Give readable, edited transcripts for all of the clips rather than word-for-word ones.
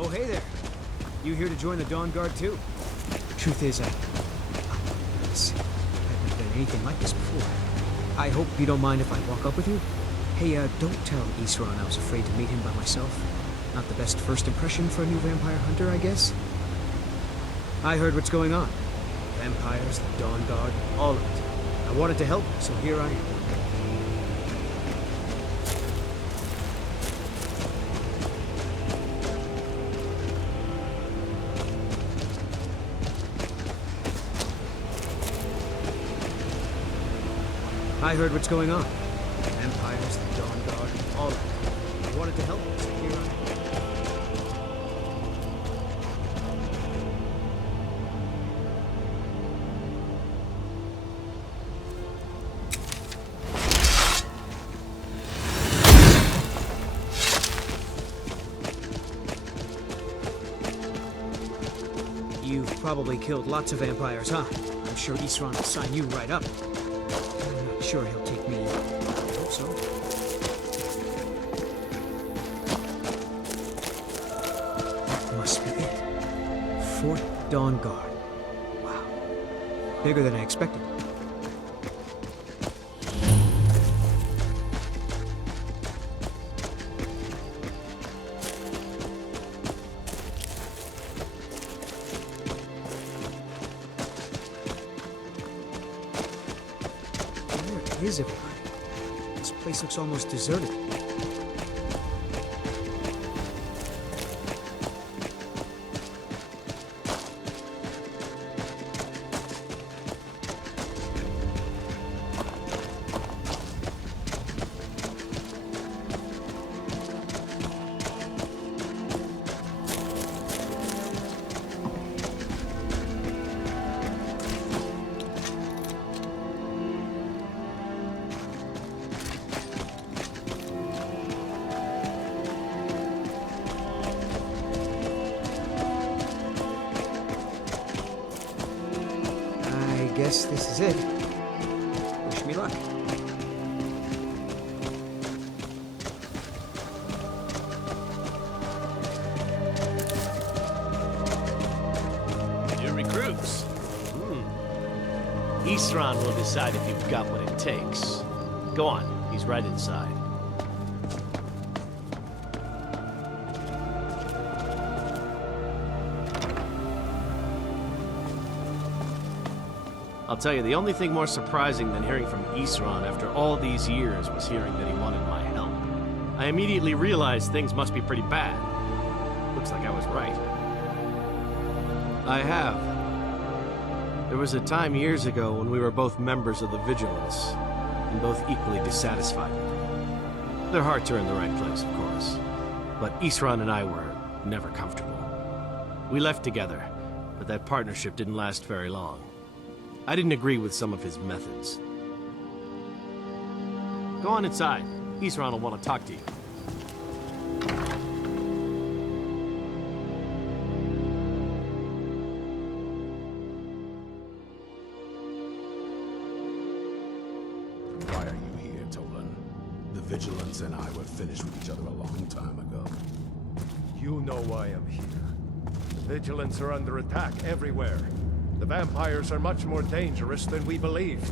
Oh, hey there. You here to join the Dawnguard too? Truth is, I've never done anything like this before. I hope you don't mind if I walk up with you? Hey, don't tell Serana I was afraid to meet him by myself. Not the best first impression for a new vampire hunter, I guess. I heard what's going on. Vampires, the Dawnguard, all of it. I wanted to help, so here I am. I heard what's going on. Vampires, the Dawnguard, all of it. I wanted to help, so here I am. You've probably killed lots of vampires, huh? I'm sure Serana will sign you right up. I'm not sure he'll take me. I hope so. That must be it. Fort Dawnguard. Wow. Bigger than I expected. Where is everybody? This place looks almost deserted. I guess this is it. Wish me luck. New recruits. Serana will decide if you've got what it takes. Go on, he's right inside. I'll tell you, the only thing more surprising than hearing from Serana after all these years was hearing that he wanted my help. I immediately realized things must be pretty bad. Looks like I was right. I have. There was a time years ago when we were both members of the Vigilance, and both equally dissatisfied with it. Their hearts are in the right place, of course. But Serana and I were never comfortable. We left together, but that partnership didn't last very long. I didn't agree with some of his methods. Go on inside. Serana will want to talk to you. Why are you here, Tolan? The Vigilance and I were finished with each other a long time ago. You know why I'm here. The Vigilance are under attack everywhere. The vampires are much more dangerous than we believed.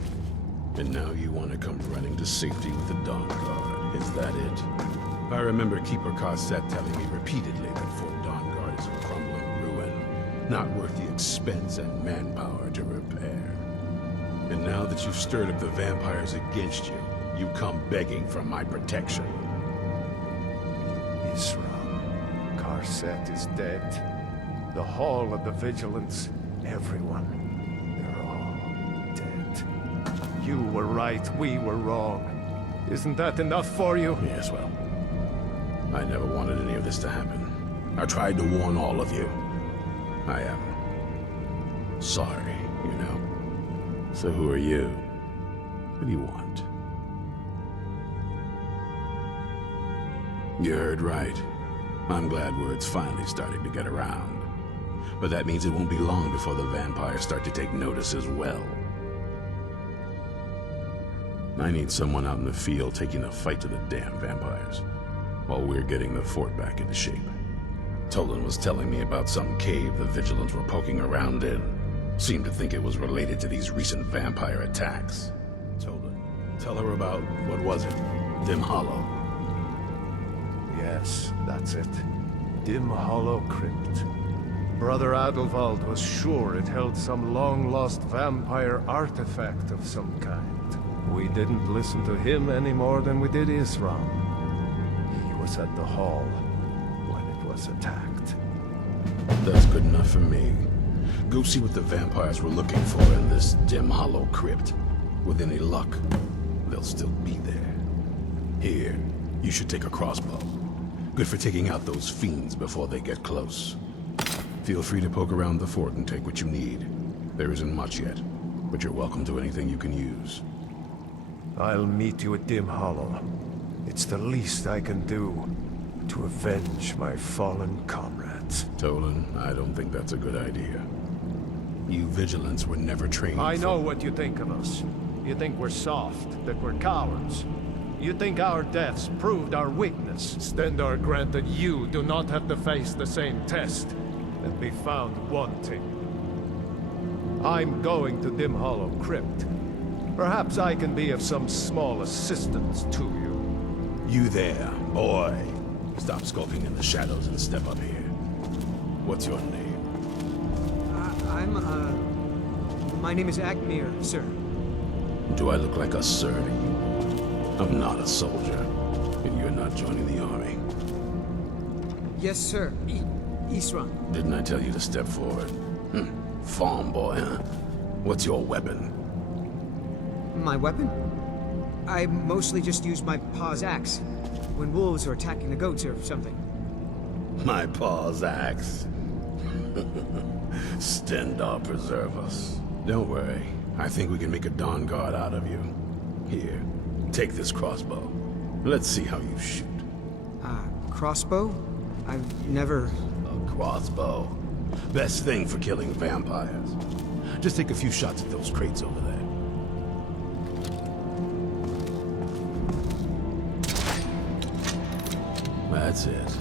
And now you want to come running to safety with the Dawnguard. Is that it? I remember Keeper Carset telling me repeatedly that Fort Dawnguard is a crumbling ruin, not worth the expense and manpower to repair. And now that you've stirred up the vampires against you, you come begging for my protection. Isram, Carset is dead. The Hall of the Vigilance, everyone, they're all dead. You were right, we were wrong. Isn't that enough for you? Yes, well, I never wanted any of this to happen. I tried to warn all of you. I am sorry, you know. So who are you? What do you want? You heard right. I'm glad word's finally starting to get around. But that means it won't be long before the vampires start to take notice as well. I need someone out in the field taking the fight to the damn vampires, while we're getting the fort back into shape. Tolan was telling me about some cave the Vigilants were poking around in. Seemed to think it was related to these recent vampire attacks. Tolan, tell her about, what was it? Dim Hollow. Yes, that's it. Dim Hollow Crypt. Brother Adalvald was sure it held some long-lost vampire artifact of some kind. We didn't listen to him any more than we did Isram. He was at the hall when it was attacked. That's good enough for me. Go see what the vampires were looking for in this Dim Hollow Crypt. With any luck, they'll still be there. Here, you should take a crossbow. Good for taking out those fiends before they get close. Feel free to poke around the fort and take what you need. There isn't much yet, but you're welcome to anything you can use. I'll meet you at Dim Hollow. It's the least I can do to avenge my fallen comrades. Tolan, I don't think that's a good idea. You Vigilants were never trained I know what you think of us. You think we're soft, that we're cowards. You think our deaths proved our weakness. Stendarr granted you do not have to face the same test and be found wanting. I'm going to Dim Hollow Crypt. Perhaps I can be of some small assistance to you. You there, boy. Stop skulking in the shadows and step up here. What's your name? My name is Akmir, sir. Do I look like a sir to you? I'm not a soldier, and you're not joining the army. Yes, sir. Isram. Didn't I tell you to step forward? Farm boy, huh? What's your weapon? My weapon? I mostly just use my paw's axe when wolves are attacking the goats or something. My paw's axe. Stendarr preserve us. Don't worry. I think we can make a Dawnguard out of you. Here, take this crossbow. Let's see how you shoot. Crossbow? I've never... A crossbow. Best thing for killing vampires. Just take a few shots at those crates over there. That's it.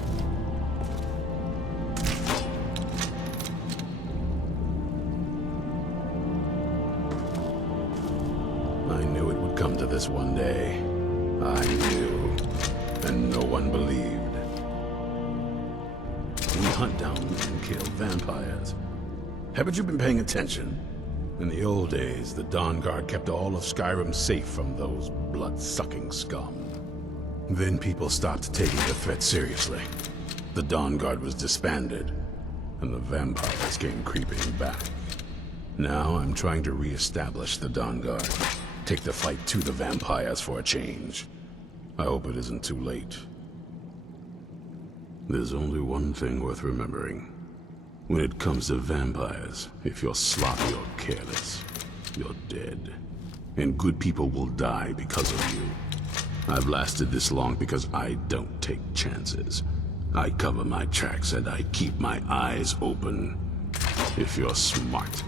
I knew it would come to this one day. I knew, and no one believed. We hunt down and kill vampires. Haven't you been paying attention? In the old days, the Dawnguard kept all of Skyrim safe from those blood-sucking scum. Then people stopped taking the threat seriously. The Dawnguard was disbanded, and the vampires came creeping back. Now I'm trying to re-establish the Dawnguard. Take the fight to the vampires for a change. I hope it isn't too late. There's only one thing worth remembering. When it comes to vampires, if you're sloppy or careless, you're dead. And good people will die because of you. I've lasted this long because I don't take chances. I cover my tracks and I keep my eyes open. If you're smart,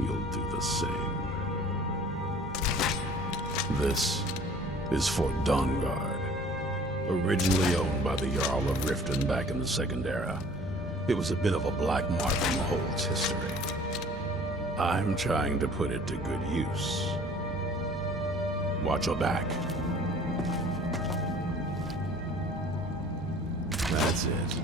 you'll do the same. This is Fort Dawnguard. Originally owned by the Jarl of Riften back in the Second Era. It was a bit of a black mark in the Hold's history. I'm trying to put it to good use. Watch your back. That's it.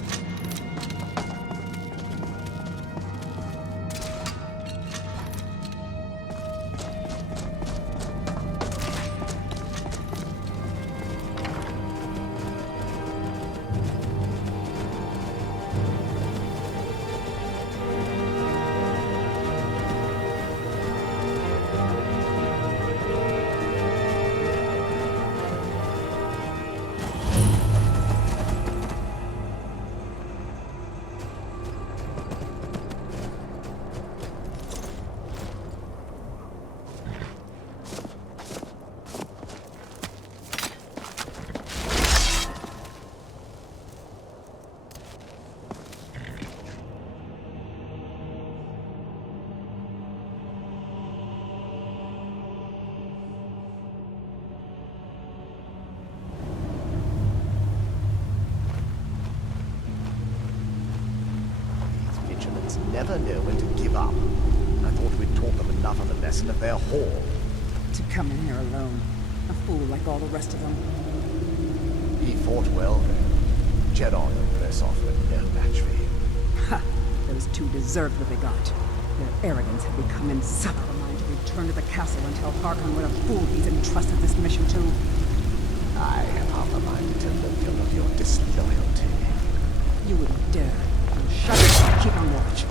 never know when to give up. I thought we'd taught them enough of a lesson at their hall. To come in here alone. A fool like all the rest of them. He fought well then. Jedon and Versov were no match for him. Ha! Those two deserved what they got. Their arrogance had become insufferable. Mine to return to the castle and tell Harkon what a fool he's entrusted this mission to. I am half a mind to tell Lothar of your disloyalty. You wouldn't dare. Now shut up and keep on watch.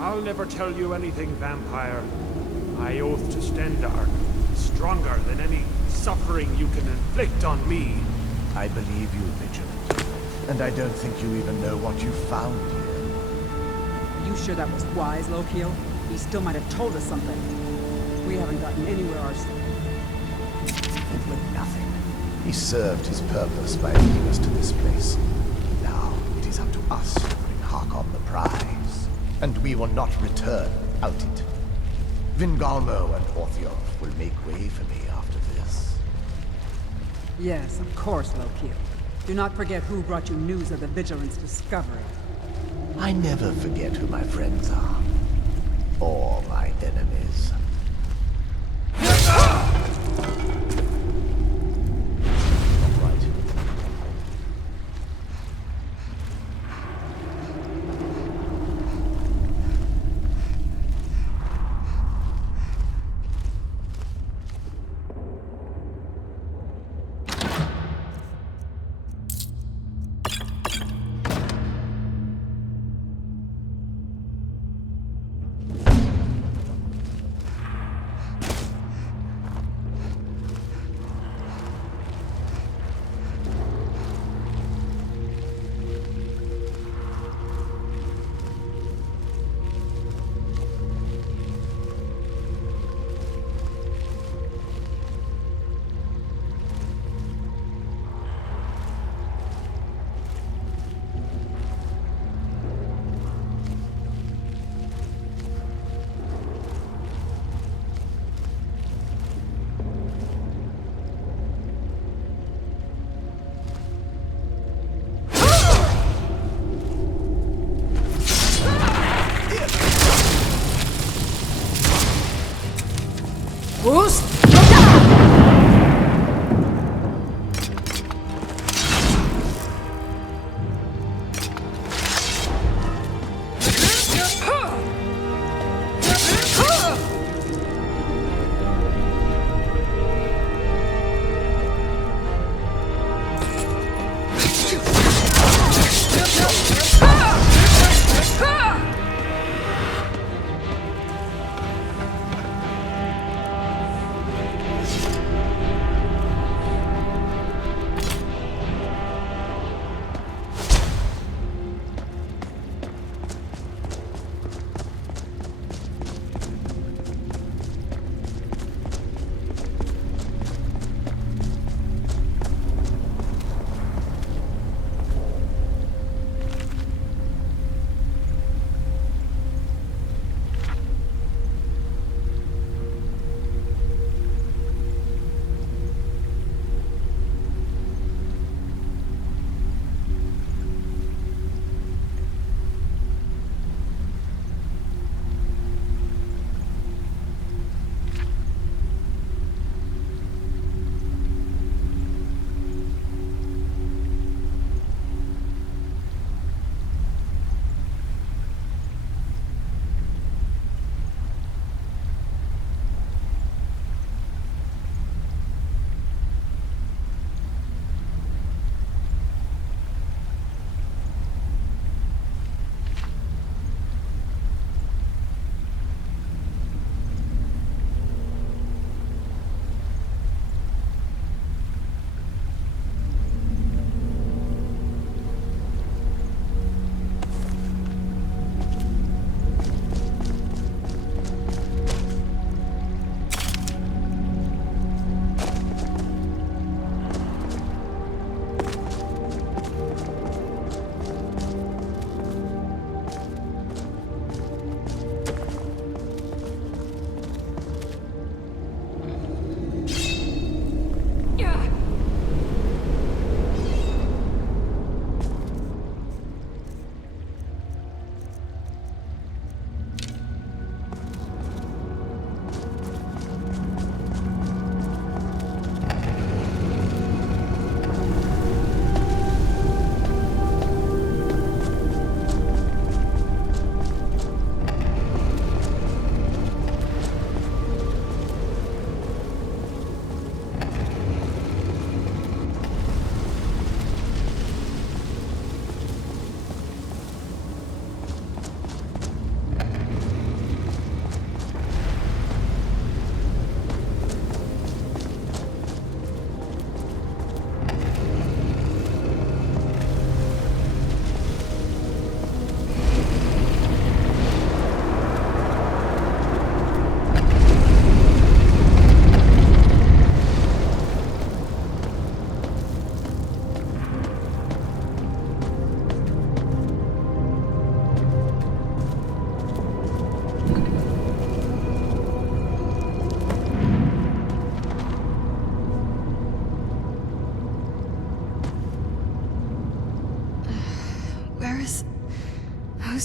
I'll never tell you anything, vampire. I oath to Stendar, stronger than any suffering you can inflict on me. I believe you, Vigilant. And I don't think you even know what you found here. You sure that was wise, Lokiel? He still might have told us something. We haven't gotten anywhere ourselves. And with nothing. He served his purpose by leading us to this place. Now, it is up to us to bring Harkon the prize. And we will not return without it. Vingalmo and Orthiof will make way for me after this. Yes, of course, Lokiel. Do not forget who brought you news of the Vigilance discovery. I never forget who my friends are. Or my enemies.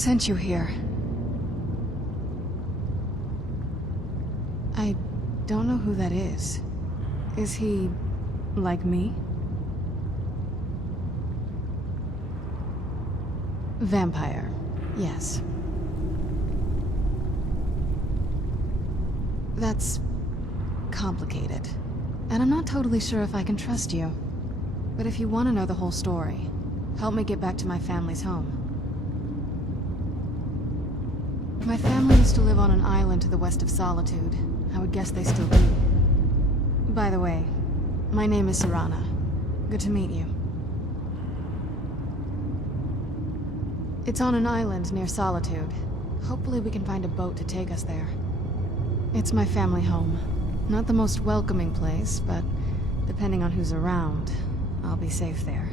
sent you here? I don't know who that is. Is he like me? Vampire, yes. That's complicated. And I'm not totally sure if I can trust you. But if you want to know the whole story, help me get back to my family's home. My family used to live on an island to the west of Solitude. I would guess they still do. By the way, my name is Serana. Good to meet you. It's on an island near Solitude. Hopefully we can find a boat to take us there. It's my family home. Not the most welcoming place, but depending on who's around, I'll be safe there.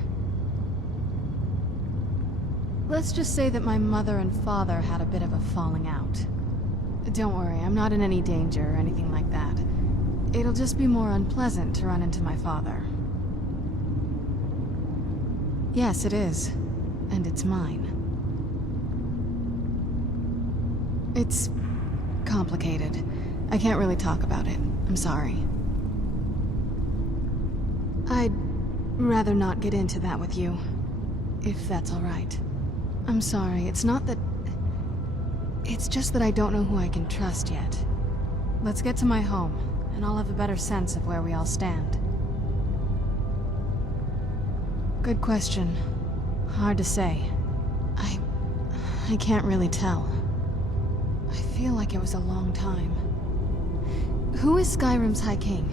Let's just say that my mother and father had a bit of a falling out. Don't worry, I'm not in any danger or anything like that. It'll just be more unpleasant to run into my father. Yes, it is. And it's mine. It's complicated. I can't really talk about it. I'm sorry. I'd rather not get into that with you, if that's all right. I'm sorry, it's not that... It's just that I don't know who I can trust yet. Let's get to my home, and I'll have a better sense of where we all stand. Good question. Hard to say. I can't really tell. I feel like it was a long time. Who is Skyrim's High King?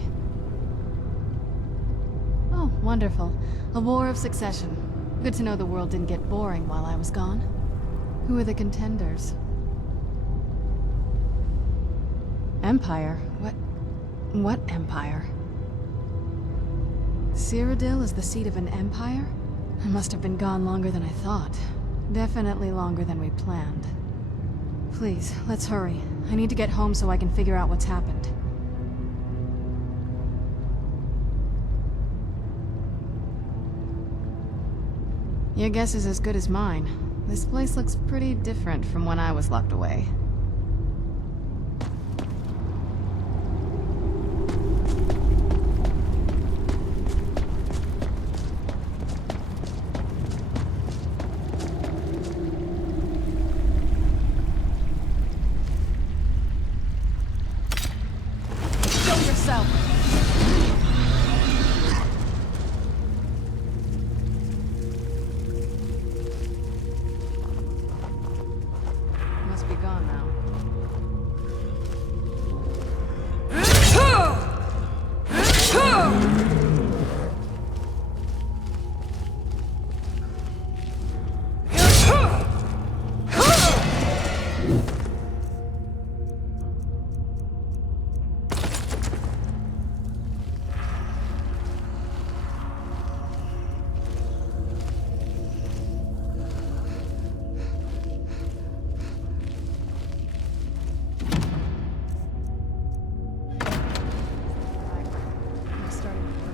Oh, wonderful. A war of succession. Good to know the world didn't get boring while I was gone. Who are the contenders? Empire? What empire? Cyrodiil is the seat of an empire? I must have been gone longer than I thought. Definitely longer than we planned. Please, let's hurry. I need to get home so I can figure out what's happened. Your guess is as good as mine. This place looks pretty different from when I was locked away. Show yourself! Must be gone now. I'm starting to work.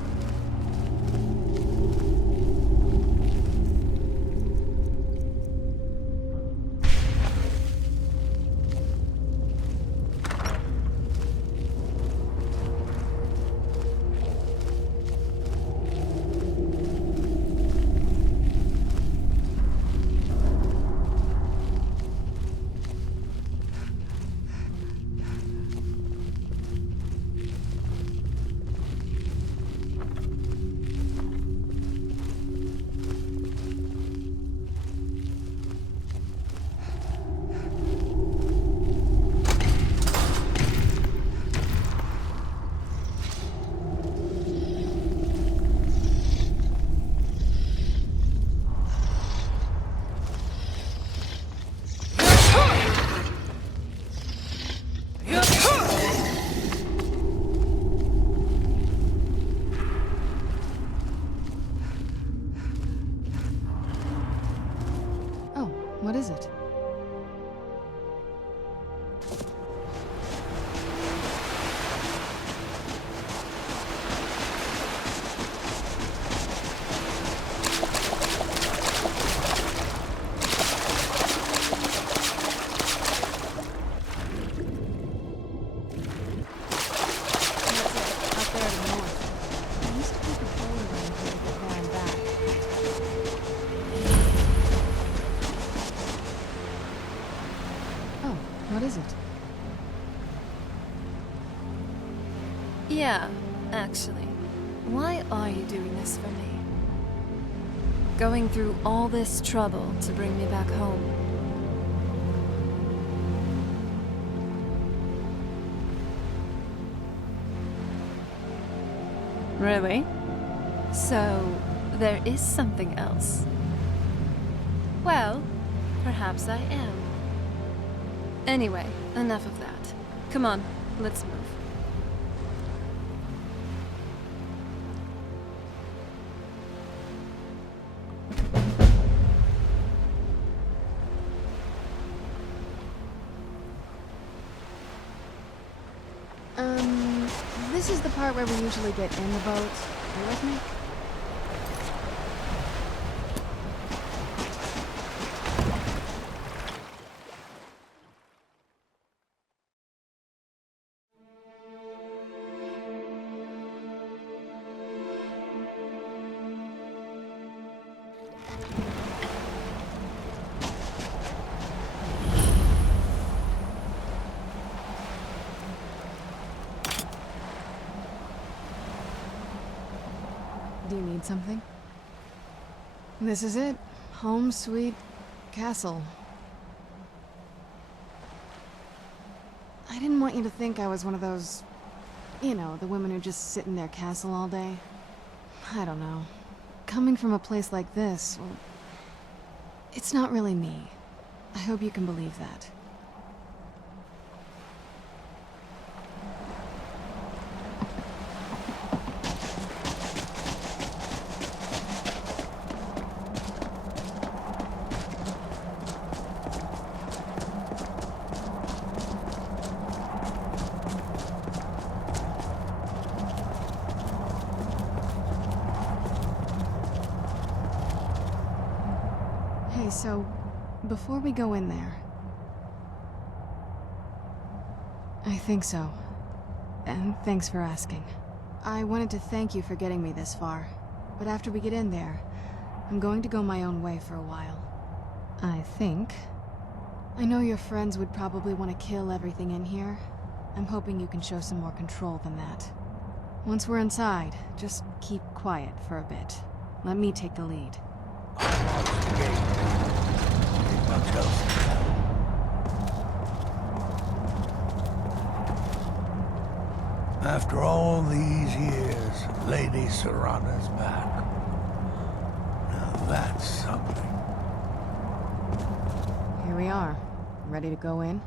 Oh, what is it? What is it? Yeah, actually. Why are you doing this for me? Going through all this trouble to bring me back home. Really? So, there is something else. Well, perhaps I am. Anyway, enough of that. Come on, let's move. This is the part where we usually get in the boat. Are you with me? Do you need something? This is it. Home sweet castle. I didn't want you to think I was one of those... You know, the women who just sit in their castle all day. I don't know. Coming from a place like this, well, it's not really me. I hope you can believe that. So, before we go in there... I think so. And thanks for asking. I wanted to thank you for getting me this far. But after we get in there, I'm going to go my own way for a while. I think. I know your friends would probably want to kill everything in here. I'm hoping you can show some more control than that. Once we're inside, just keep quiet for a bit. Let me take the lead. After all these years, Lady Serana's back. Now that's something. Here we are. Ready to go in?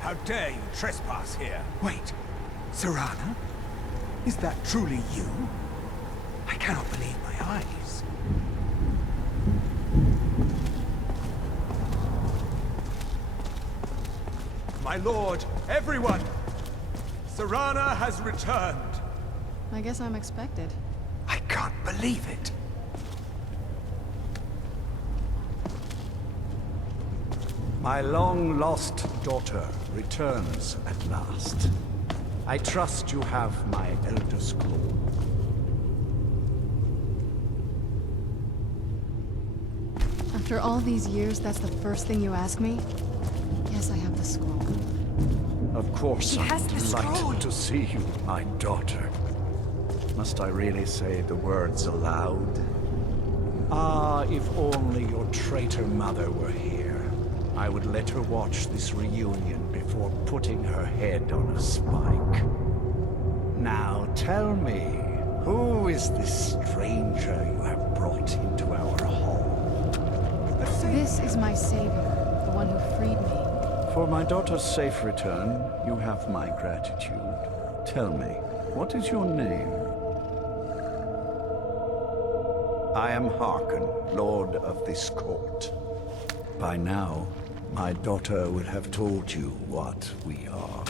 How dare you trespass here? Wait, Serana? Is that truly you? I cannot believe my eyes. My lord, everyone! Serana has returned! I guess I'm expected. I can't believe it. My long-lost daughter returns at last. I trust you have my elder scroll. After all these years, that's the first thing you ask me? Yes, I have the scroll. Of course, I'm has the scroll. delighted to see you, my daughter. Must I really say the words aloud? Ah, if only your traitor mother were here. I would let her watch this reunion before putting her head on a spike. Now tell me, who is this stranger you have brought into our hall? This is my savior, the one who freed me. For my daughter's safe return, you have my gratitude. Tell me, what is your name? I am Harkon, Lord of this court. By now, my daughter would have told you what we are.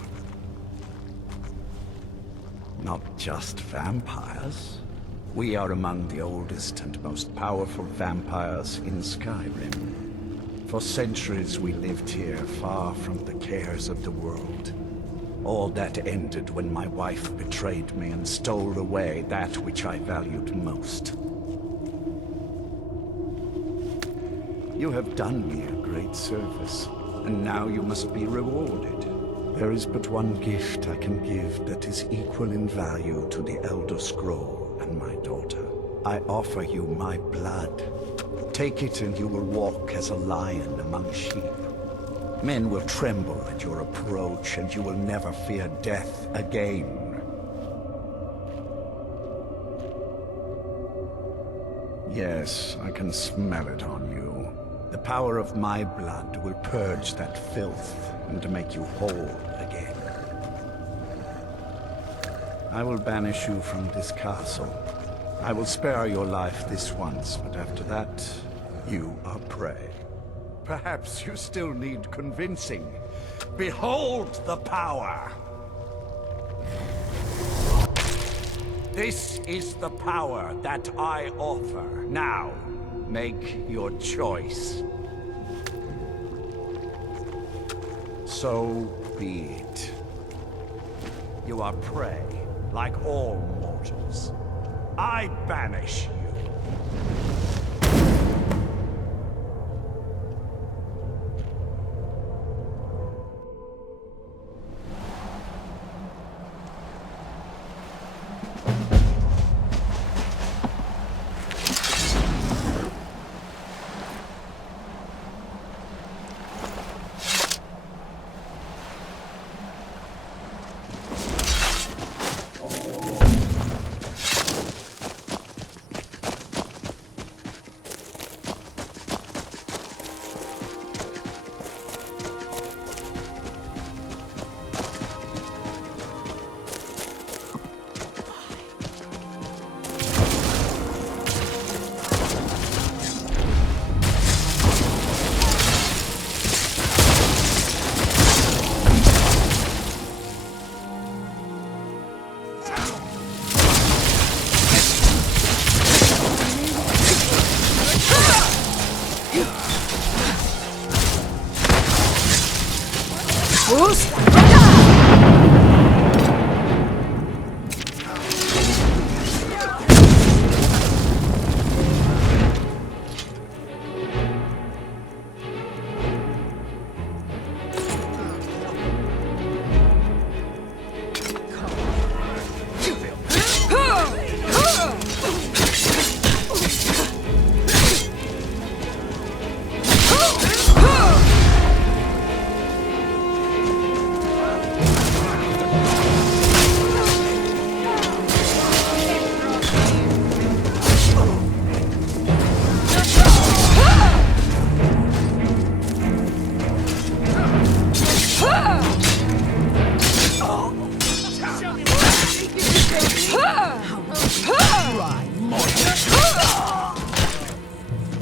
Not just vampires, We are among the oldest and most powerful vampires in Skyrim. For centuries we lived here, far from the cares of the world. All that ended when my wife betrayed me and stole away that which I valued most. You have done me a great service, and now you must be rewarded. There is but one gift I can give that is equal in value to the Elder Scroll and my daughter. I offer you my blood. Take it and you will walk as a lion among sheep. Men will tremble at your approach, and you will never fear death again. Yes, I can smell it on you. The power of my blood will purge that filth and make you whole again. I will banish you from this castle. I will spare your life this once, but after that, you are prey. Perhaps you still need convincing. Behold the power! This is the power that I offer. Now, make your choice. So be it. You are prey, like all mortals. I banish you.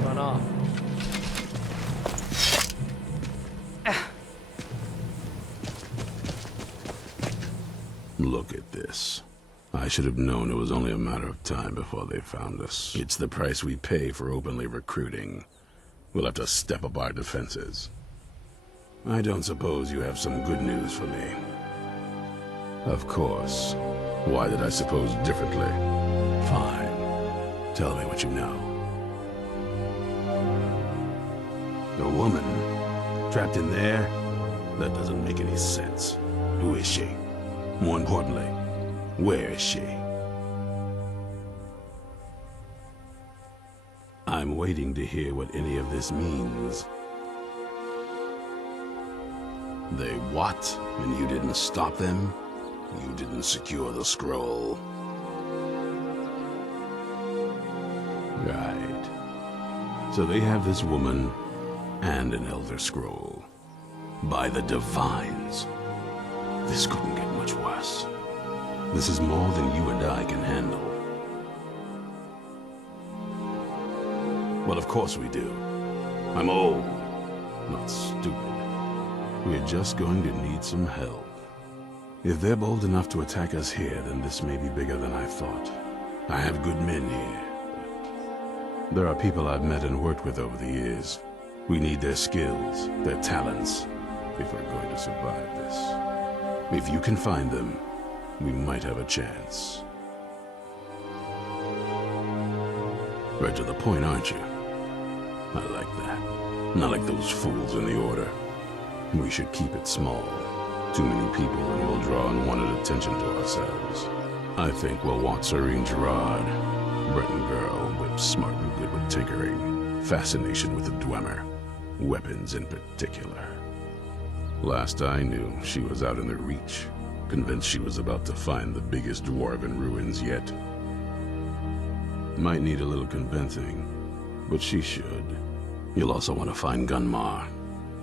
Run off. Look at this. I should have known it was only a matter of time before they found us. It's the price we pay for openly recruiting. We'll have to step up our defenses. I don't suppose you have some good news for me. Of course. Why did I suppose differently? Fine. Tell me what you know. A woman? Trapped in there? That doesn't make any sense. Who is she? More importantly, where is she? I'm waiting to hear what any of this means. They what? And you didn't stop them? You didn't secure the scroll? Right. So they have this woman and an Elder Scroll. By the Divines. This couldn't get much worse. This is more than you and I can handle. Well, of course we do. I'm old, not stupid. We're just going to need some help. If they're bold enough to attack us here, then this may be bigger than I thought. I have good men here. There are people I've met and worked with over the years. We need their skills, their talents, if we're going to survive this. If you can find them, we might have a chance. Right to the point, aren't you? I like that. Not like those fools in the Order. We should keep it small. Too many people and we'll draw unwanted attention to ourselves. I think we'll want Serene Gerard. Breton girl, but smart and good with tinkering. Fascination with the Dwemer. Weapons in particular. Last I knew, she was out in the Reach. Convinced she was about to find the biggest dwarven ruins yet. Might need a little convincing, but she should. You'll also want to find Gunmar.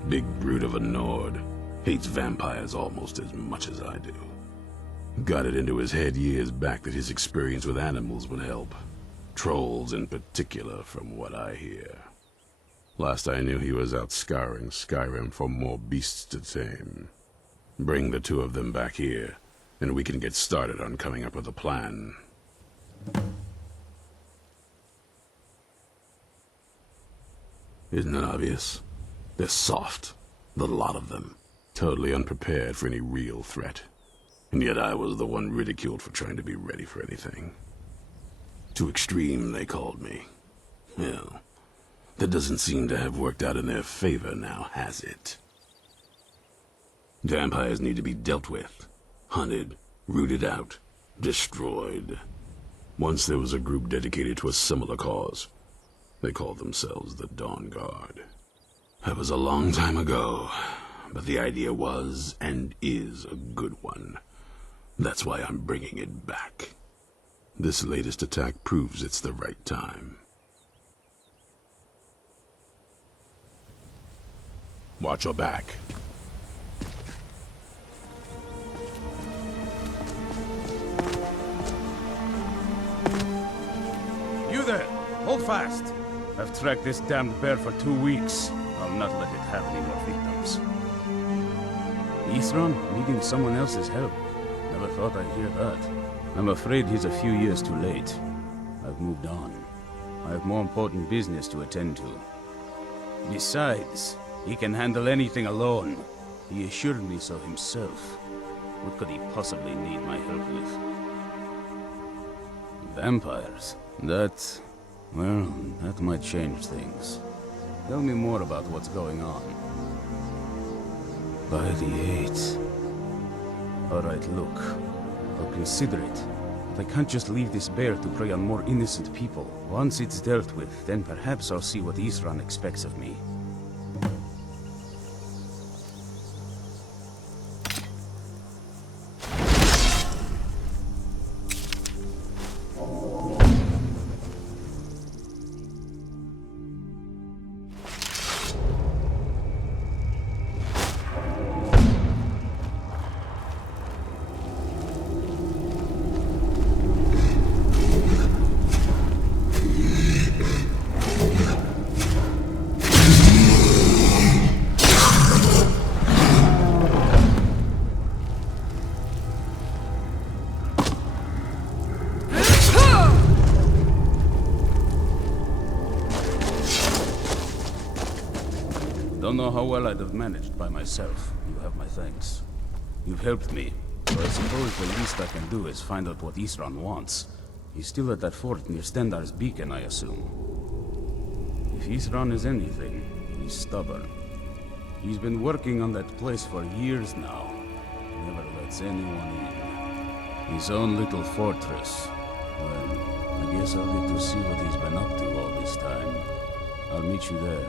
Big brute of a Nord. Hates vampires almost as much as I do. Got it into his head years back that his experience with animals would help. Trolls in particular, from what I hear. Last I knew he was out scouring Skyrim for more beasts to tame. Bring the two of them back here, and we can get started on coming up with a plan. Isn't it obvious? They're soft, the lot of them. Totally unprepared for any real threat. And yet I was the one ridiculed for trying to be ready for anything. Too extreme, they called me. Well, that doesn't seem to have worked out in their favor now, has it? Vampires need to be dealt with, hunted, rooted out, destroyed. Once there was a group dedicated to a similar cause. They called themselves the Dawnguard. That was a long time ago, but the idea was and is a good one. That's why I'm bringing it back. This latest attack proves it's the right time. Watch your back. You there! Hold fast! I've tracked this damned bear for 2 weeks. I'll not let it have any more victims. Ithran needing someone else's help. Never thought I'd hear that. I'm afraid he's a few years too late. I've moved on. I have more important business to attend to. Besides, he can handle anything alone. He assured me so himself. What could he possibly need my help with? Vampires? Well, that might change things. Tell me more about what's going on. By the 8th. Alright, look. I'll consider it. But I can't just leave this bear to prey on more innocent people. Once it's dealt with, then perhaps I'll see what Ithran expects of me. Don't know how well I'd have managed by myself. You have my thanks. You've helped me, so I suppose the least I can do is find out what Ithran wants. He's still at that fort near Stendar's beacon, I assume. If Ithran is anything, he's stubborn. He's been working on that place for years now. Never lets anyone in. His own little fortress. Well, I guess I'll get to see what he's been up to all this time. I'll meet you there.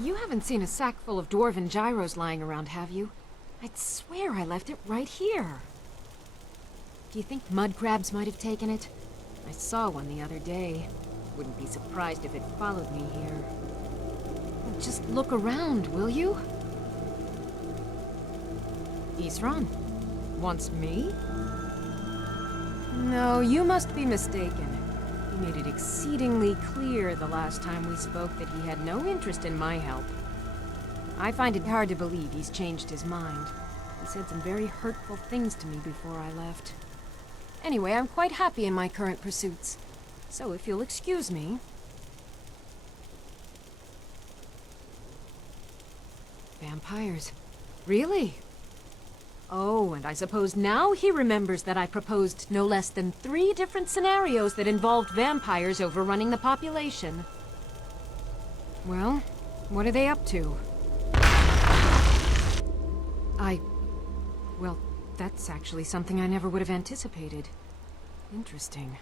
You haven't seen a sack full of dwarven gyros lying around, have you? I'd swear I left it right here. Do you think mud crabs might have taken it? I saw one the other day. Wouldn't be surprised if it followed me here. Just look around, will you? Isran? Wants me? No, you must be mistaken. He made it exceedingly clear the last time we spoke that he had no interest in my help. I find it hard to believe he's changed his mind. He said some very hurtful things to me before I left. Anyway, I'm quite happy in my current pursuits. So if you'll excuse me... Vampires. Really? Oh, and I suppose now he remembers that I proposed no less than 3 different scenarios that involved vampires overrunning the population. Well, what are they up to? Well, that's actually something I never would have anticipated. Interesting.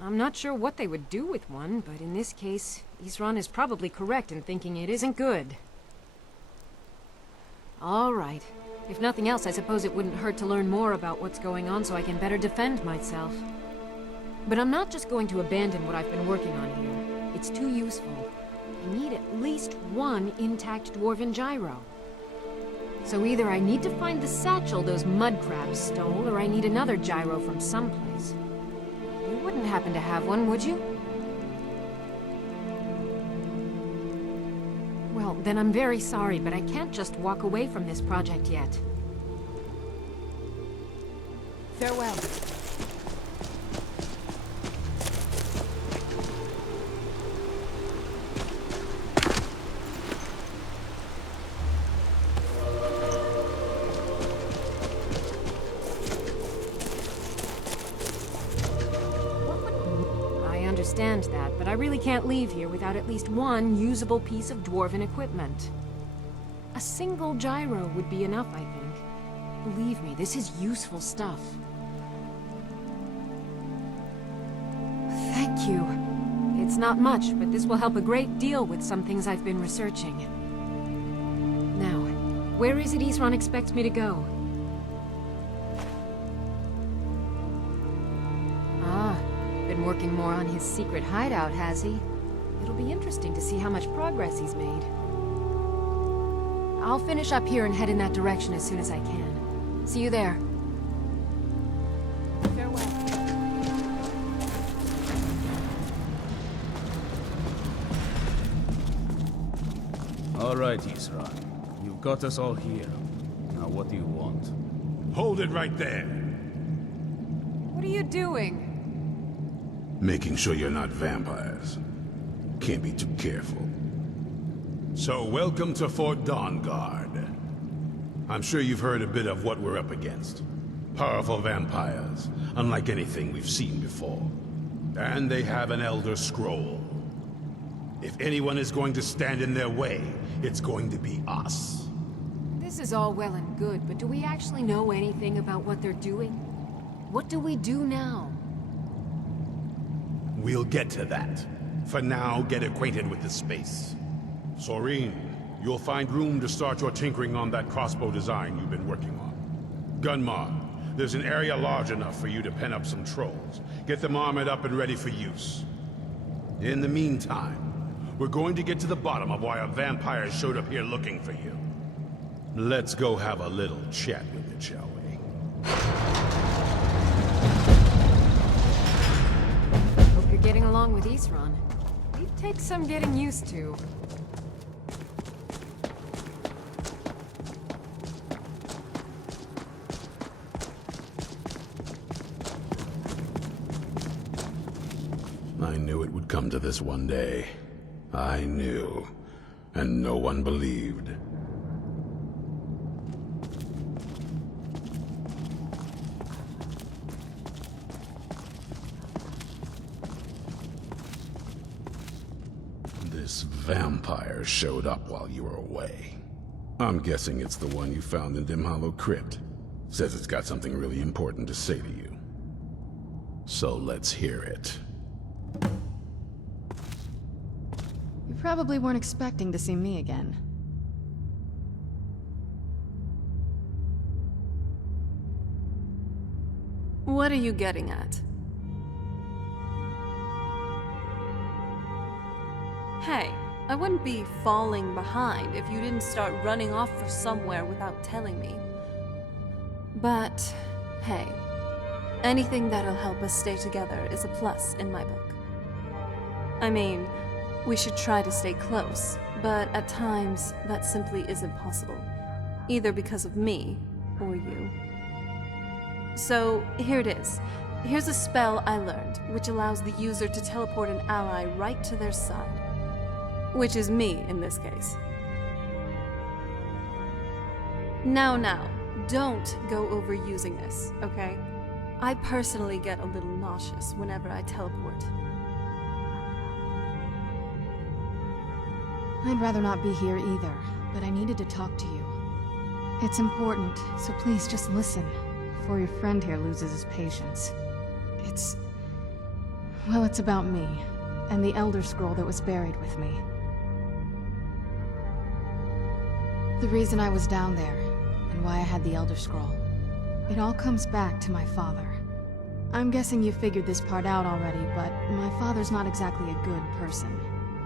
I'm not sure what they would do with one, but in this case, Isran is probably correct in thinking it isn't good. All right. If nothing else, I suppose it wouldn't hurt to learn more about what's going on so I can better defend myself. But I'm not just going to abandon what I've been working on here. It's too useful. I need at least 1 intact dwarven gyro. So either I need to find the satchel those mud crabs stole, or I need another gyro from someplace. You wouldn't happen to have one, would you? Well, then I'm very sorry, but I can't just walk away from this project yet. Farewell. Understand that, but I really can't leave here without at least 1 usable piece of dwarven equipment. A single gyro would be enough, I think. Believe me, this is useful stuff. Thank you. It's not much, but this will help a great deal with some things I've been researching. Now, where is it Isran expects me to go? Working more on his secret hideout, has he? It'll be interesting to see how much progress he's made. I'll finish up here and head in that direction as soon as I can. See you there. Farewell. All right, Isran. You've got us all here. Now what do you want? Hold it right there. What are you doing? Making sure you're not vampires. Can't be too careful. So, welcome to Fort Dawnguard. I'm sure you've heard a bit of what we're up against. Powerful vampires, unlike anything we've seen before. And they have an Elder Scroll. If anyone is going to stand in their way, it's going to be us. This is all well and good, but do we actually know anything about what they're doing? What do we do now? We'll get to that. For now, get acquainted with the space. Serene, you'll find room to start your tinkering on that crossbow design you've been working on. Gunmar, there's an area large enough for you to pen up some trolls. Get them armored up and ready for use. In the meantime, we're going to get to the bottom of why a vampire showed up here looking for you. Let's go have a little chat with it, shall we? Getting along with Isran. It takes some getting used to. I knew it would come to this one day. I knew. And no one believed. This vampire showed up while you were away. I'm guessing it's the one you found in Dim Hollow Crypt. Says it's got something really important to say to you. So let's hear it. You probably weren't expecting to see me again. What are you getting at? Hey, I wouldn't be falling behind if you didn't start running off for somewhere without telling me. But, hey, anything that'll help us stay together is a plus in my book. I mean, we should try to stay close, but at times that simply isn't possible, either because of me or you. So, here it is. Here's a spell I learned, which allows the user to teleport an ally right to their side. Which is me, in this case. Now, don't go overusing this, okay? I personally get a little nauseous whenever I teleport. I'd rather not be here either, but I needed to talk to you. It's important, so please just listen, before your friend here loses his patience. Well, it's about me, and the Elder Scroll that was buried with me. The reason I was down there, and why I had the Elder Scroll. It all comes back to my father. I'm guessing you figured this part out already, but my father's not exactly a good person,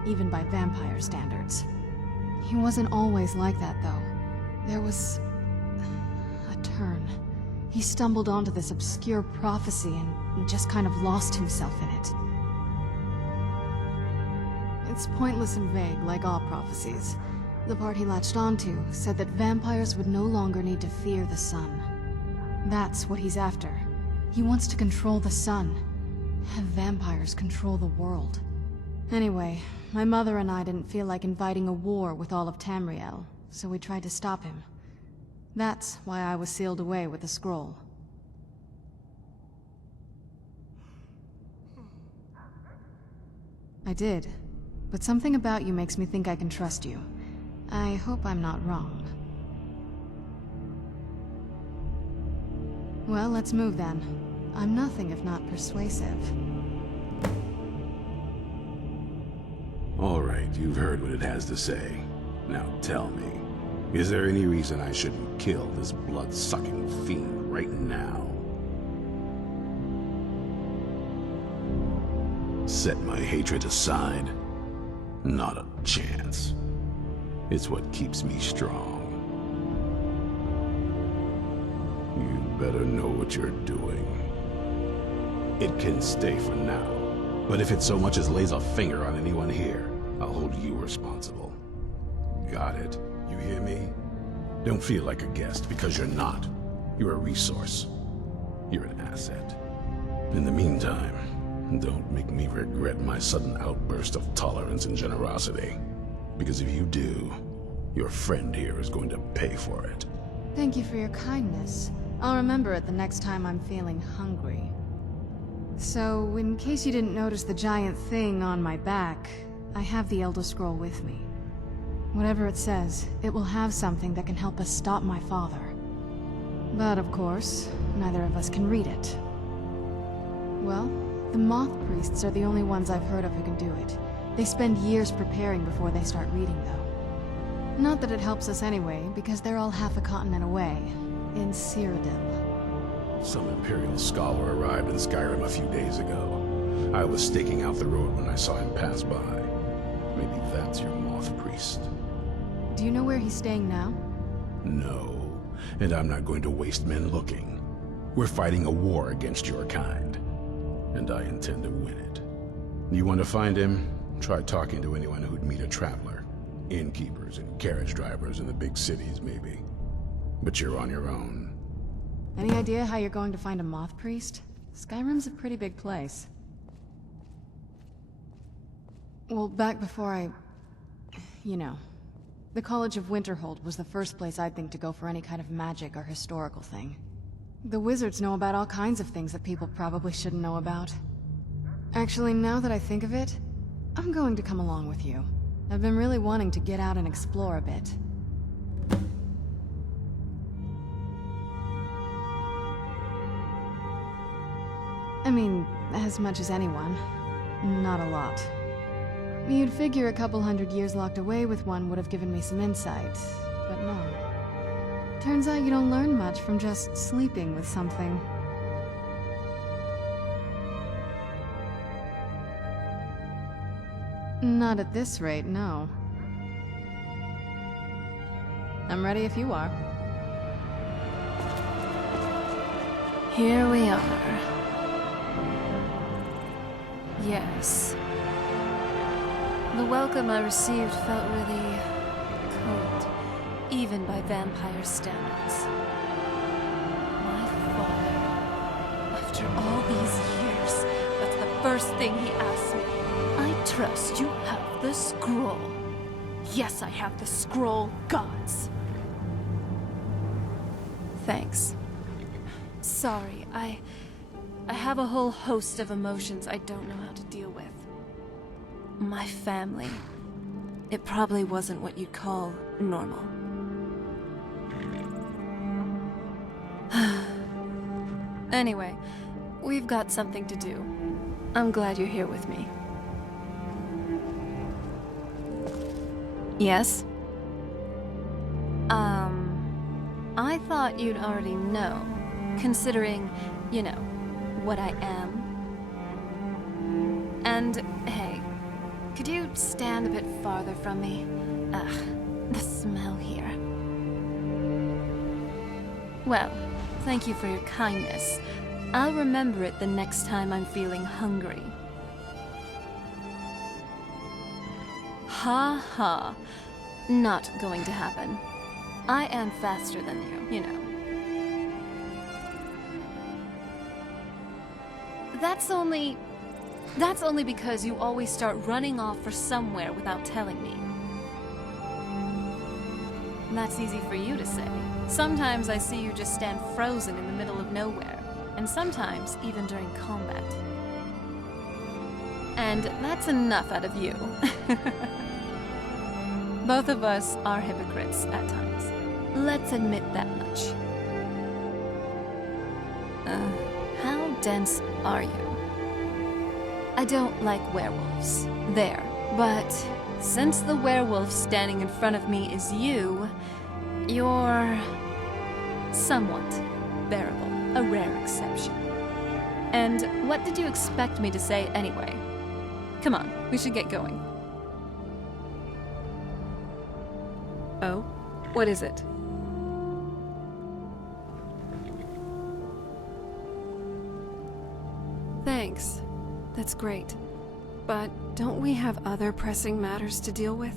even by vampire standards. He wasn't always like that, though. There was a turn. He stumbled onto this obscure prophecy and just kind of lost himself in it. It's pointless and vague, like all prophecies. The part he latched onto said that vampires would no longer need to fear the sun. That's what he's after. He wants to control the sun. Have vampires control the world. Anyway, my mother and I didn't feel like inviting a war with all of Tamriel, so we tried to stop him. That's why I was sealed away with the scroll. I did, but something about you makes me think I can trust you. I hope I'm not wrong. Well, let's move then. I'm nothing if not persuasive. All right, you've heard what it has to say. Now tell me, is there any reason I shouldn't kill this blood-sucking fiend right now? Set my hatred aside? Not a chance. It's what keeps me strong. You better know what you're doing. It can stay for now, but if it so much as lays a finger on anyone here, I'll hold you responsible. Got it? You hear me? Don't feel like a guest, because you're not. You're a resource. You're an asset. In the meantime, don't make me regret my sudden outburst of tolerance and generosity. Because if you do, your friend here is going to pay for it. Thank you for your kindness. I'll remember it the next time I'm feeling hungry. So, in case you didn't notice the giant thing on my back, I have the Elder Scroll with me. Whatever it says, it will have something that can help us stop my father. But of course, neither of us can read it. Well, the Moth Priests are the only ones I've heard of who can do it. They spend years preparing before they start reading, though. Not that it helps us anyway, because they're all half a continent away, in Cyrodiil. Some Imperial scholar arrived in Skyrim a few days ago. I was staking out the road when I saw him pass by. Maybe that's your Moth Priest. Do you know where he's staying now? No, and I'm not going to waste men looking. We're fighting a war against your kind, and I intend to win it. You want to find him? Try talking to anyone who'd meet a traveler. Innkeepers and carriage drivers in the big cities, maybe. But you're on your own. Any idea how you're going to find a Moth Priest? Skyrim's a pretty big place. Well, back before you know. The College of Winterhold was the first place I'd think to go for any kind of magic or historical thing. The wizards know about all kinds of things that people probably shouldn't know about. Actually, now that I think of it, I'm going to come along with you. I've been really wanting to get out and explore a bit. I mean, as much as anyone. Not a lot. You'd figure a couple 100 years locked away with one would have given me some insight, but no. Turns out you don't learn much from just sleeping with something. Not at this rate, no. I'm ready if you are. Here we are. Yes. The welcome I received felt really cold, even by vampire standards. My father, after all these years, that's the first thing he asked me. I trust you have the scroll. Yes, I have the scroll, gods. Thanks. Sorry, I have a whole host of emotions I don't know how to deal with. My family. It probably wasn't what you'd call normal. Anyway, we've got something to do. I'm glad you're here with me. Yes? I thought you'd already know, considering, you know, what I am. And, hey, could you stand a bit farther from me? Ugh, the smell here. Well, thank you for your kindness. I'll remember it the next time I'm feeling hungry. Ha ha. Not going to happen. I am faster than you know. That's only because you always start running off for somewhere without telling me. That's easy for you to say. Sometimes I see you just stand frozen in the middle of nowhere, and sometimes even during combat. And that's enough out of you. Both of us are hypocrites at times. Let's admit that much. How dense are you? I don't like werewolves. There. But since the werewolf standing in front of me is you, you're somewhat bearable. A rare exception. And what did you expect me to say anyway? Come on, we should get going. Oh? What is it? Thanks. That's great. But don't we have other pressing matters to deal with?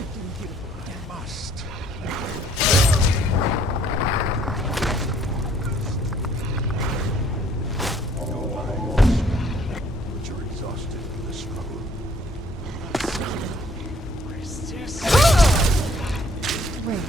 I must. But you're exhausted from the struggle. Resist. Wait.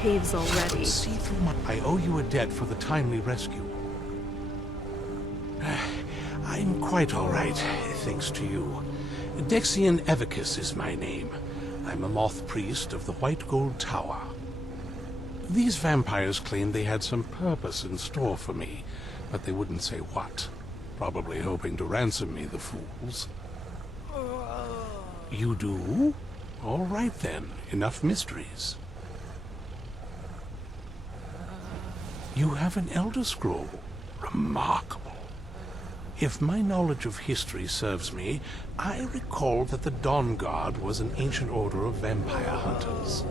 Caves already. See through my... I owe you a debt for the timely rescue. I'm quite all right, thanks to you. Dexian Evicus is my name. I'm a moth priest of the White Gold Tower. These vampires claimed they had some purpose in store for me, but they wouldn't say what. Probably hoping to ransom me, the fools. You do? All right then, enough mysteries. You have an Elder Scroll. Remarkable. If my knowledge of history serves me, I recall that the Dawnguard was an ancient order of vampire hunters.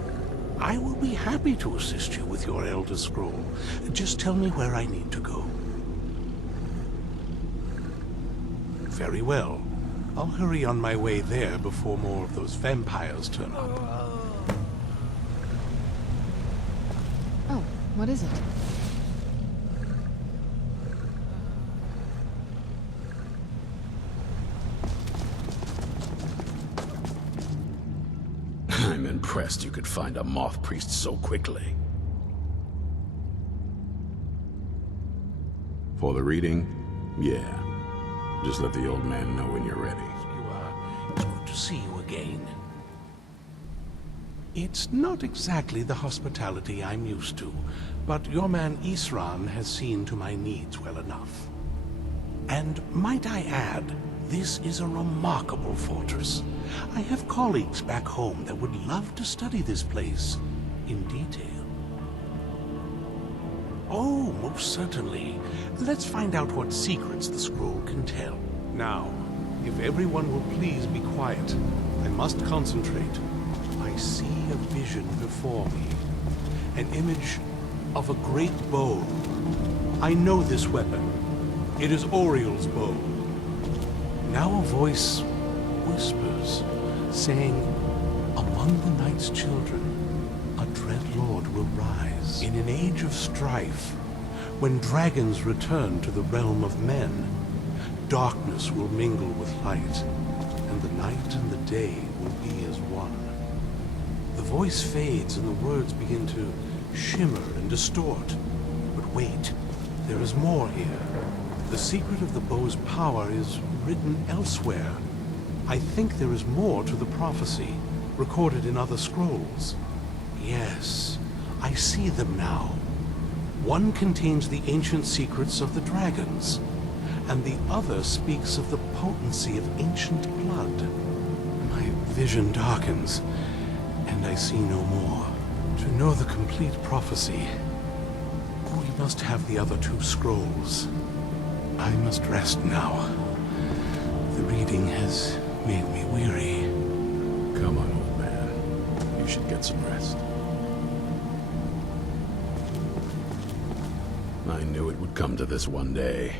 I will be happy to assist you with your Elder Scroll. Just tell me where I need to go. Very well. I'll hurry on my way there before more of those vampires turn up. Oh, what is it? I'm impressed you could find a moth priest so quickly. For the reading? Yeah. Just let the old man know when you're ready. It's good to to see you again. It's not exactly the hospitality I'm used to, but your man Isran has seen to my needs well enough. And might I add, this is a remarkable fortress. I have colleagues back home that would love to study this place in detail. Oh, most certainly. Let's find out what secrets the scroll can tell. Now, if everyone will please be quiet, I must concentrate. I see a vision before me. An image of a great bow. I know this weapon. It is Auriel's bow. Now a voice whispers, saying, among the night's children, a dread lord will rise. In an age of strife, when dragons return to the realm of men, darkness will mingle with light, and the night and the day will be as one. The voice fades and the words begin to shimmer and distort. But wait, there is more here. The secret of the bow's power is written elsewhere. I think there is more to the prophecy, recorded in other scrolls. Yes, I see them now. One contains the ancient secrets of the dragons, and the other speaks of the potency of ancient blood. My vision darkens, and I see no more. To know the complete prophecy, we must have the other two scrolls. I must rest now. The reading has made me weary. Come on, old man. You should get some rest. I knew it would come to this one day.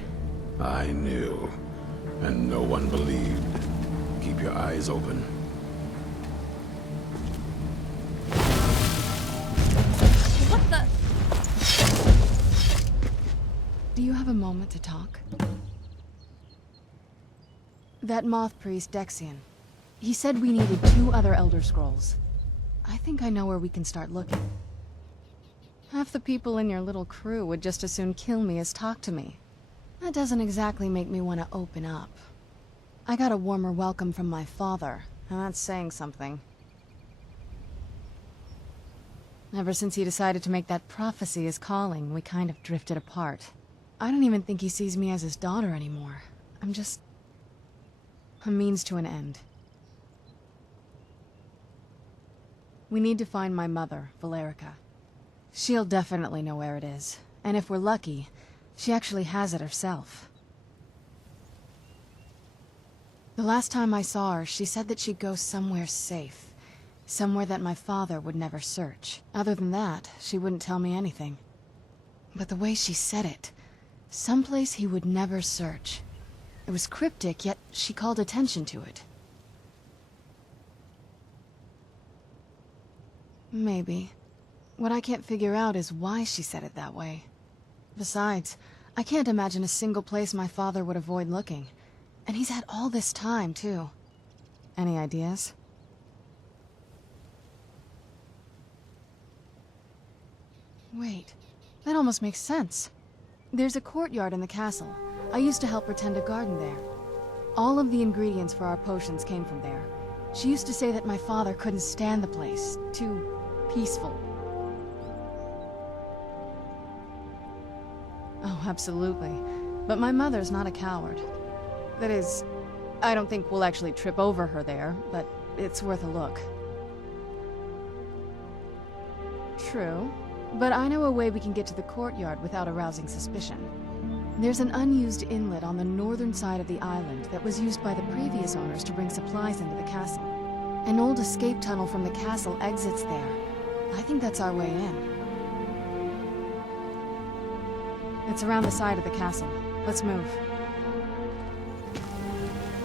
I knew. And no one believed. Keep your eyes open. What the? Do you have a moment to talk? That moth priest, Dexian. He said we needed 2 other Elder Scrolls. I think I know where we can start looking. Half the people in your little crew would just as soon kill me as talk to me. That doesn't exactly make me want to open up. I got a warmer welcome from my father, and that's saying something. Ever since he decided to make that prophecy his calling, we kind of drifted apart. I don't even think he sees me as his daughter anymore. I'm just a means to an end. We need to find my mother, Valerica. She'll definitely know where it is, and if we're lucky, she actually has it herself. The last time I saw her, she said that she'd go somewhere safe. Somewhere that my father would never search. Other than that, she wouldn't tell me anything. But the way she said it, someplace he would never search. It was cryptic, yet she called attention to it. Maybe. What I can't figure out is why she said it that way. Besides, I can't imagine a single place my father would avoid looking. And he's had all this time, too. Any ideas? Wait, that almost makes sense. There's a courtyard in the castle. I used to help her tend a garden there. All of the ingredients for our potions came from there. She used to say that my father couldn't stand the place. Too peaceful. Oh, absolutely. But my mother's not a coward. That is, I don't think we'll actually trip over her there, but it's worth a look. True. But I know a way we can get to the courtyard without arousing suspicion. There's an unused inlet on the northern side of the island that was used by the previous owners to bring supplies into the castle. An old escape tunnel from the castle exits there. I think that's our way in. It's around the side of the castle. Let's move.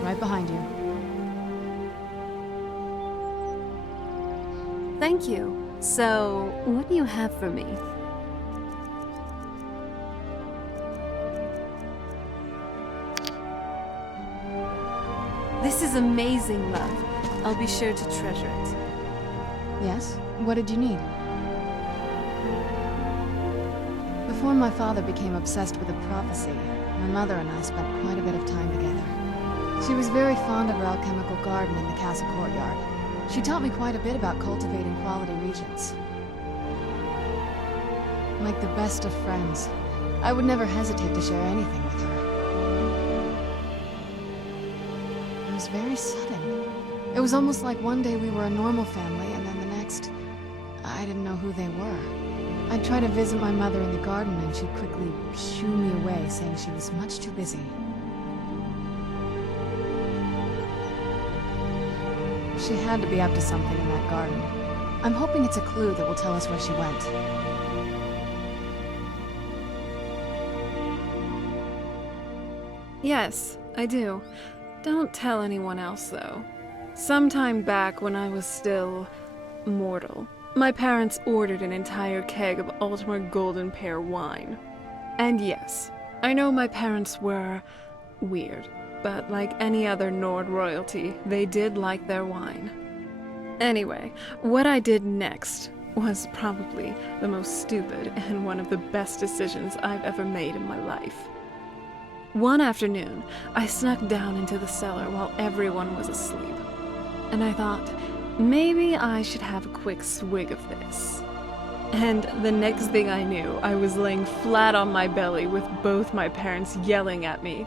Right behind you. Thank you. So, what do you have for me? This is amazing, love. I'll be sure to treasure it. Yes? What did you need? Before my father became obsessed with the prophecy, my mother and I spent quite a bit of time together. She was very fond of her alchemical garden in the castle courtyard. She taught me quite a bit about cultivating quality regions. Like the best of friends, I would never hesitate to share anything with her. It was very sudden. It was almost like one day we were a normal family, and then the next, I didn't know who they were. I'd try to visit my mother in the garden, and she'd quickly shoo me away, saying she was much too busy. She had to be up to something in that garden. I'm hoping it's a clue that will tell us where she went. Yes, I do. Don't tell anyone else, though. Sometime back when I was still mortal, my parents ordered an entire keg of Ultimate Golden Pear wine. And yes, I know my parents were weird, but like any other Nord royalty, they did like their wine. Anyway, what I did next was probably the most stupid and one of the best decisions I've ever made in my life. One afternoon, I snuck down into the cellar while everyone was asleep, and I thought, maybe I should have a quick swig of this. And the next thing I knew, I was laying flat on my belly with both my parents yelling at me.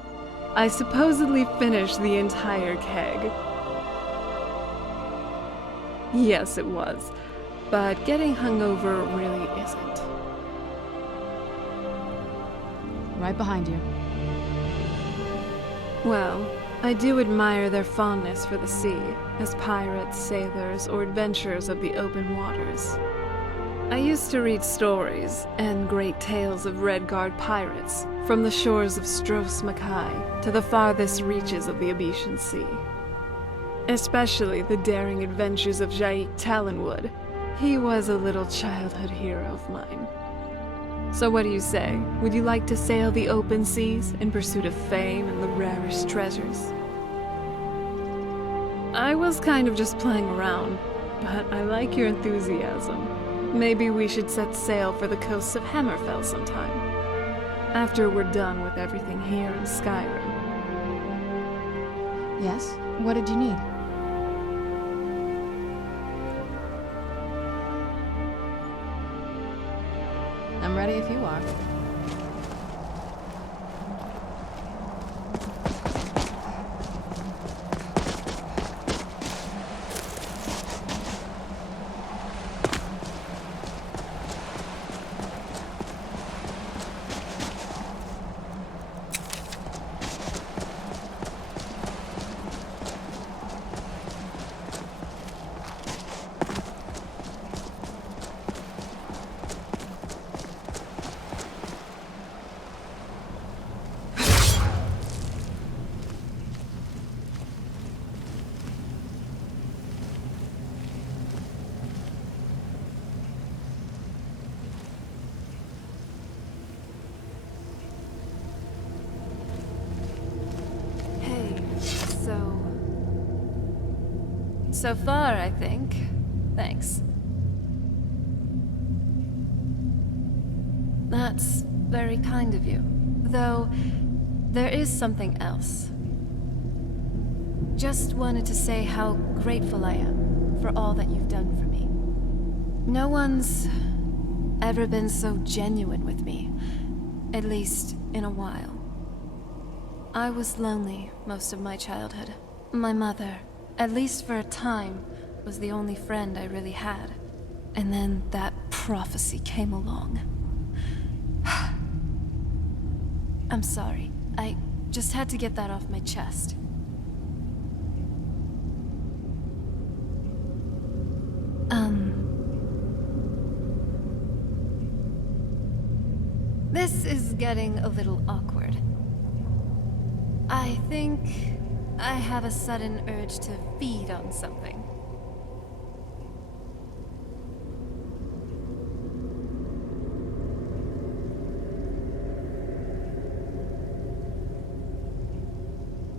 I supposedly finished the entire keg. Yes, it was, but getting hungover really isn't. Right behind you. Well, I do admire their fondness for the sea, as pirates, sailors, or adventurers of the open waters. I used to read stories and great tales of Redguard pirates, from the shores of Stros Mackay to the farthest reaches of the Abetian Sea. Especially the daring adventures of Jaik Talonwood. He was a little childhood hero of mine. So what do you say? Would you like to sail the open seas in pursuit of fame and the rarest treasures? I was kind of just playing around, but I like your enthusiasm. Maybe we should set sail for the coasts of Hammerfell sometime, after we're done with everything here in Skyrim. Yes? What did you need? I'm ready if you are. So far, I think. Thanks. That's very kind of you. Though, there is something else. Just wanted to say how grateful I am for all that you've done for me. No one's ever been so genuine with me, at least in a while. I was lonely most of my childhood. My mother, at least for a time, was the only friend I really had. And then that prophecy came along. I'm sorry. I just had to get that off my chest. This is getting a little awkward. I think I have a sudden urge to feed on something.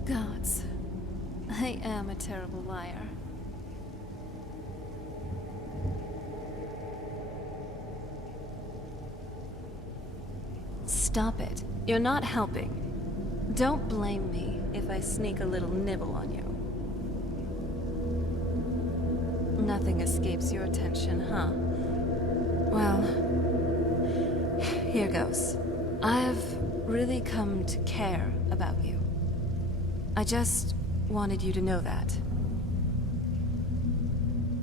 Gods, I am a terrible liar. Stop it. You're not helping. Don't blame me. if I sneak a little nibble on you? Nothing escapes your attention, huh? Well, here goes. I've really come to care about you. I just wanted you to know that.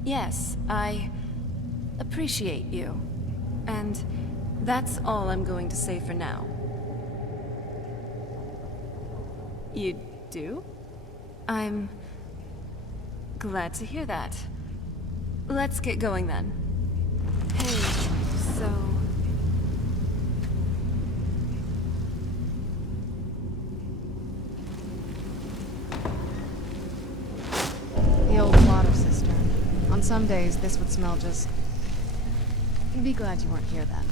Yes, I appreciate you. And that's all I'm going to say for now. You do? I'm glad to hear that. Let's get going then. Hey, so... The old water cistern. On some days, this would smell just... Be glad you weren't here then.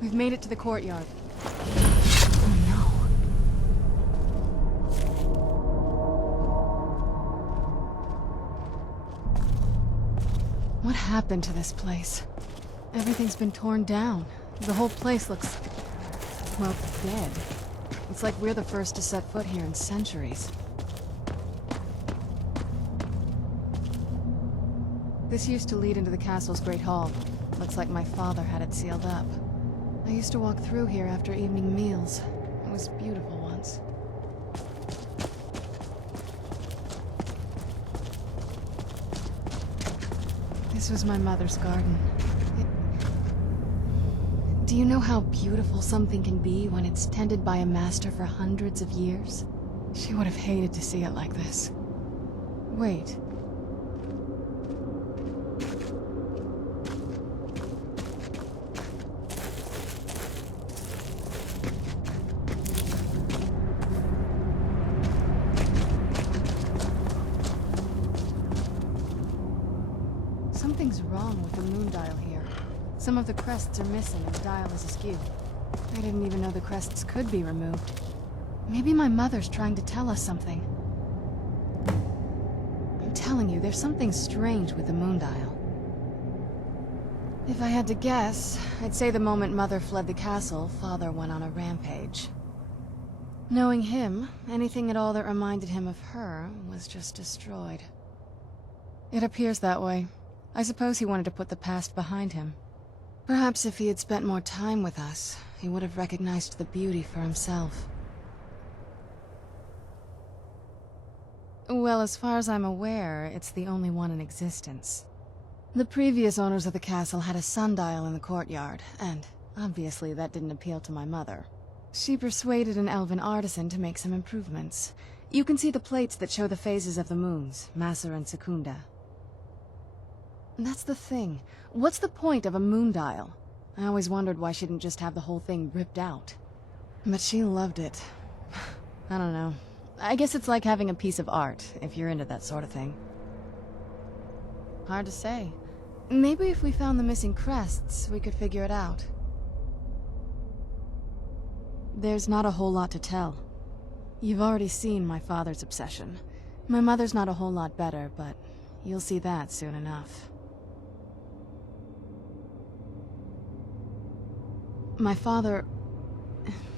We've made it to the courtyard. Oh no. What happened to this place? Everything's been torn down. The whole place looks... well, dead. It's like we're the first to set foot here in centuries. This used to lead into the castle's great hall. Looks like my father had it sealed up. I used to walk through here after evening meals. It was beautiful once. This was my mother's garden. Do you know how beautiful something can be when it's tended by a master for hundreds of years? She would have hated to see it like this. Wait. Something's wrong with the moon dial here. Some of the crests are missing and the dial is askew. I didn't even know the crests could be removed. Maybe my mother's trying to tell us something. I'm telling you, there's something strange with the moon dial. If I had to guess, I'd say the moment Mother fled the castle, Father went on a rampage. Knowing him, anything at all that reminded him of her was just destroyed. It appears that way. I suppose he wanted to put the past behind him. Perhaps if he had spent more time with us, he would have recognized the beauty for himself. Well, as far as I'm aware, it's the only one in existence. The previous owners of the castle had a sundial in the courtyard, and obviously that didn't appeal to my mother. She persuaded an elven artisan to make some improvements. You can see the plates that show the phases of the moons, Maser and Secunda. That's the thing. What's the point of a moon dial? I always wondered why she didn't just have the whole thing ripped out. But she loved it. I don't know. I guess it's like having a piece of art, if you're into that sort of thing. Hard to say. Maybe if we found the missing crests, we could figure it out. There's not a whole lot to tell. You've already seen my father's obsession. My mother's not a whole lot better, but you'll see that soon enough. My father...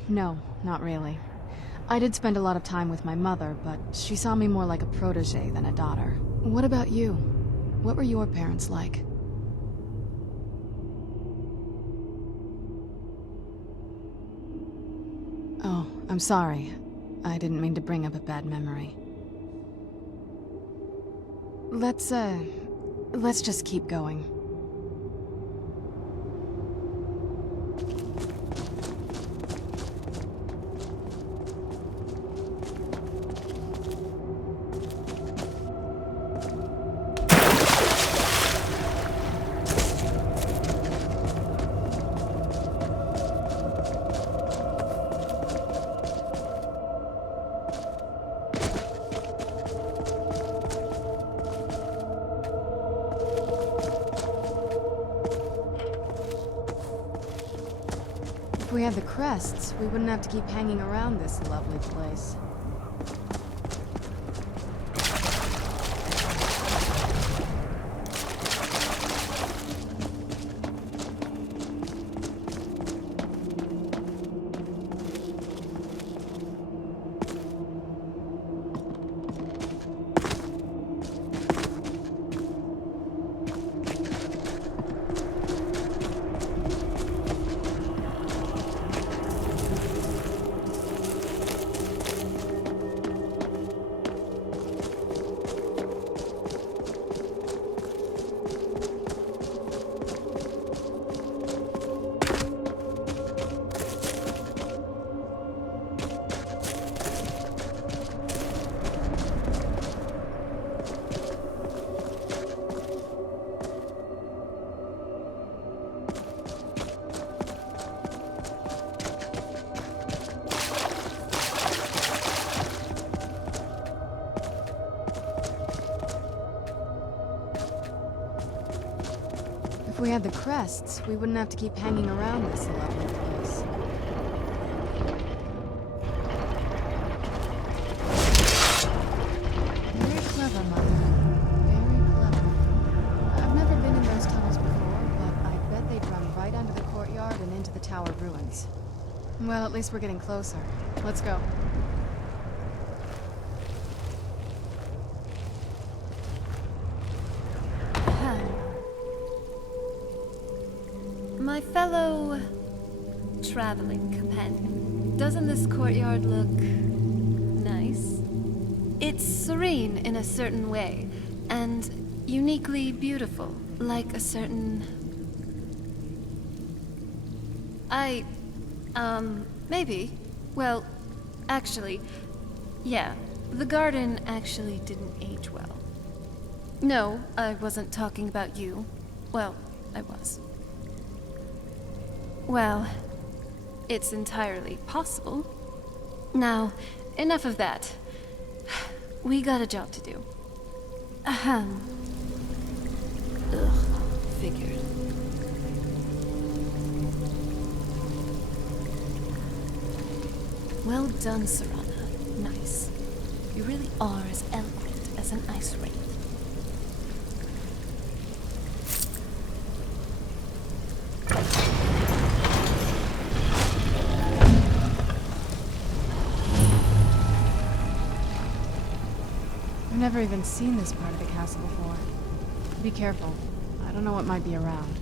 No, not really. I did spend a lot of time with my mother, but she saw me more like a protege than a daughter. What about you? What were your parents like? Oh, I'm sorry. I didn't mean to bring up a bad memory. Let's just keep going. If we had the crests, we wouldn't have to keep hanging around this lovely place. If we had the crests, we wouldn't have to keep hanging around this lovely place. Very clever, Mother. Very clever. I've never been in those tunnels before, but I bet they'd run right under the courtyard and into the tower ruins. Well, at least we're getting closer. Let's go. My fellow traveling companion, doesn't this courtyard look nice? It's serene in a certain way, and uniquely beautiful, like a certain Maybe. Well, actually, yeah, the garden actually didn't age well. No, I wasn't talking about you. Well, I was. Well, it's entirely possible. Now, enough of that. We got a job to do. Ahem. Ugh, figured. Well done, Serana. Nice. You really are as eloquent as an ice wraith. I've never even seen this part of the castle before. Be careful. I don't know what might be around.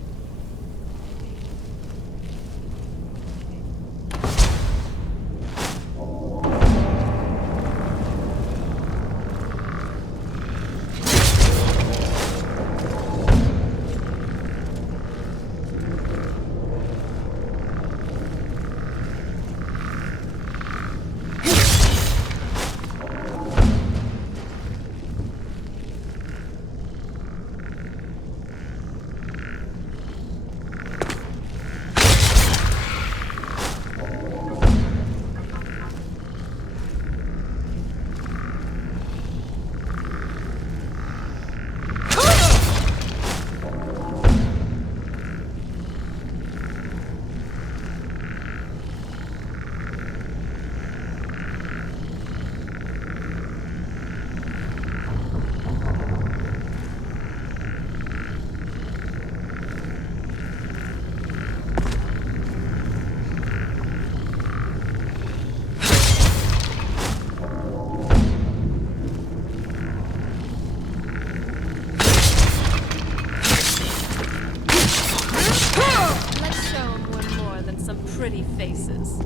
Pretty faces.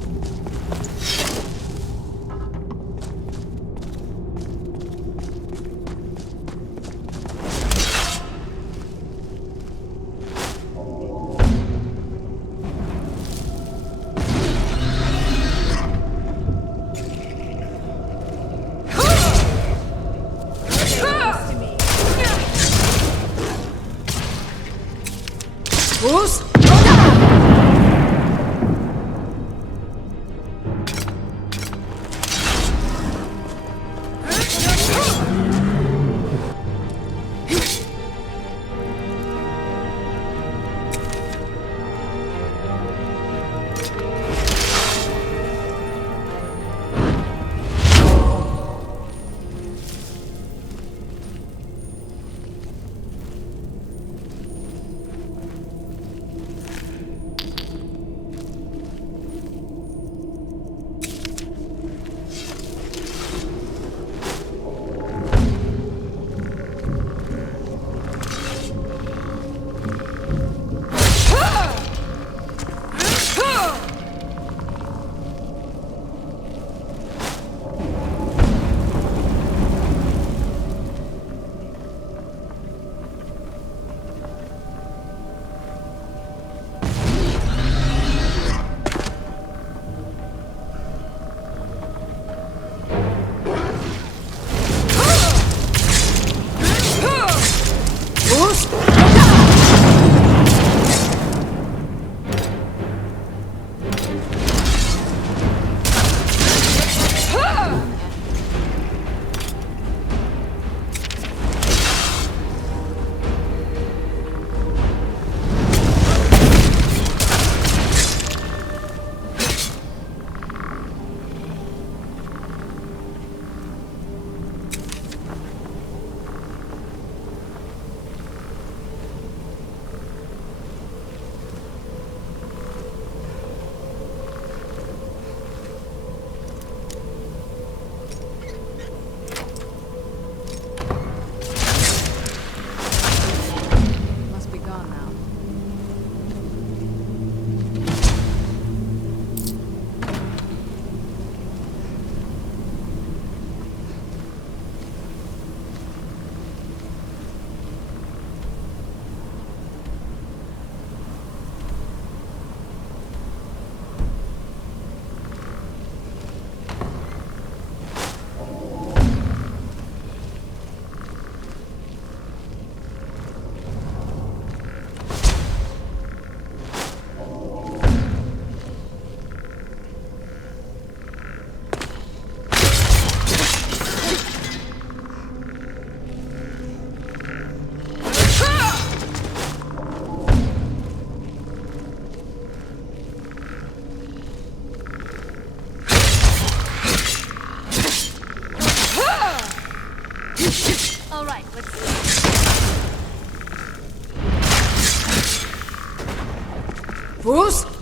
Fus!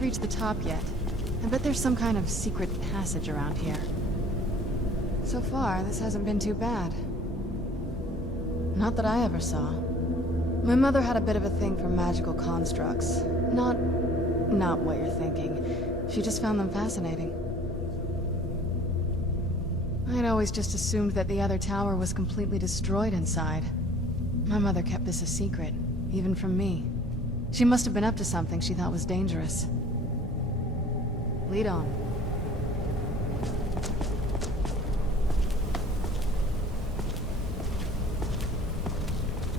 Reached the top yet. I bet there's some kind of secret passage around here. So far, this hasn't been too bad. Not that I ever saw. My mother had a bit of a thing for magical constructs. Not what you're thinking. She just found them fascinating. I'd always just assumed that the other tower was completely destroyed inside. My mother kept this a secret, even from me. She must have been up to something she thought was dangerous. Lead on.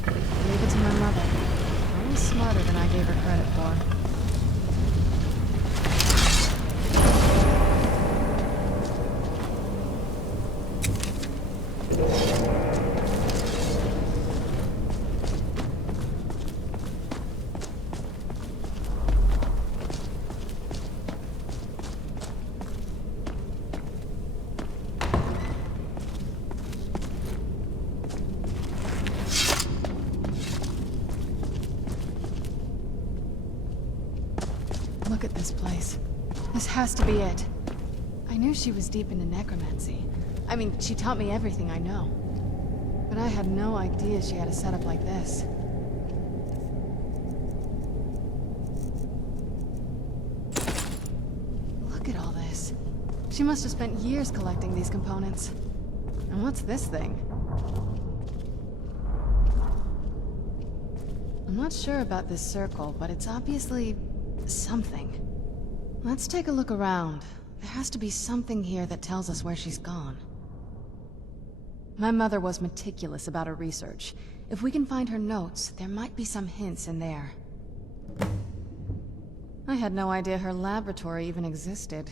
Leave it to my mother. Always smarter than I gave her credit for. Look at this place. This has to be it. I knew she was deep into necromancy. I mean, she taught me everything I know. But I had no idea she had a setup like this. Look at all this. She must have spent years collecting these components. And what's this thing? I'm not sure about this circle, but it's obviously something. Let's take a look around. There has to be something here that tells us where she's gone. My mother was meticulous about her research. If we can find her notes, there might be some hints in there. I had no idea her laboratory even existed.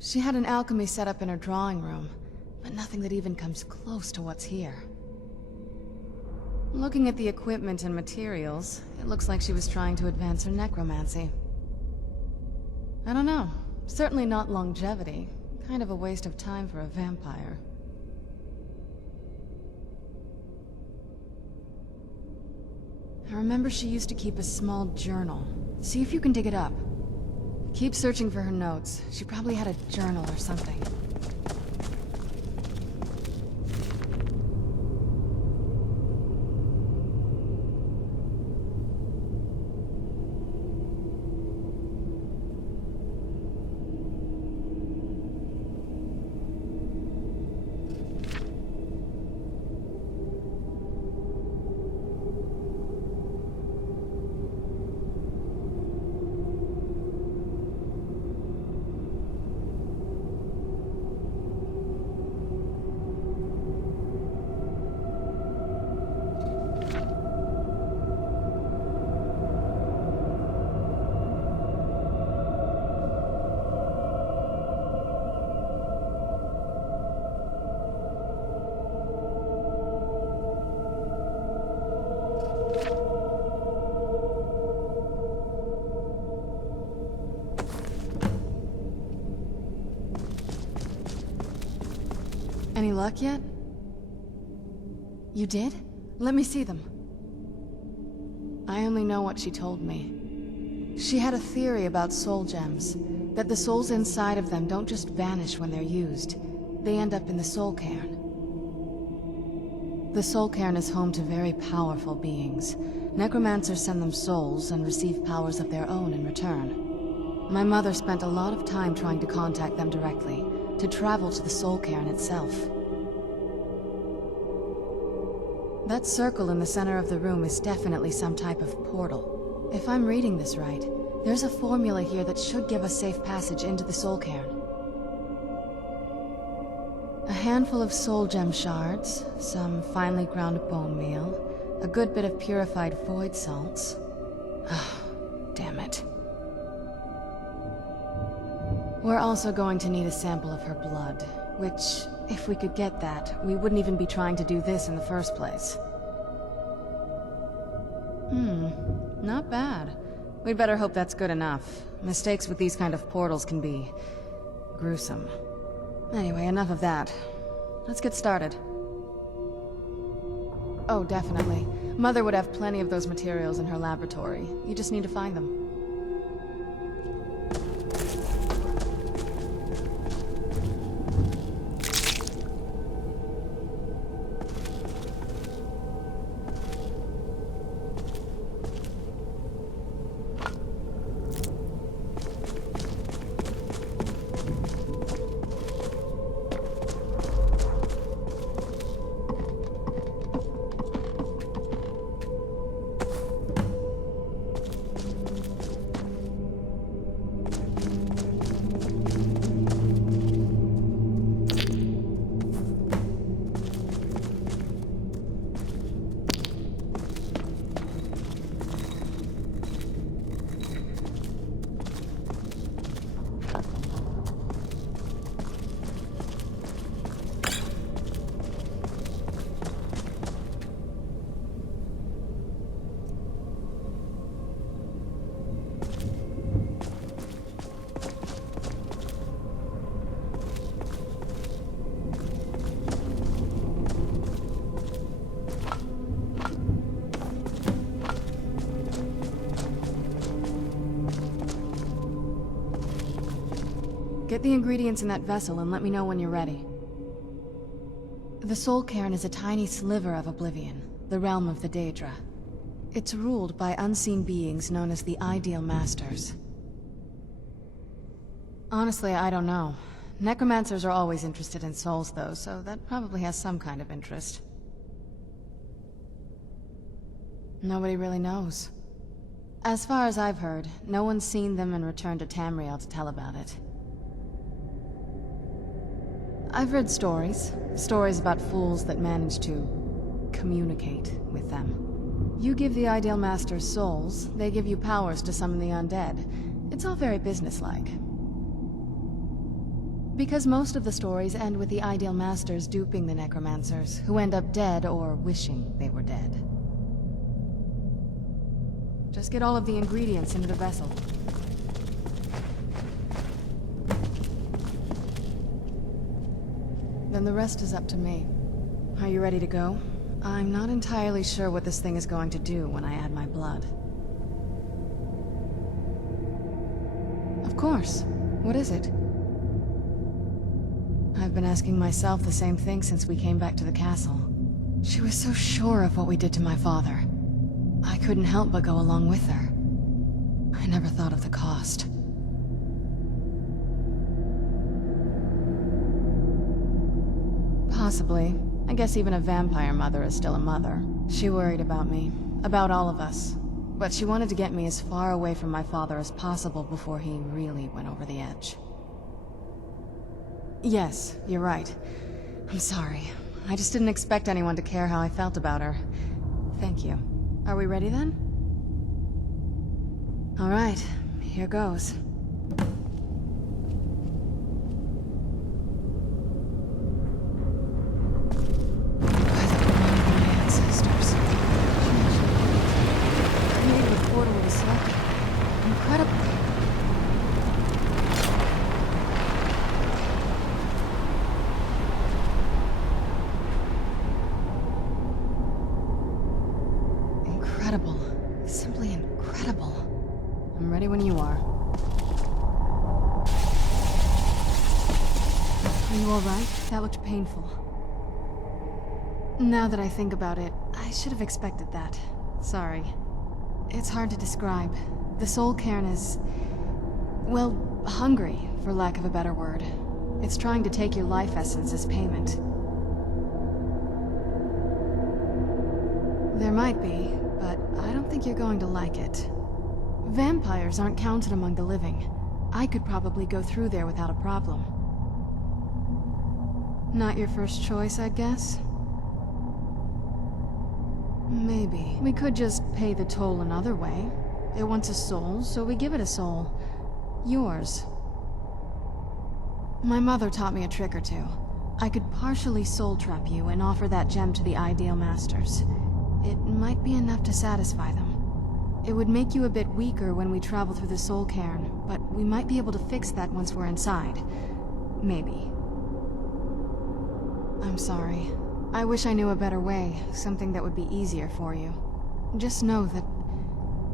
She had an alchemy set up in her drawing room, but nothing that even comes close to what's here. Looking at the equipment and materials, it looks like she was trying to advance her necromancy. I don't know. Certainly not longevity. Kind of a waste of time for a vampire. I remember she used to keep a small journal. See if you can dig it up. Keep searching for her notes. She probably had a journal or something. Any luck yet? You did? Let me see them. I only know what she told me. She had a theory about soul gems, that the souls inside of them don't just vanish when they're used. They end up in the soul cairn. The soul cairn is home to very powerful beings. Necromancers send them souls and receive powers of their own in return. My mother spent a lot of time trying to contact them directly, to travel to the soul cairn itself. That circle in the center of the room is definitely some type of portal. If I'm reading this right, there's a formula here that should give us safe passage into the soul cairn. A handful of soul gem shards, some finely ground bone meal, a good bit of purified void salts. Oh, damn it. We're also going to need a sample of her blood, which, if we could get that, we wouldn't even be trying to do this in the first place. Not bad. We'd better hope that's good enough. Mistakes with these kind of portals can be gruesome. Anyway, enough of that. Let's get started. Oh, definitely. Mother would have plenty of those materials in her laboratory. You just need to find them. Get the ingredients in that vessel and let me know when you're ready. The Soul Cairn is a tiny sliver of Oblivion, the realm of the Daedra. It's ruled by unseen beings known as the Ideal Masters. Honestly, I don't know. Necromancers are always interested in souls, though, so that probably has some kind of interest. Nobody really knows. As far as I've heard, no one's seen them and returned to Tamriel to tell about it. I've read stories about fools that manage to communicate with them. You give the Ideal Masters souls, they give you powers to summon the undead. It's all very businesslike. Because most of the stories end with the Ideal Masters duping the Necromancers, who end up dead or wishing they were dead. Just get all of the ingredients into the vessel. Then the rest is up to me. Are you ready to go? I'm not entirely sure what this thing is going to do when I add my blood. Of course. What is it? I've been asking myself the same thing since we came back to the castle. She was so sure of what we did to my father. I couldn't help but go along with her. I never thought of the cost. Possibly. I guess even a vampire mother is still a mother. She worried about me. About all of us. But she wanted to get me as far away from my father as possible before he really went over the edge. Yes, you're right. I'm sorry. I just didn't expect anyone to care how I felt about her. Thank you. Are we ready then? All right, here goes. incredible. Simply incredible. I'm ready when you are. Are you alright? That looked painful. Now that I think about it, I should have expected that. Sorry. It's hard to describe. The soul cairn is... well, hungry, for lack of a better word. It's trying to take your life essence as payment. There might be, but I don't think you're going to like it. Vampires aren't counted among the living. I could probably go through there without a problem. Not your first choice, I'd guess? Maybe. We could just pay the toll another way. It wants a soul, so we give it a soul. Yours. My mother taught me a trick or two. I could partially soul trap you and offer that gem to the ideal masters. It might be enough to satisfy them. It would make you a bit weaker when we travel through the soul cairn, but we might be able to fix that once we're inside. Maybe. I'm sorry. I wish I knew a better way, something that would be easier for you. Just know that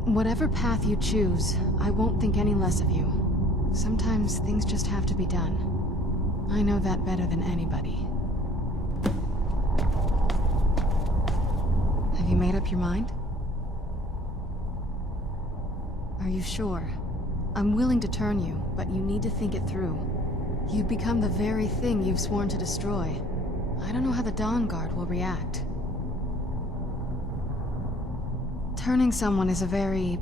whatever path you choose, I won't think any less of you. Sometimes things just have to be done. I know that better than anybody. Have you made up your mind? Are you sure? I'm willing to turn you, but you need to think it through. You've become the very thing you've sworn to destroy. I don't know how the Dawnguard will react. Turning someone is a very...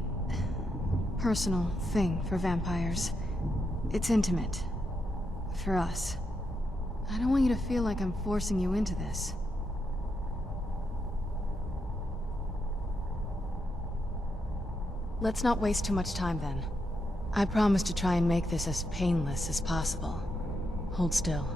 personal thing for vampires. It's intimate. For us. I don't want you to feel like I'm forcing you into this. Let's not waste too much time then. I promise to try and make this as painless as possible. Hold still.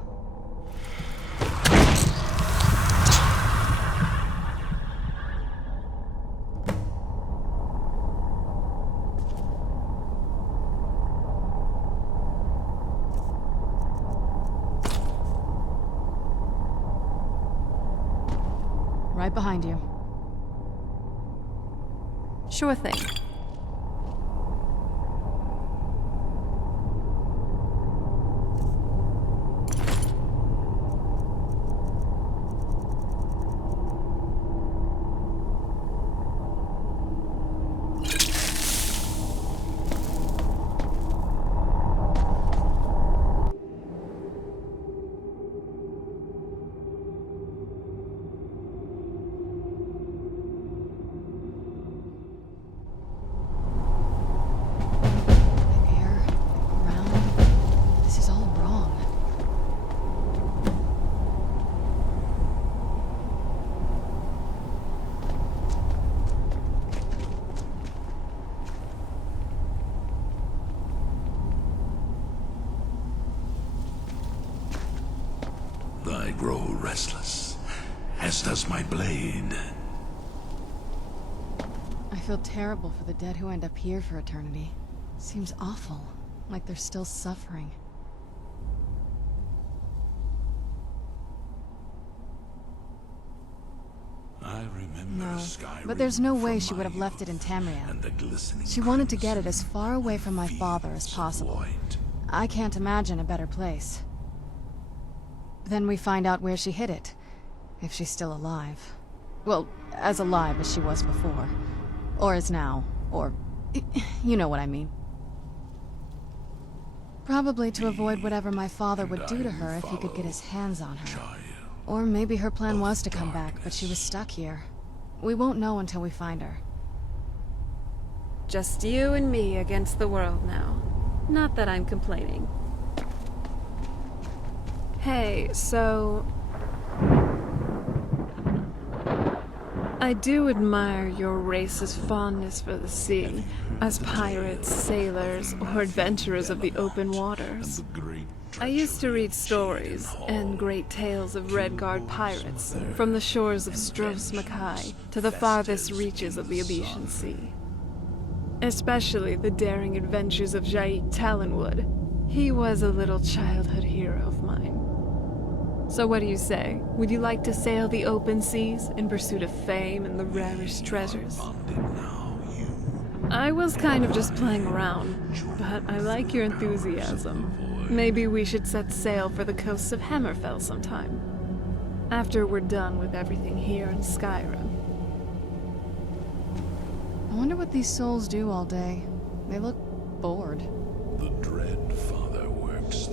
Right behind you. Sure thing. I grow restless, as does my blade. I feel terrible for the dead who end up here for eternity. Seems awful, like they're still suffering. I remember Skyrim, but there's no way she would have left it in Tamriel. She wanted to get it as far away from my father as possible. I can't imagine a better place. Then we find out where she hid it, if she's still alive. Well, as alive as she was before. Or is now, or... you know what I mean. Probably to avoid whatever my father would do to her if he could get his hands on her. Or maybe her plan was to come back, but she was stuck here. We won't know until we find her. Just you and me against the world now. Not that I'm complaining. Hey, so... I do admire your race's fondness for the sea, as pirates, sailors, or adventurers of the open waters. I used to read stories and great tales of Redguard pirates, from the shores of Stros Mackay to the farthest reaches of the Abetian Sea. Especially the daring adventures of Jaik Talonwood. He was a little childhood hero of mine. So what do you say? Would you like to sail the open seas in pursuit of fame and the rarest treasures? I was kind of just playing around, but I like your enthusiasm. Maybe we should set sail for the coasts of Hammerfell sometime. After we're done with everything here in Skyrim. I wonder what these souls do all day. They look bored. The Dread Father works.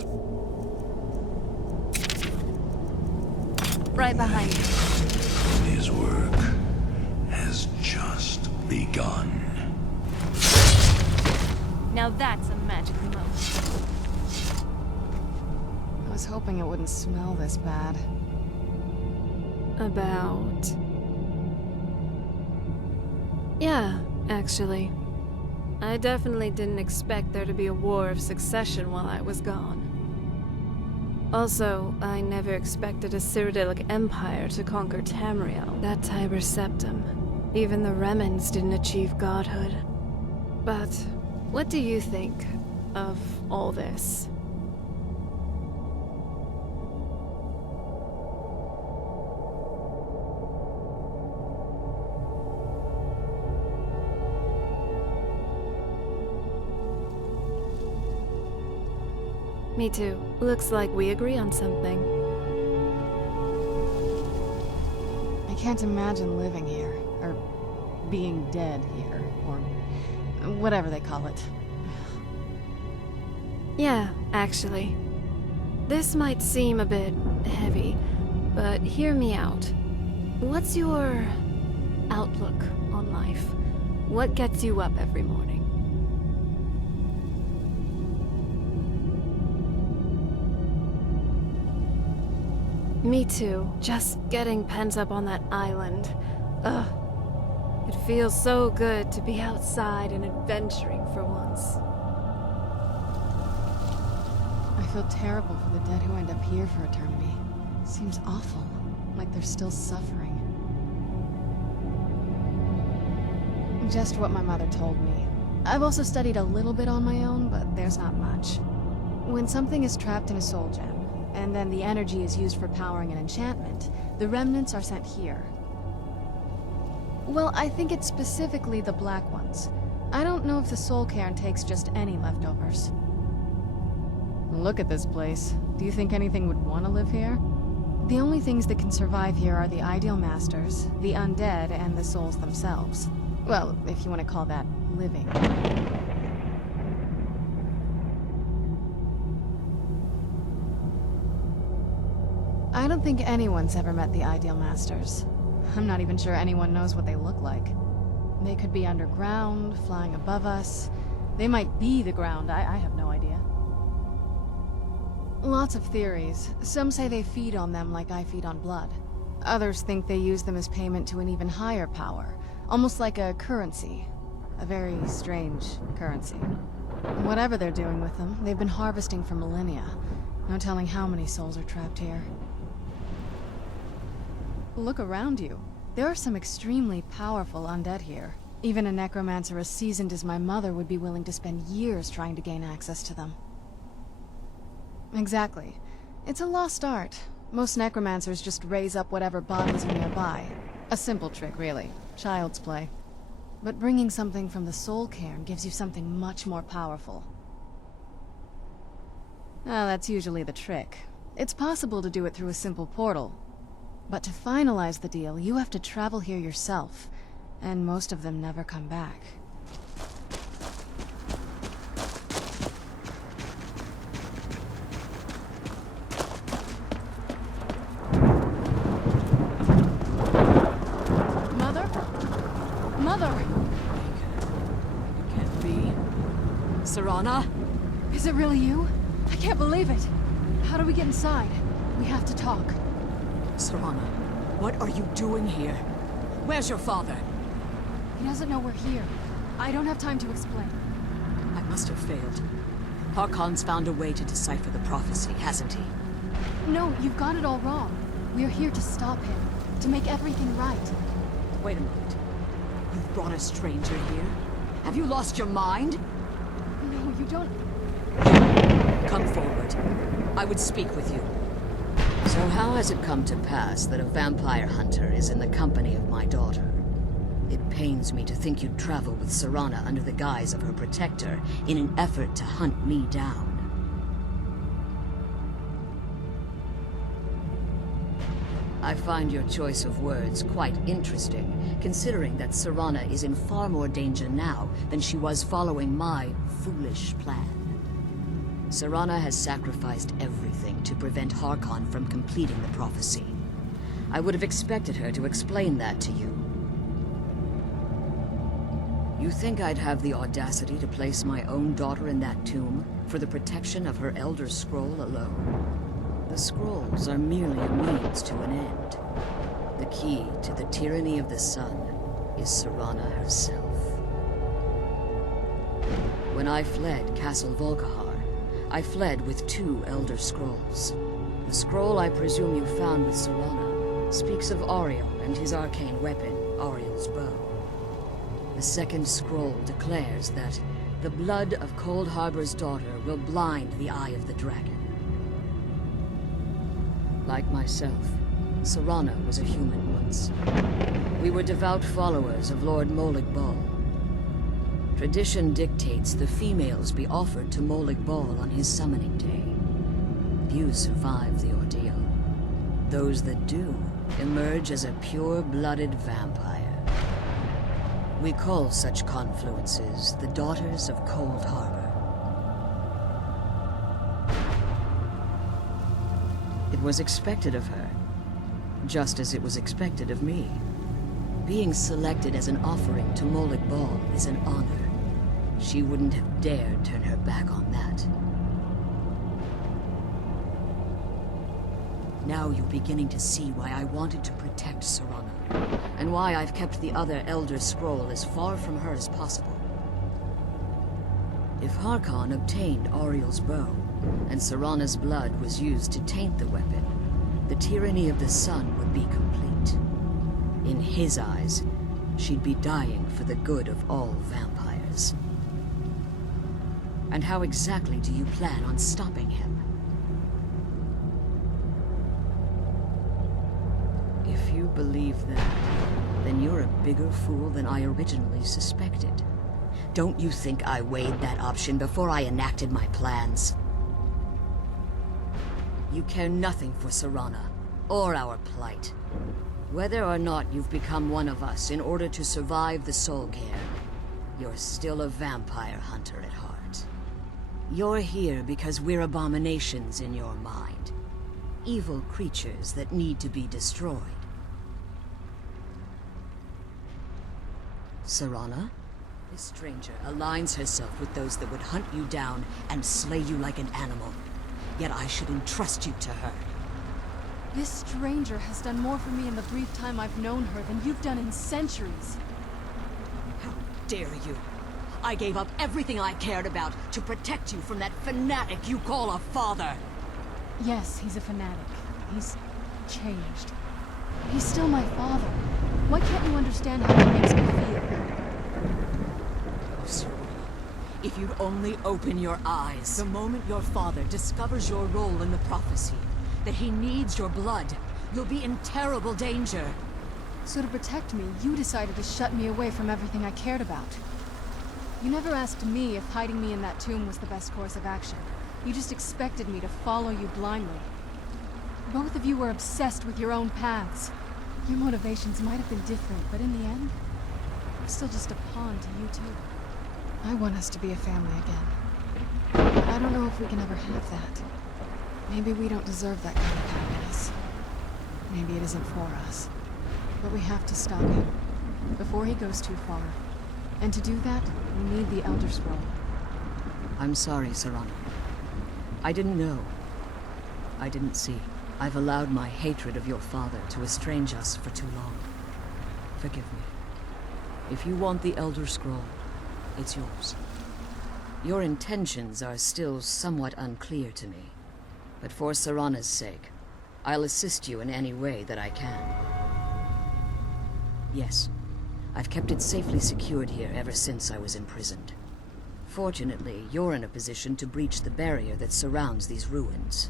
Right behind you. His work has just begun. Now that's a magic moment. I was hoping it wouldn't smell this bad. About... Yeah, actually. I definitely didn't expect there to be a war of succession while I was gone. Also, I never expected a Cyrodiilic empire to conquer Tamriel, that Tiber Septum. Even the Remnants didn't achieve godhood. But what do you think of all this? Me too. Looks like we agree on something. I can't imagine living here, or being dead here, or whatever they call it. Yeah, actually. This might seem a bit heavy, but hear me out. What's your outlook on life? What gets you up every morning? Me too. Just getting pent up on that island. Ugh. It feels so good to be outside and adventuring for once. I feel terrible for the dead who end up here for eternity. Seems awful. Like they're still suffering. Just what my mother told me. I've also studied a little bit on my own, but there's not much. When something is trapped in a soul gem, and then the energy is used for powering an enchantment, the remnants are sent here. Well, I think it's specifically the black ones. I don't know if the soul cairn takes just any leftovers. Look at this place. Do you think anything would want to live here? The only things that can survive here are the ideal masters, the undead, and the souls themselves. Well, if you want to call that living. I don't think anyone's ever met the ideal masters. I'm not even sure anyone knows what they look like. They could be underground, flying above us. They might be the ground, I have no idea. Lots of theories. Some say they feed on them like I feed on blood. Others think they use them as payment to an even higher power, almost like a currency. A very strange currency. Whatever they're doing with them, they've been harvesting for millennia. No telling how many souls are trapped here. Look around you. There are some extremely powerful undead here. Even a necromancer as seasoned as my mother would be willing to spend years trying to gain access to them. Exactly. It's a lost art. Most necromancers just raise up whatever bodies are nearby. A simple trick, really. Child's play. But bringing something from the soul cairn gives you something much more powerful. That's usually the trick. It's possible to do it through a simple portal. But to finalize the deal, you have to travel here yourself. And most of them never come back. Mother? Mother! It can't be. Serana? Is it really you? I can't believe it. How do we get inside? We have to talk. Serana, what are you doing here? Where's your father? He doesn't know we're here. I don't have time to explain. I must have failed. Harkon's found a way to decipher the prophecy, hasn't he? No, you've got it all wrong. We're here to stop him. To make everything right. Wait a moment. You've brought a stranger here? Have you lost your mind? No, you don't... Come forward. I would speak with you. So how has it come to pass that a vampire hunter is in the company of my daughter? It pains me to think you'd travel with Serana under the guise of her protector in an effort to hunt me down. I find your choice of words quite interesting, considering that Serana is in far more danger now than she was following my foolish plan. Serana has sacrificed everything to prevent Harkon from completing the prophecy. I would have expected her to explain that to you. You think I'd have the audacity to place my own daughter in that tomb for the protection of her Elder Scroll alone? The scrolls are merely a means to an end. The key to the tyranny of the sun is Serana herself. When I fled Castle Volkihar, I fled with 2 Elder Scrolls. The scroll I presume you found with Serana speaks of Auriel and his arcane weapon, Auriel's bow. The second scroll declares that the blood of Cold Harbor's daughter will blind the eye of the dragon. Like myself, Serana was a human once. We were devout followers of Lord Molig Bal. Tradition dictates the females be offered to Molig Bal on his summoning day. Few survive the ordeal. Those that do emerge as a pure-blooded vampire. We call such confluences the Daughters of Cold Harbor. It was expected of her, just as it was expected of me. Being selected as an offering to Molig Bal is an honor. She wouldn't have dared turn her back on that. Now you're beginning to see why I wanted to protect Serana, and why I've kept the other Elder Scroll as far from her as possible. If Harkon obtained Auriel's bow, and Serana's blood was used to taint the weapon, the tyranny of the sun would be complete. In his eyes, she'd be dying for the good of all vampires. And how exactly do you plan on stopping him? If you believe that, then you're a bigger fool than I originally suspected. Don't you think I weighed that option before I enacted my plans? You care nothing for Serana, or our plight. Whether or not you've become one of us in order to survive the Soul Cairn, you're still a vampire hunter at heart. You're here because we're abominations in your mind. Evil creatures that need to be destroyed. Serana? This stranger aligns herself with those that would hunt you down and slay you like an animal. Yet I should entrust you to her. This stranger has done more for me in the brief time I've known her than you've done in centuries. How dare you? I gave up everything I cared about to protect you from that fanatic you call a father. Yes, he's a fanatic. He's changed. He's still my father. Why can't you understand how he makes me feel? Serana, if you'd only open your eyes. The moment your father discovers your role in the prophecy, that he needs your blood, you'll be in terrible danger. So to protect me, you decided to shut me away from everything I cared about. You never asked me if hiding me in that tomb was the best course of action. You just expected me to follow you blindly. Both of you were obsessed with your own paths. Your motivations might have been different, but in the end, I'm still just a pawn to you two. I want us to be a family again. But I don't know if we can ever have that. Maybe we don't deserve that kind of happiness. Maybe it isn't for us. But we have to stop him, before he goes too far. And to do that, we need the Elder Scroll. I'm sorry, Serana. I didn't know. I didn't see. I've allowed my hatred of your father to estrange us for too long. Forgive me. If you want the Elder Scroll, it's yours. Your intentions are still somewhat unclear to me. But for Serana's sake, I'll assist you in any way that I can. Yes, I've kept it safely secured here ever since I was imprisoned. Fortunately, you're in a position to breach the barrier that surrounds these ruins.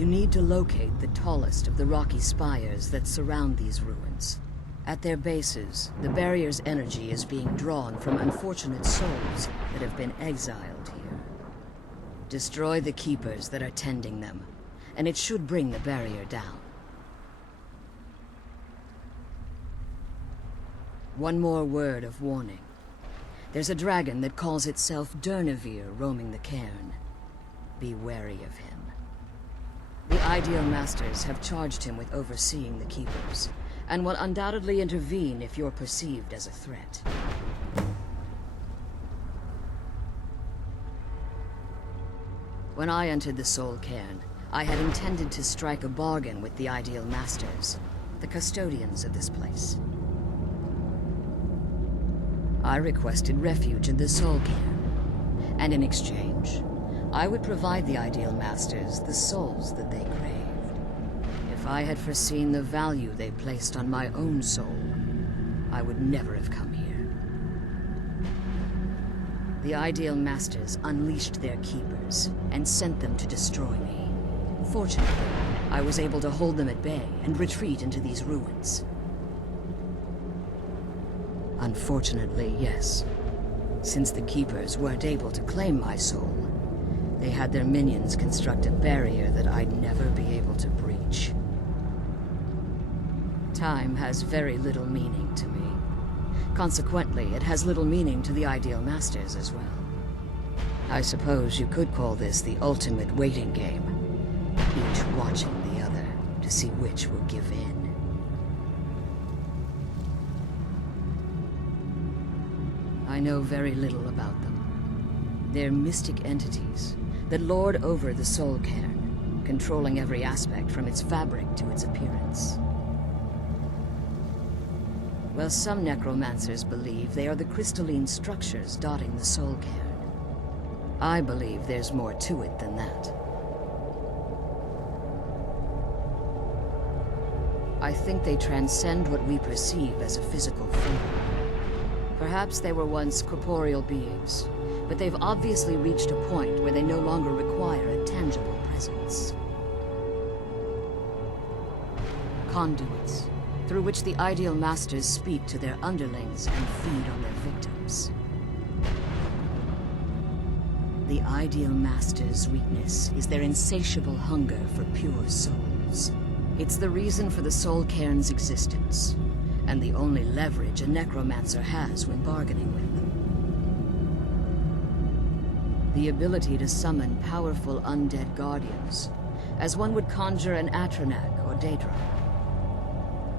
You need to locate the tallest of the rocky spires that surround these ruins. At their bases, the barrier's energy is being drawn from unfortunate souls that have been exiled here. Destroy the keepers that are tending them, and it should bring the barrier down. One more word of warning. There's a dragon that calls itself Durnehviir roaming the cairn. Be wary of him. The Ideal Masters have charged him with overseeing the Keepers, and will undoubtedly intervene if you're perceived as a threat. When I entered the Soul Cairn, I had intended to strike a bargain with the Ideal Masters, the custodians of this place. I requested refuge in the Soul Cairn, and in exchange, I would provide the Ideal Masters the souls that they craved. If I had foreseen the value they placed on my own soul, I would never have come here. The Ideal Masters unleashed their keepers and sent them to destroy me. Fortunately, I was able to hold them at bay and retreat into these ruins. Unfortunately, yes. Since the Keepers weren't able to claim my soul, they had their minions construct a barrier that I'd never be able to breach. Time has very little meaning to me. Consequently, it has little meaning to the Ideal Masters as well. I suppose you could call this the ultimate waiting game, each watching the other to see which will give in. I know very little about them. They're mystic entities that lord over the Soul Cairn, controlling every aspect from its fabric to its appearance. While some necromancers believe they are the crystalline structures dotting the Soul Cairn, I believe there's more to it than that. I think they transcend what we perceive as a physical form. Perhaps they were once corporeal beings, but they've obviously reached a point where they no longer require a tangible presence. Conduits, through which the Ideal Masters speak to their underlings and feed on their victims. The Ideal Masters' weakness is their insatiable hunger for pure souls. It's the reason for the Soul Cairn's existence, and the only leverage a necromancer has when bargaining with them. The ability to summon powerful undead guardians, as one would conjure an Atronak or Daedra.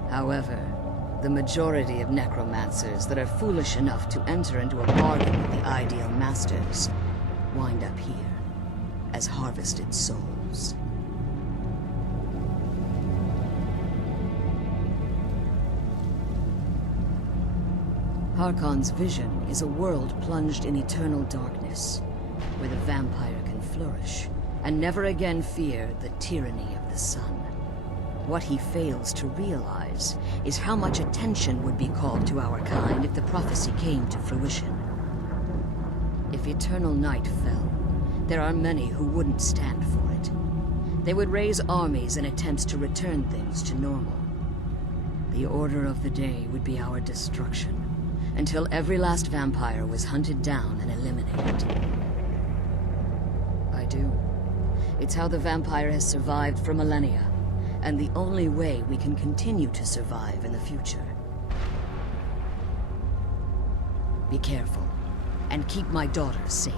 However, the majority of necromancers that are foolish enough to enter into a bargain with the Ideal Masters wind up here as harvested souls. Harkon's vision is a world plunged in eternal darkness, where the vampire can flourish, and never again fear the tyranny of the sun. What he fails to realize is how much attention would be called to our kind if the prophecy came to fruition. If eternal night fell, there are many who wouldn't stand for it. They would raise armies in attempts to return things to normal. The order of the day would be our destruction, until every last vampire was hunted down and eliminated. I do. It's how the vampire has survived for millennia, and the only way we can continue to survive in the future. Be careful, and keep my daughter safe.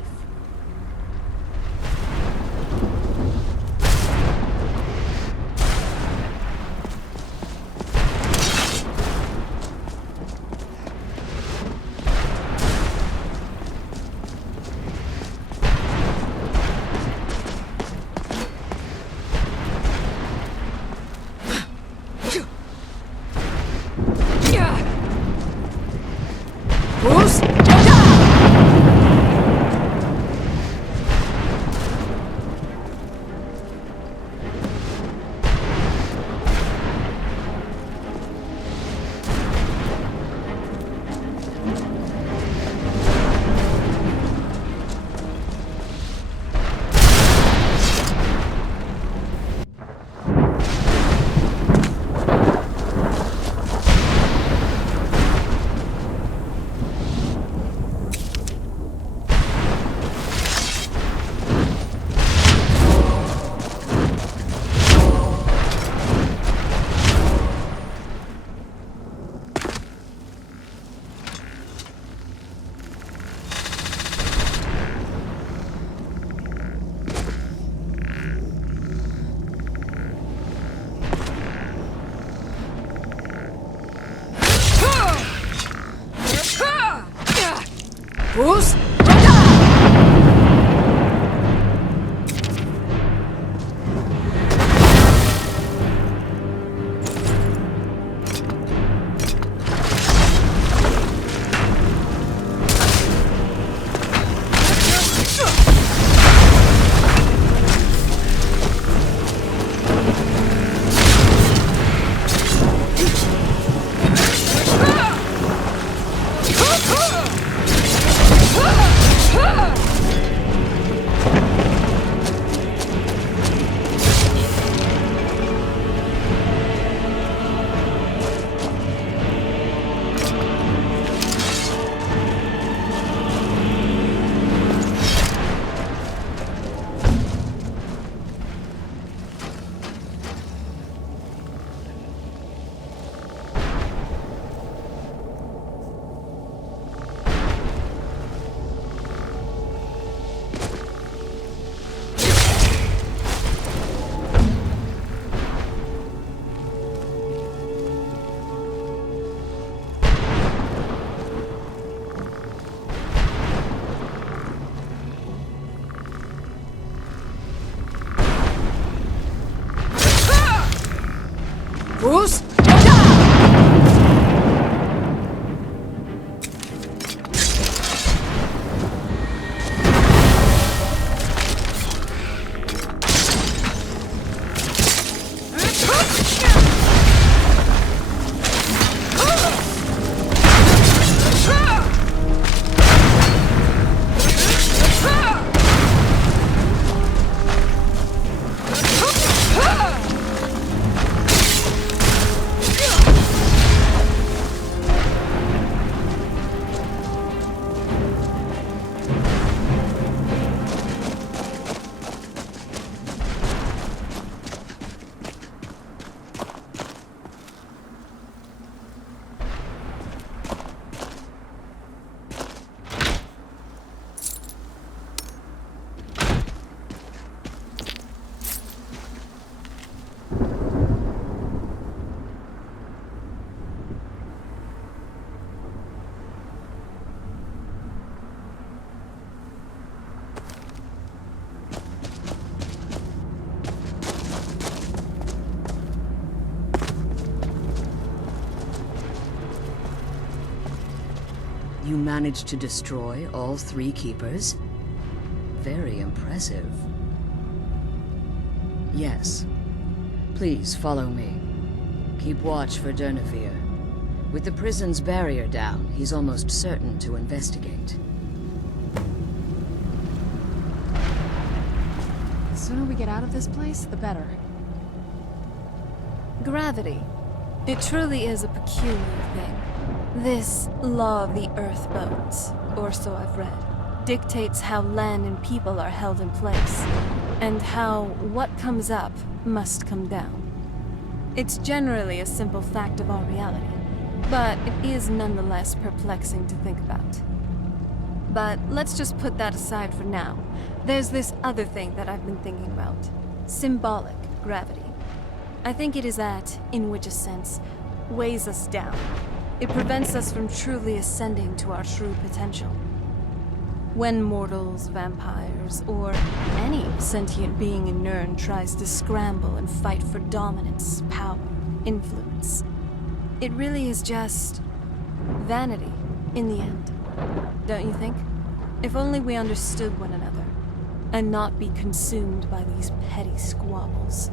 Bruce? Bruce? You managed to destroy all 3 keepers? Very impressive. Yes. Please follow me. Keep watch for Durnehviir. With the prison's barrier down, he's almost certain to investigate. The sooner we get out of this place, the better. Gravity. It truly is a peculiar thing. This law of the earth bones, or so I've read, dictates how land and people are held in place, and how what comes up must come down. It's generally a simple fact of our reality, but it is nonetheless perplexing to think about. But let's just put that aside for now. There's this other thing that I've been thinking about. Symbolic gravity. I think it is that, in which a sense, weighs us down. It prevents us from truly ascending to our true potential. When mortals, vampires, or any sentient being in Nirn tries to scramble and fight for dominance, power, influence, it really is just vanity in the end. Don't you think? If only we understood one another, and not be consumed by these petty squabbles,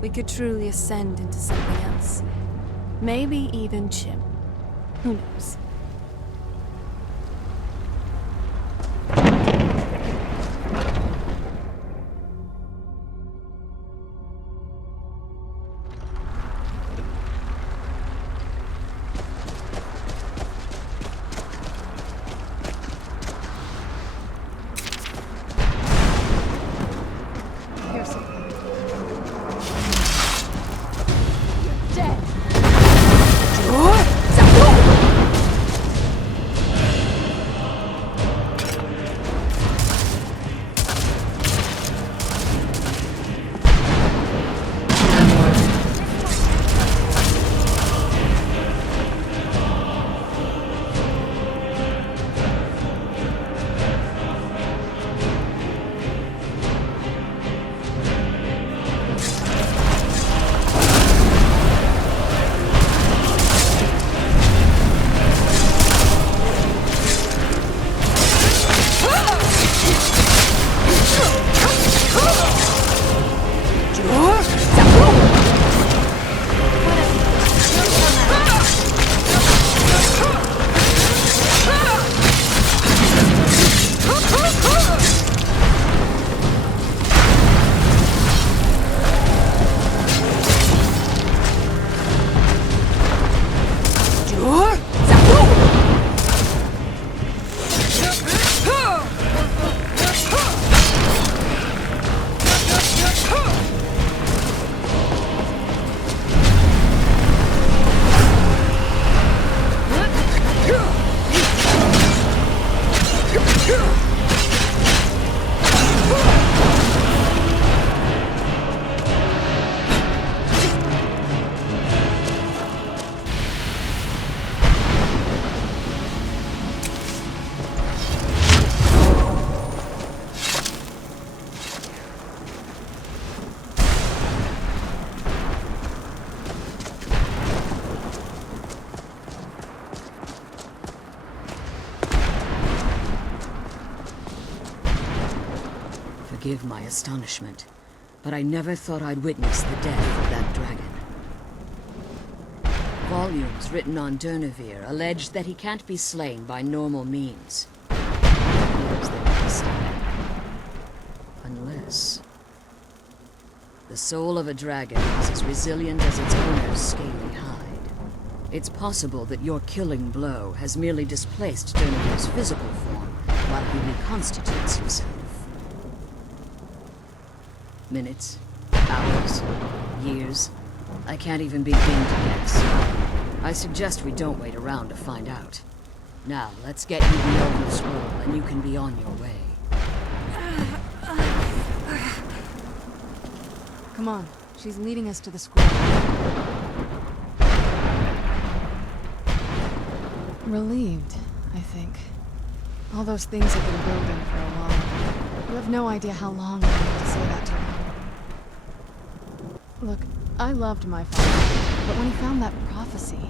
we could truly ascend into something else. Maybe even Chim. Who knows? Here's something. Dead. forgive my astonishment, but I never thought I'd witness the death of that dragon. Volumes written on Durnehviir allege that he can't be slain by normal means. Here's the understanding. Unless... the soul of a dragon is as resilient as its owner's scaly hide. It's possible that your killing blow has merely displaced Durnehviir's physical form while he reconstitutes himself. Minutes, hours, years. I can't even begin to guess. I suggest we don't wait around to find out. Now, let's get you the Elder Scroll and you can be on your way. Come on, she's leading us to the scroll. Relieved, I think. All those things have been building for a while. You have no idea how long I wanted to say that to her. Look, I loved my father, but when he found that prophecy,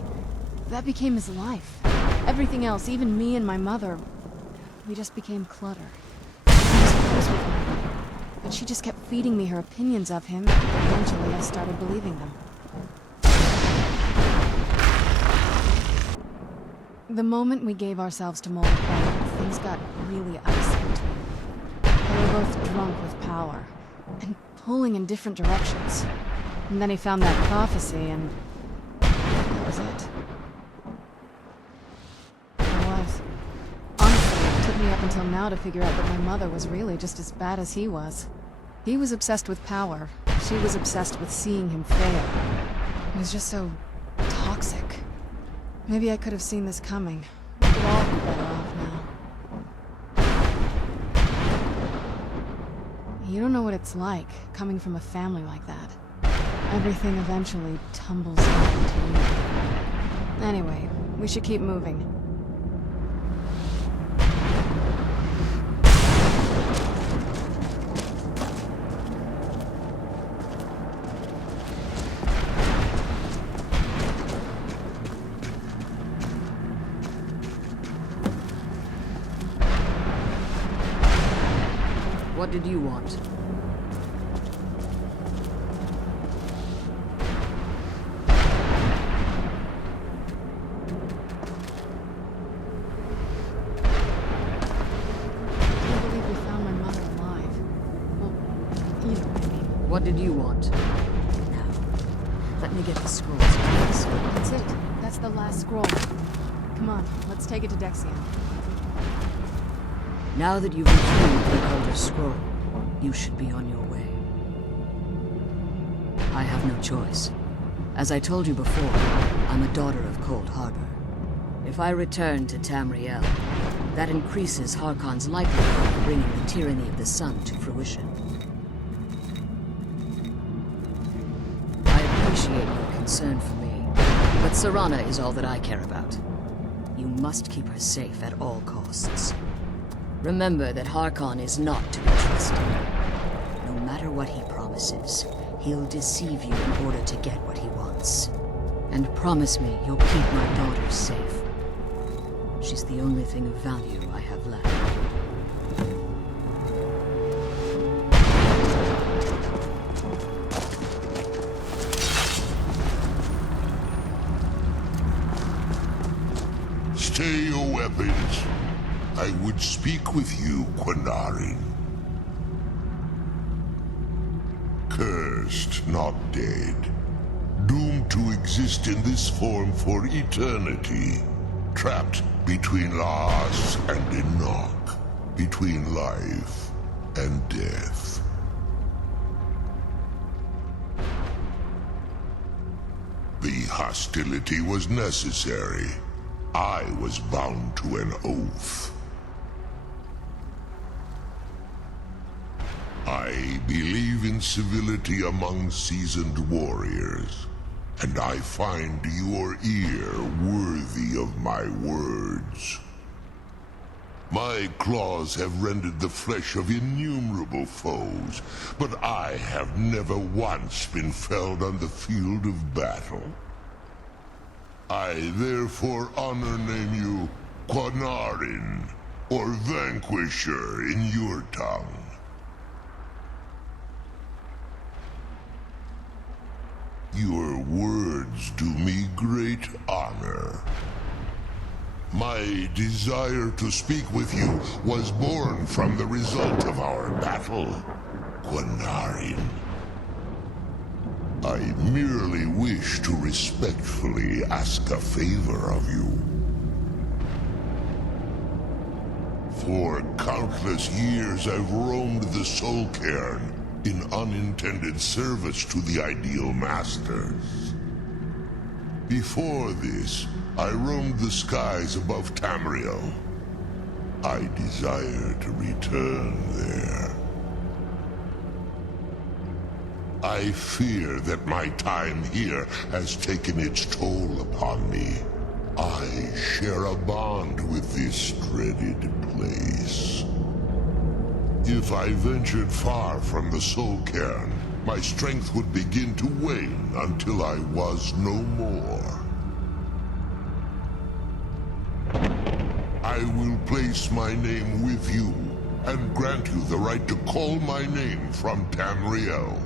that became his life. Everything else, even me and my mother, we just became clutter. He was close with me, but she just kept feeding me her opinions of him, and eventually I started believing them. The moment we gave ourselves to Mold, things got really icy between. We were both drunk with power, and pulling in different directions. And then he found that prophecy, and that was it. I was. Honestly, it took me up until now to figure out that my mother was really just as bad as he was. He was obsessed with power. She was obsessed with seeing him fail. It was just so toxic. Maybe I could have seen this coming. We could all be better off now. You don't know what it's like, coming from a family like that. Everything eventually tumbles down to you. Anyway, we should keep moving. What did you want? What did you want? Now, let me get the scrolls, please. That's it. That's the last scroll. Come on, let's take it to Dexion. Now that you've retrieved the Elder Scroll, you should be on your way. I have no choice. As I told you before, I'm a daughter of Cold Harbor. If I return to Tamriel, that increases Harkon's likelihood of bringing the tyranny of the sun to fruition. I appreciate your concern for me, but Serana is all that I care about. You must keep her safe at all costs. Remember that Harkon is not to be trusted. No matter what he promises, he'll deceive you in order to get what he wants. And promise me you'll keep my daughter safe. She's the only thing of value I have left. Stay your weapons. I would speak with you, Quinarin. Cursed, not dead. Doomed to exist in this form for eternity. Trapped between Laas and Enoch. Between life and death. The hostility was necessary. I was bound to an oath. I believe in civility among seasoned warriors, and I find your ear worthy of my words. My claws have rended the flesh of innumerable foes, but I have never once been felled on the field of battle. I therefore honor name you Quinarin, or Vanquisher in your tongue. Your words do me great honor. My desire to speak with you was born from the result of our battle, Quinarin. I merely wish to respectfully ask a favor of you. For countless years I've roamed the Soul Cairn in unintended service to the Ideal Masters. Before this, I roamed the skies above Tamriel. I desire to return there. I fear that my time here has taken its toll upon me. I share a bond with this dreaded place. If I ventured far from the Soul Cairn, my strength would begin to wane until I was no more. I will place my name with you, and grant you the right to call my name from Tamriel.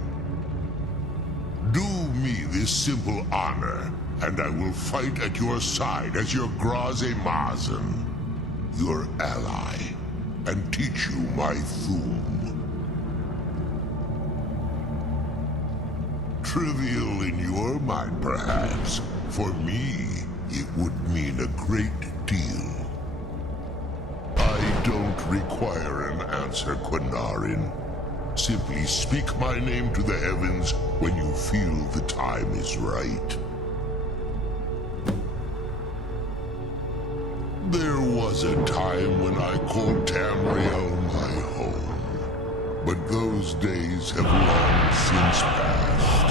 Do me this simple honor, and I will fight at your side as your Graze Mazen, your ally, and teach you my Thum. Trivial in your mind, perhaps. For me, it would mean a great deal. I don't require an answer, Quinarin. Simply speak my name to the heavens when you feel the time is right. There was a time when I called Tamriel my home, but those days have long since passed.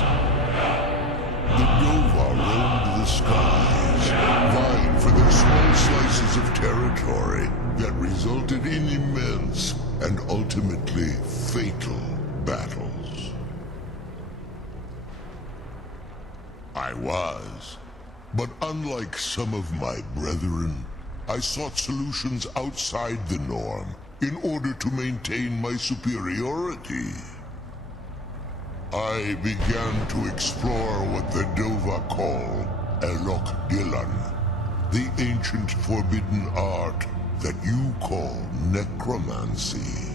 The Dova roamed the skies, vying for their small slices of territory that resulted in immense and ultimately fatal battles. I was, but unlike some of my brethren, I sought solutions outside the norm in order to maintain my superiority. I began to explore what the Dova call Elok Gillan, the ancient forbidden art that you call necromancy.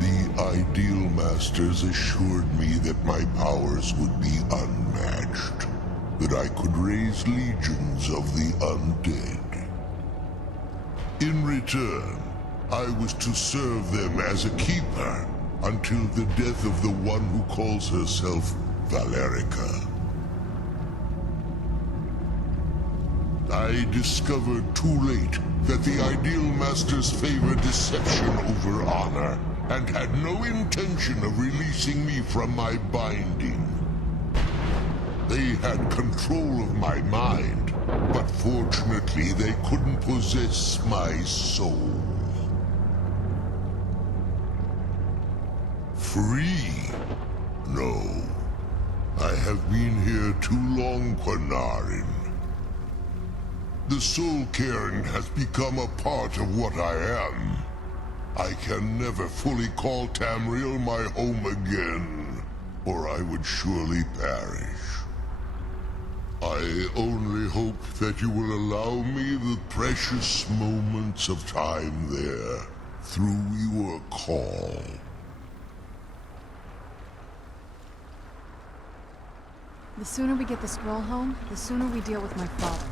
The Ideal Masters assured me that my powers would be unmatched, that I could raise legions of the undead. In return, I was to serve them as a keeper until the death of the one who calls herself Valerica. I discovered too late that the Ideal Masters favor deception over honor, and had no intention of releasing me from my binding. They had control of my mind, but fortunately they couldn't possess my soul. Free? No. I have been here too long, Quinarin. The Soul Cairn has become a part of what I am. I can never fully call Tamriel my home again, or I would surely perish. I only hope that you will allow me the precious moments of time there, through your call. The sooner we get the scroll home, the sooner we deal with my father.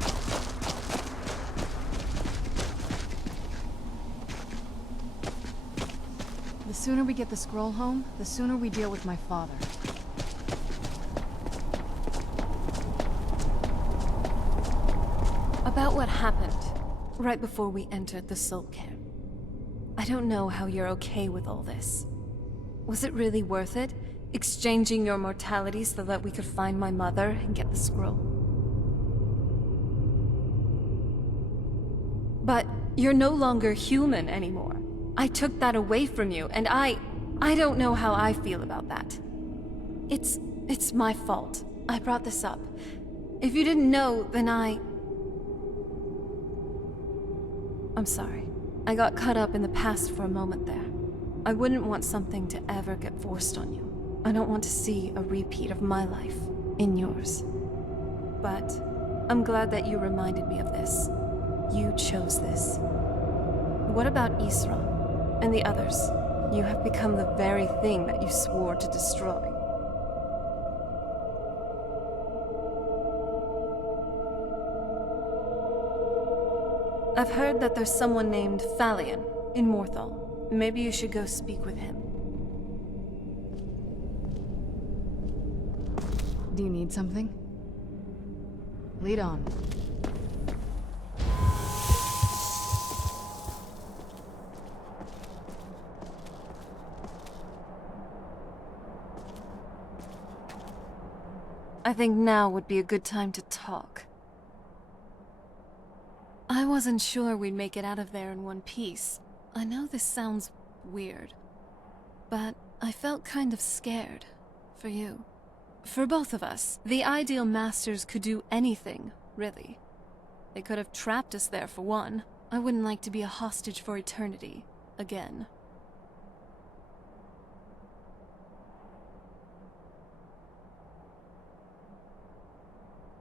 The sooner we get the scroll home, the sooner we deal with my father. About what happened right before we entered the Soul Cairn. I don't know how you're okay with all this. Was it really worth it? Exchanging your mortality so that we could find my mother and get the scroll? But you're no longer human anymore. I took that away from you, and I don't know how I feel about that. It's my fault. I brought this up. If you didn't know, then I'm sorry. I got caught up in the past for a moment there. I wouldn't want something to ever get forced on you. I don't want to see a repeat of my life in yours. But I'm glad that you reminded me of this. You chose this. What about Isran and the others? You have become the very thing that you swore to destroy. I've heard that there's someone named Thalion in Morthal. Maybe you should go speak with him. Do you need something? Lead on. I think now would be a good time to talk. I wasn't sure we'd make it out of there in one piece. I know this sounds weird, but I felt kind of scared for you. For both of us, the Ideal Masters could do anything, really. They could have trapped us there for one. I wouldn't like to be a hostage for eternity, again.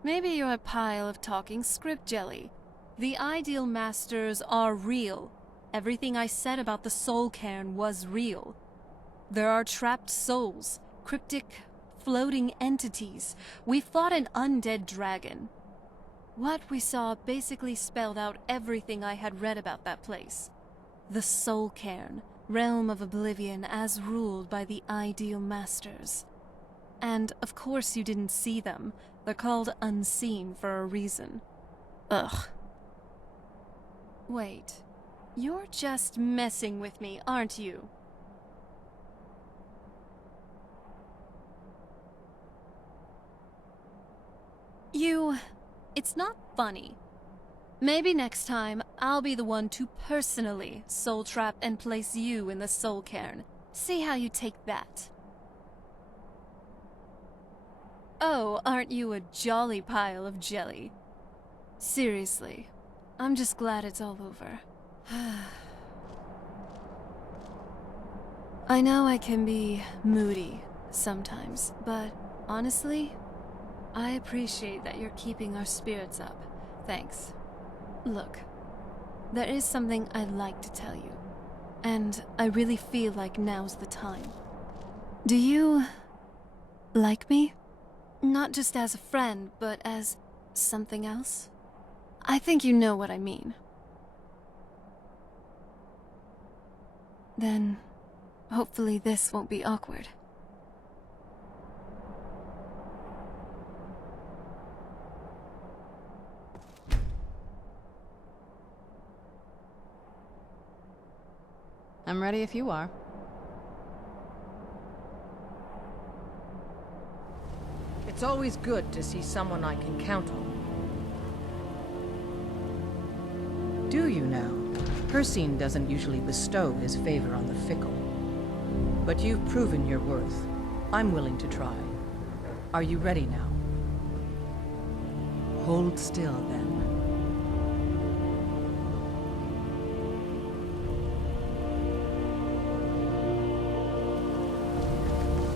Maybe you're a pile of talking script jelly. The Ideal Masters are real. Everything I said about the soul cairn was real. There are trapped souls, cryptic, floating entities. We fought an undead dragon. What we saw basically spelled out everything I had read about that place. The soul cairn, realm of oblivion as ruled by the Ideal Masters. And of course you didn't see them. They're called unseen for a reason. Ugh. Wait, you're just messing with me, aren't you? It's not funny. Maybe next time, I'll be the one to personally soul trap and place you in the soul cairn. See how you take that. Oh, aren't you a jolly pile of jelly? Seriously, I'm just glad it's all over. I know I can be moody sometimes, but honestly, I appreciate that you're keeping our spirits up. Thanks. Look, there is something I'd like to tell you, and I really feel like now's the time. Do you like me? Not just as a friend, but as something else? I think you know what I mean. Then, hopefully this won't be awkward. I'm ready if you are. It's always good to see someone I can count on. Do you now? Hircine doesn't usually bestow his favor on the fickle. But you've proven your worth. I'm willing to try. Are you ready now? Hold still, then.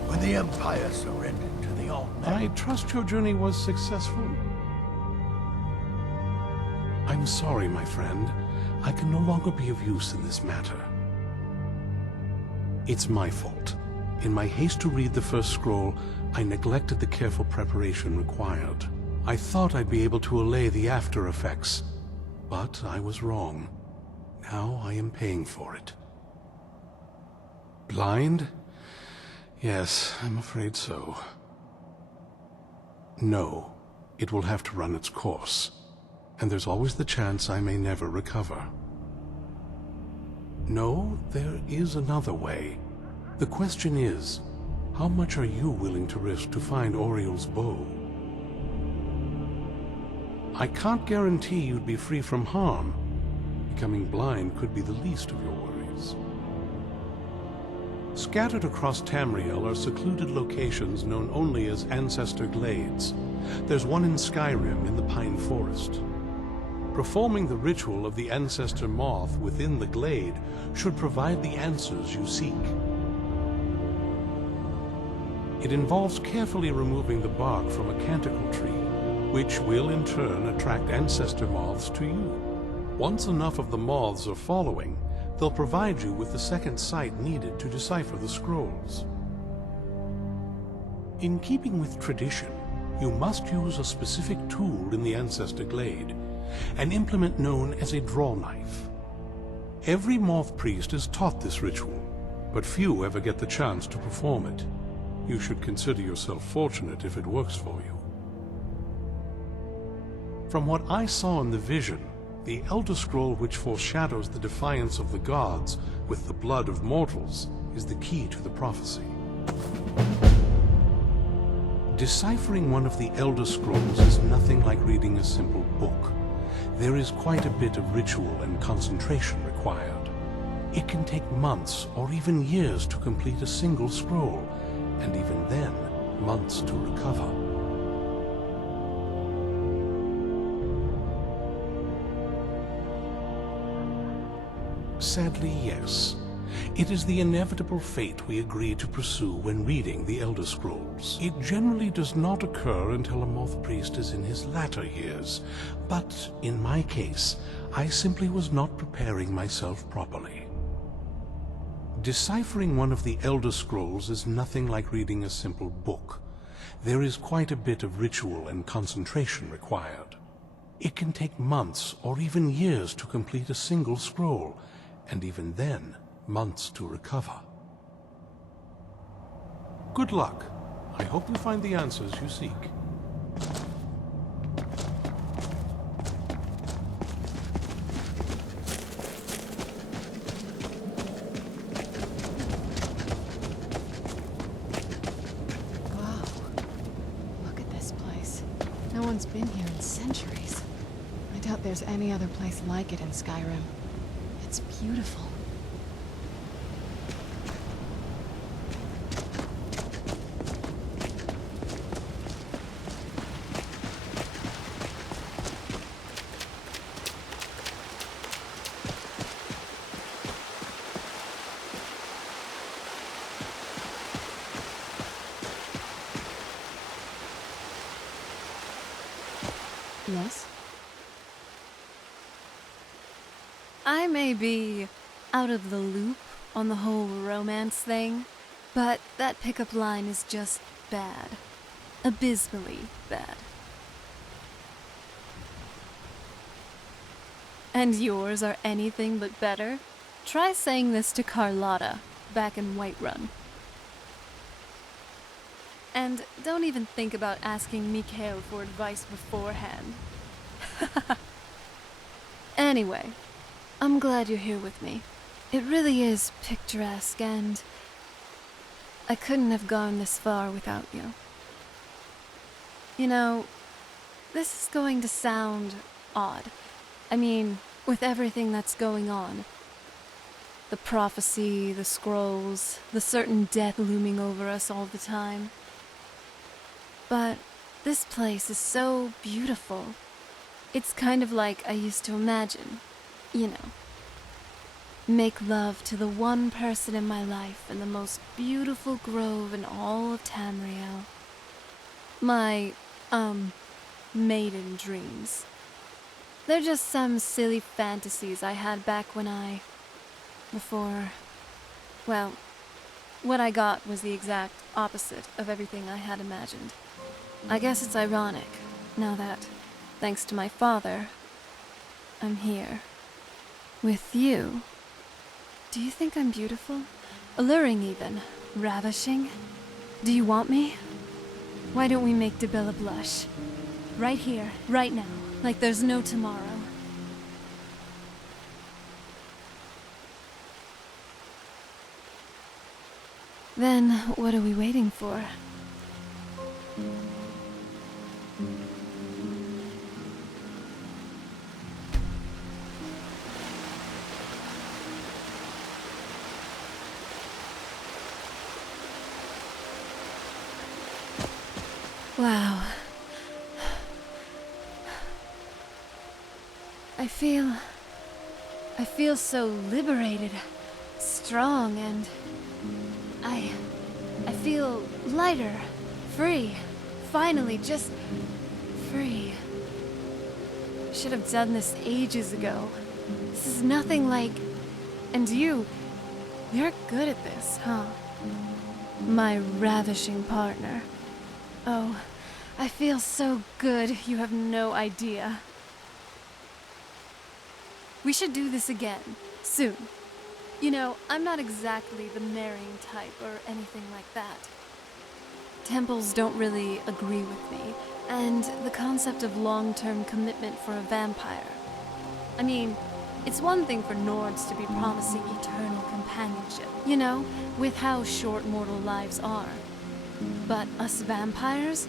When the Empire surrendered to the I trust your journey was successful. I'm sorry, my friend. I can no longer be of use in this matter. It's my fault. In my haste to read the first scroll, I neglected the careful preparation required. I thought I'd be able to allay the after effects, but I was wrong. Now I am paying for it. Blind? Yes, I'm afraid so. No, it will have to run its course, and there's always the chance I may never recover. No, there is another way. The question is, how much are you willing to risk to find Auriel's bow? I can't guarantee you'd be free from harm. Becoming blind could be the least of your worries. Scattered across Tamriel are secluded locations known only as Ancestor Glades. There's one in Skyrim in the Pine Forest. Performing the ritual of the Ancestor Moth within the glade should provide the answers you seek. It involves carefully removing the bark from a canticle tree, which will in turn attract ancestor moths to you. Once enough of the moths are following, they'll provide you with the second sight needed to decipher the scrolls. In keeping with tradition, you must use a specific tool in the Ancestor Glade, an implement known as a draw knife. Every moth priest is taught this ritual, but few ever get the chance to perform it. You should consider yourself fortunate if it works for you. From what I saw in the vision, the Elder Scroll which foreshadows the defiance of the gods with the blood of mortals is the key to the prophecy. Deciphering one of the Elder Scrolls is nothing like reading a simple book. There is quite a bit of ritual and concentration required. It can take months or even years to complete a single scroll, and even then, months to recover. Sadly, yes. It is the inevitable fate we agree to pursue when reading the Elder Scrolls. It generally does not occur until a moth priest is in his latter years, but in my case, I simply was not preparing myself properly. Deciphering one of the Elder Scrolls is nothing like reading a simple book. There is quite a bit of ritual and concentration required. It can take months or even years to complete a single scroll, and even then, months to recover. Good luck. I hope you find the answers you seek. Wow. Look at this place. No one's been here in centuries. I doubt there's any other place like it in Skyrim. It's beautiful. Yes? I may be out of the loop on the whole romance thing, but that pickup line is just bad. Abysmally bad. And yours are anything but better? Try saying this to Carlotta, back in Whiterun. And don't even think about asking Mikhail for advice beforehand. Anyway, I'm glad you're here with me. It really is picturesque, and I couldn't have gone this far without you. You know, this is going to sound odd. I mean, with everything that's going on. The prophecy, the scrolls, the certain death looming over us all the time. But this place is so beautiful. It's kind of like I used to imagine, you know. Make love to the one person in my life in the most beautiful grove in all of Tamriel. My, maiden dreams. They're just some silly fantasies I had back when before, well, what I got was the exact opposite of everything I had imagined. I guess it's ironic, now that, thanks to my father, I'm here. With you. Do you think I'm beautiful? Alluring even? Ravishing? Do you want me? Why don't we make Dibella blush? Right here, right now, like there's no tomorrow. Then, what are we waiting for? Wow. I feel so liberated, strong, and I I feel lighter, free. Finally, just free. Should have done this ages ago. This is nothing like... And you're good at this, huh? My ravishing partner. Oh, I feel so good, you have no idea. We should do this again, soon. You know, I'm not exactly the marrying type or anything like that. Temples don't really agree with me, and the concept of long-term commitment for a vampire. I mean, it's one thing for Nords to be promising eternal companionship, you know, with how short mortal lives are. But us vampires?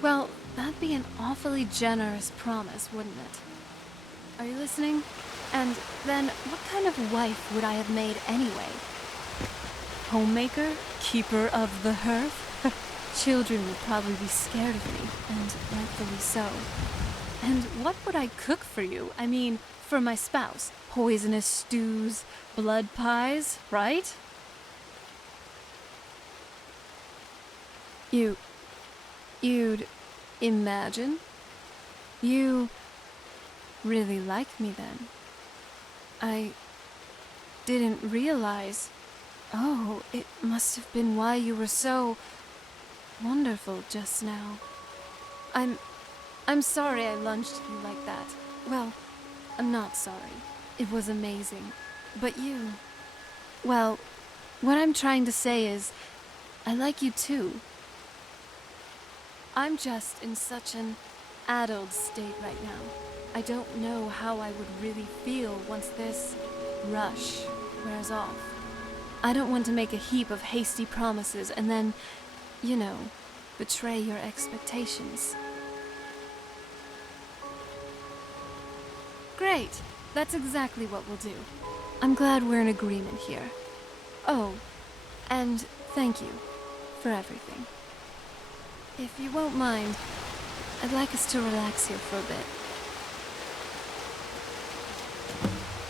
Well, that'd be an awfully generous promise, wouldn't it? Are you listening? And then, what kind of wife would I have made anyway? Homemaker? Keeper of the hearth? Children would probably be scared of me, and rightfully so. And what would I cook for you? I mean, for my spouse. Poisonous stews, blood pies, right? You'd imagine? You really like me then? I didn't realize. Oh, it must have been why you were so wonderful just now. I'm sorry I lunged at you like that. Well, I'm not sorry. It was amazing. But you... Well, what I'm trying to say is, I like you too. I'm just in such an addled state right now. I don't know how I would really feel once this rush wears off. I don't want to make a heap of hasty promises and then, you know, betray your expectations. Great! That's exactly what we'll do. I'm glad we're in agreement here. Oh, and thank you for everything. If you won't mind, I'd like us to relax here for a bit.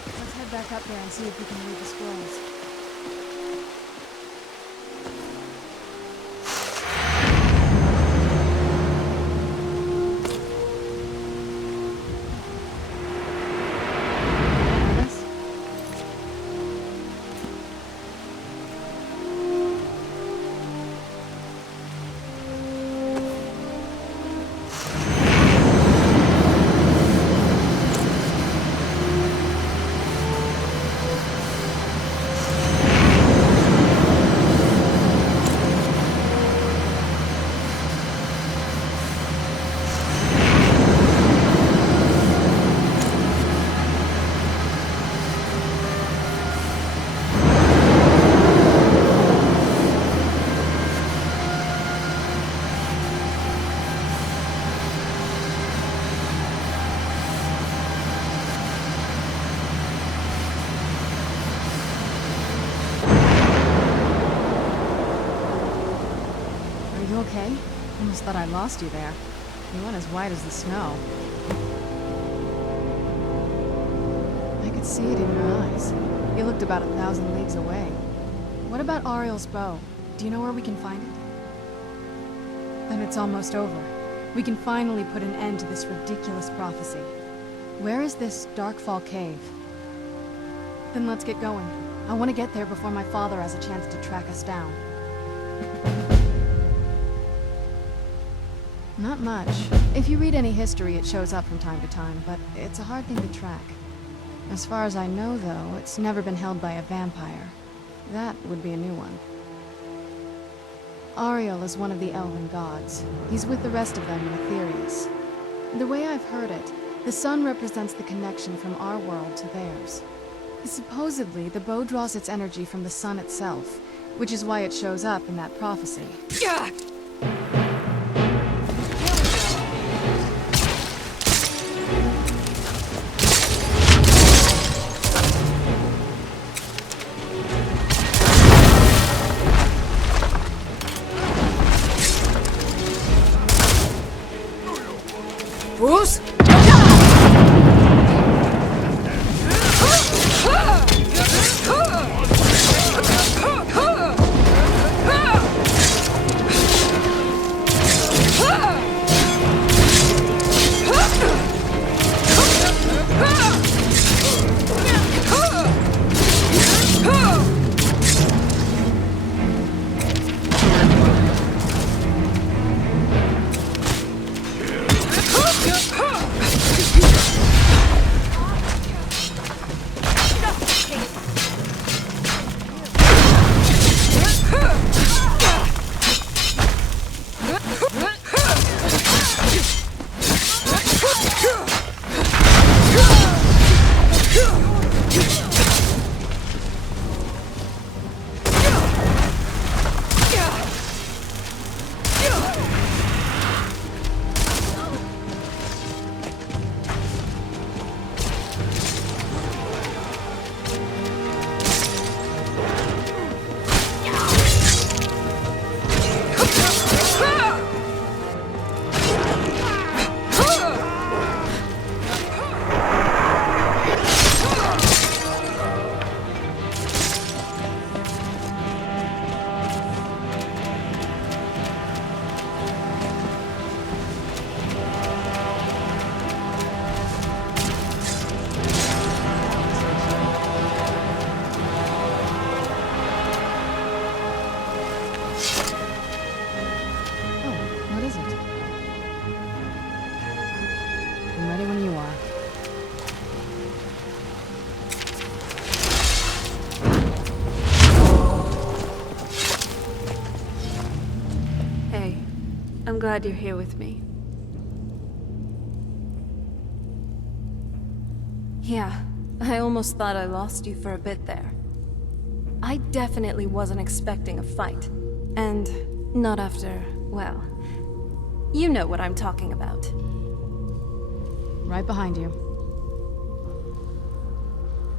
Let's head back up there and see if we can read the scrolls. Okay? Almost thought I lost you there. You went as white as the snow. I could see it in your eyes. You looked about 1,000 leagues away. What about Auriel's bow? Do you know where we can find it? Then it's almost over. We can finally put an end to this ridiculous prophecy. Where is this Darkfall cave? Then let's get going. I want to get there before my father has a chance to track us down. Not much. If you read any history, it shows up from time to time, but it's a hard thing to track. As far as I know, though, it's never been held by a vampire. That would be a new one. Auriel is one of the elven gods. He's with the rest of them in Aetherius. The way I've heard it, the sun represents the connection from our world to theirs. Supposedly, the bow draws its energy from the sun itself, which is why it shows up in that prophecy. Bruce? glad you're here with me. Yeah, I almost thought I lost you for a bit there. I definitely wasn't expecting a fight. And not after, well, you know what I'm talking about. Right behind you.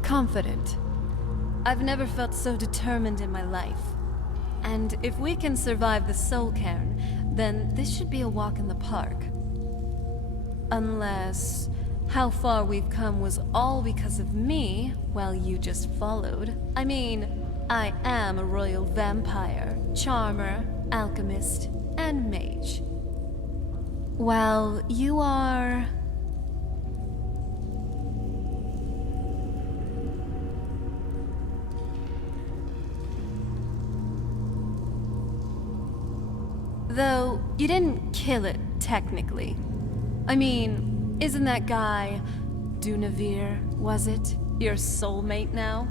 Confident. I've never felt so determined in my life. And if we can survive the soul cairn, then this should be a walk in the park. Unless how far we've come was all because of me, while you just followed. I mean, I am a royal vampire, charmer, alchemist, and mage. While you are... Though, you didn't kill it, technically. I mean, isn't that guy, Durnehviir, was it, your soulmate now?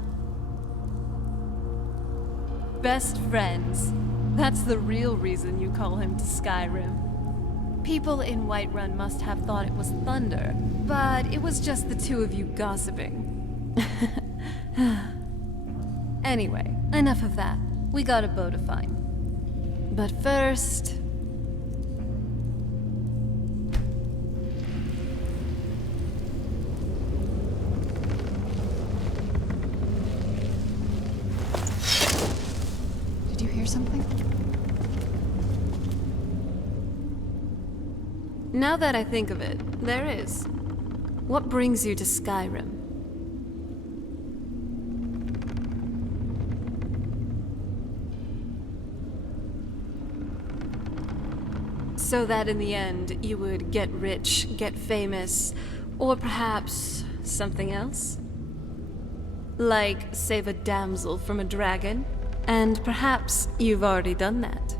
Best friends. That's the real reason you call him to Skyrim. People in Whiterun must have thought it was thunder, but it was just the two of you gossiping. Anyway, enough of that. We got a bow to find. But first... Did you hear something? Now that I think of it, there is. What brings you to Skyrim? So that in the end, you would get rich, get famous, or perhaps something else? Like save a damsel from a dragon? And perhaps you've already done that.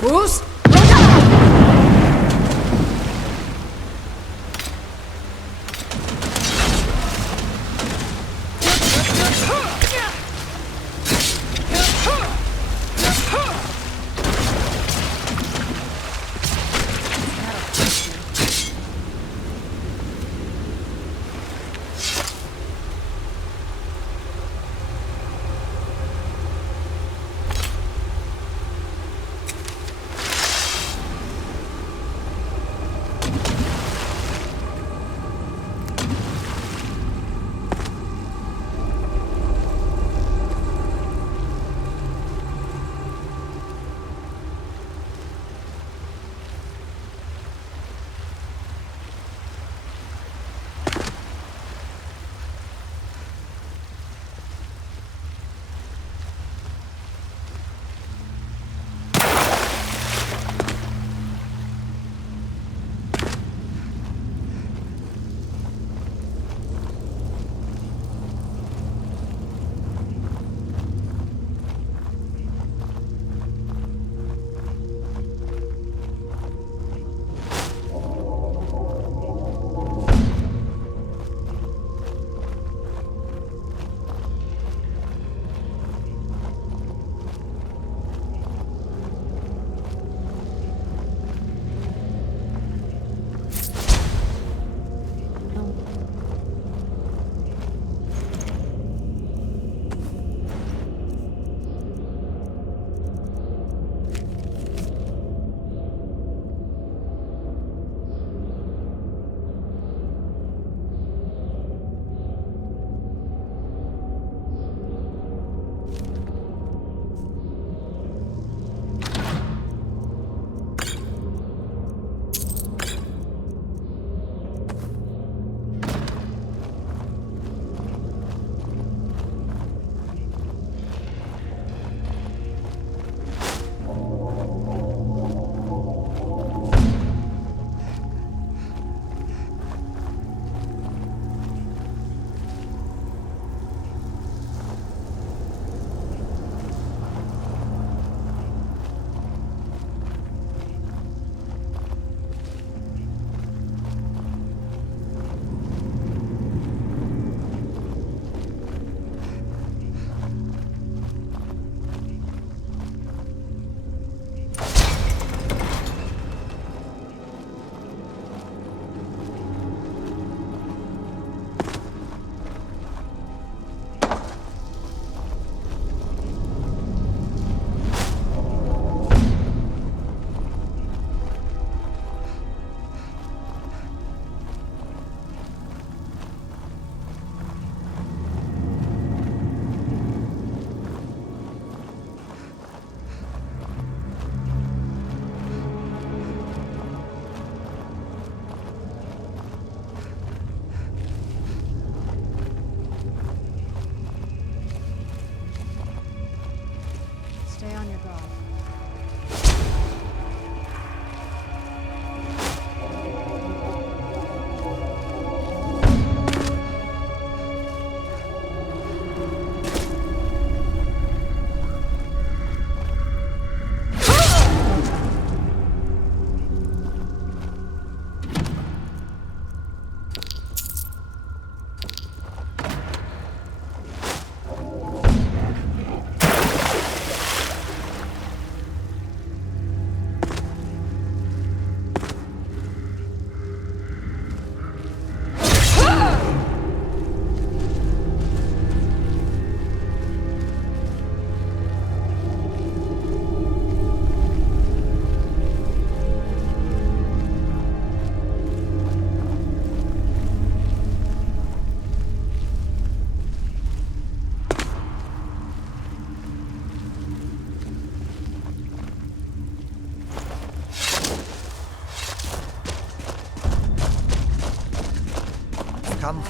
Who's?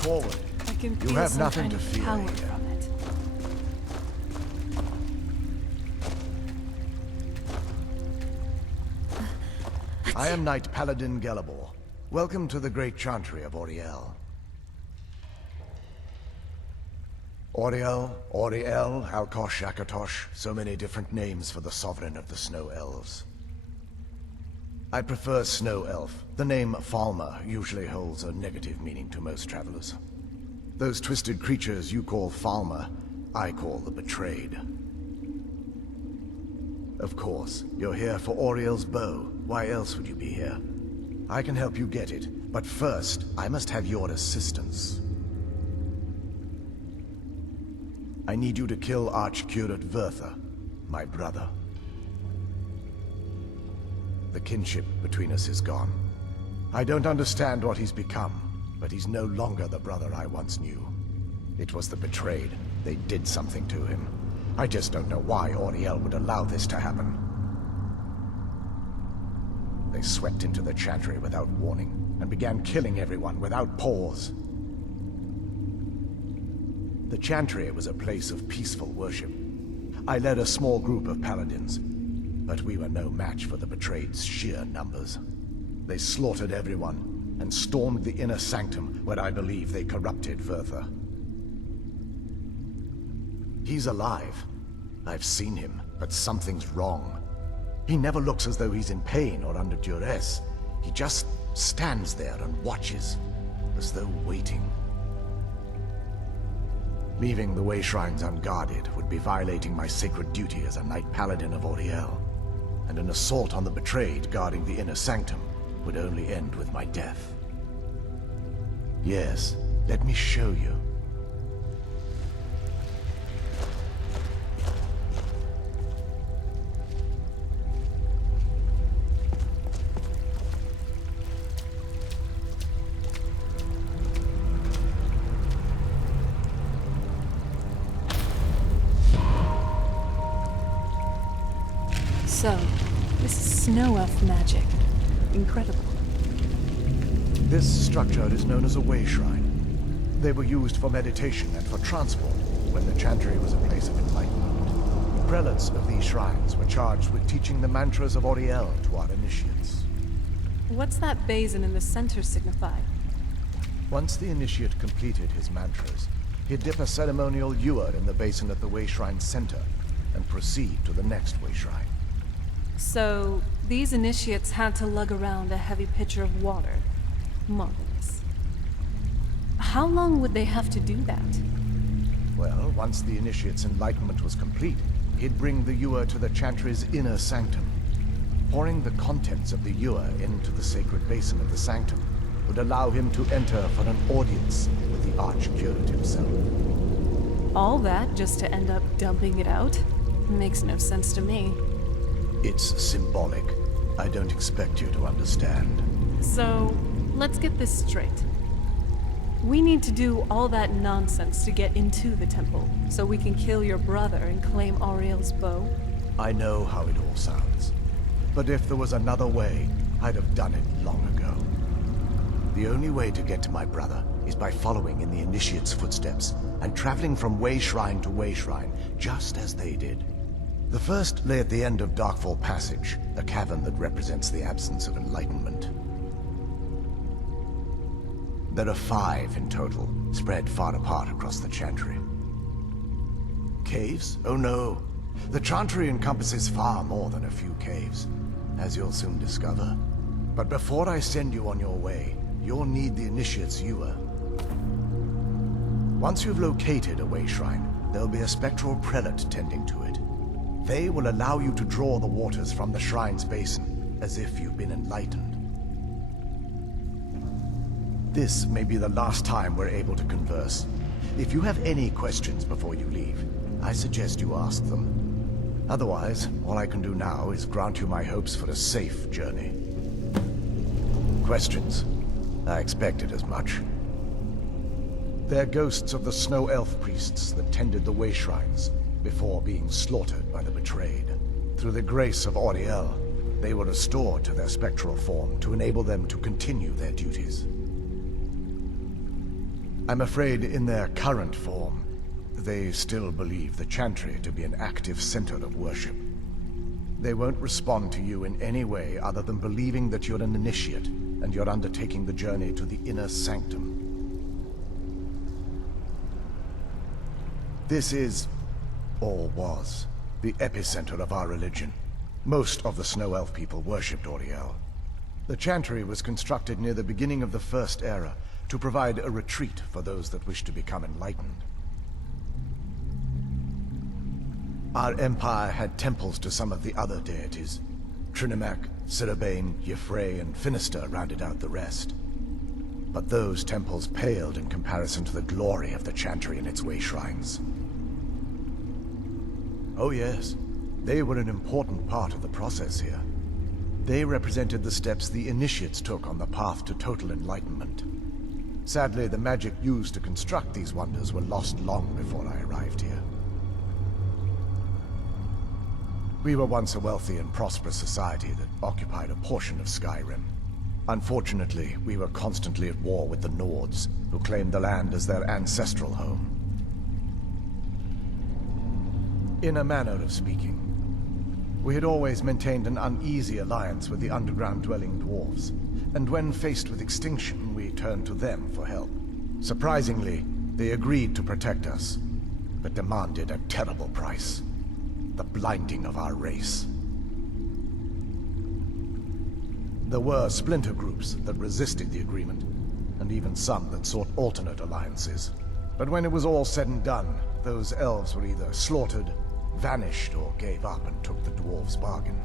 forward. I can You feel have some nothing kind to of fear power here. from it. I am Knight Paladin Gelebor. Welcome to the Great Chantry of Auriel. Auriel, Alkosh, Akatosh, so many different names for the sovereign of the Snow Elves. I prefer Snow Elf. The name Falmer usually holds a negative meaning to most travelers. Those twisted creatures you call Falmer, I call the Betrayed. Of course, you're here for Auriel's bow. Why else would you be here? I can help you get it, but first, I must have your assistance. I need you to kill Archcurate Vyrthur, my brother. The kinship between us is gone. I don't understand what he's become, but he's no longer the brother I once knew. It was the Betrayed. They did something to him. I just don't know why Auriel would allow this to happen. They swept into the Chantry without warning, and began killing everyone without pause. The Chantry was a place of peaceful worship. I led a small group of paladins, but we were no match for the Betrayed's sheer numbers. They slaughtered everyone, and stormed the inner sanctum where I believe they corrupted Vyrthur. He's alive. I've seen him, but something's wrong. He never looks as though he's in pain or under duress. He just stands there and watches, as though waiting. Leaving the way shrines unguarded would be violating my sacred duty as a Knight Paladin of Auriel, and an assault on the Betrayed guarding the inner sanctum would only end with my death. Yes, let me show you. So, this is snow elf magic. Incredible. This structure is known as a way shrine. They were used for meditation and for transport when the Chantry was a place of enlightenment. Prelates of these shrines were charged with teaching the mantras of Auriel to our initiates. What's that basin in the center signify? Once the initiate completed his mantras, he'd dip a ceremonial ewer in the basin at the way shrine's center and proceed to the next way shrine. So, these initiates had to lug around a heavy pitcher of water. Marvelous. How long would they have to do that? Well, once the initiate's enlightenment was complete, he'd bring the ewer to the Chantry's inner sanctum. Pouring the contents of the ewer into the sacred basin of the sanctum would allow him to enter for an audience with the Archcurate himself. All that just to end up dumping it out? Makes no sense to me. It's symbolic. I don't expect you to understand. So, let's get this straight. We need to do all that nonsense to get into the temple, so we can kill your brother and claim Auriel's bow? I know how it all sounds. But if there was another way, I'd have done it long ago. The only way to get to my brother is by following in the Initiate's footsteps and traveling from way shrine to way shrine, just as they did. The first lay at the end of Darkfall Passage, a cavern that represents the absence of enlightenment. There are 5 in total, spread far apart across the Chantry. Caves? Oh no. The Chantry encompasses far more than a few caves, as you'll soon discover. But before I send you on your way, you'll need the Initiate's ewer. Once you've located a way shrine, there'll be a spectral prelate tending to it. They will allow you to draw the waters from the shrine's basin, as if you've been enlightened. This may be the last time we're able to converse. If you have any questions before you leave, I suggest you ask them. Otherwise, all I can do now is grant you my hopes for a safe journey. Questions? I expected as much. They're ghosts of the Snow Elf priests that tended the way shrines before being slaughtered by the Betrayed. Through the grace of Auriel, they were restored to their spectral form to enable them to continue their duties. I'm afraid in their current form, they still believe the Chantry to be an active center of worship. They won't respond to you in any way other than believing that you're an initiate and you're undertaking the journey to the inner sanctum. This is, or was, the epicenter of our religion. Most of the Snow Elf people worshipped Auriel. The Chantry was constructed near the beginning of the First Era to provide a retreat for those that wish to become enlightened. Our empire had temples to some of the other deities. Trinimac, Cirebane, Y'ffre, and Finister rounded out the rest. But those temples paled in comparison to the glory of the Chantry and its way shrines. Oh yes, they were an important part of the process here. They represented the steps the initiates took on the path to total enlightenment. Sadly, the magic used to construct these wonders were lost long before I arrived here. We were once a wealthy and prosperous society that occupied a portion of Skyrim. Unfortunately, we were constantly at war with the Nords, who claimed the land as their ancestral home. In a manner of speaking, we had always maintained an uneasy alliance with the underground-dwelling dwarves, and when faced with extinction, we turned to them for help. Surprisingly, they agreed to protect us, but demanded a terrible price: the blinding of our race. There were splinter groups that resisted the agreement, and even some that sought alternate alliances. But when it was all said and done, those elves were either slaughtered, vanished, or gave up and took the dwarves' bargain.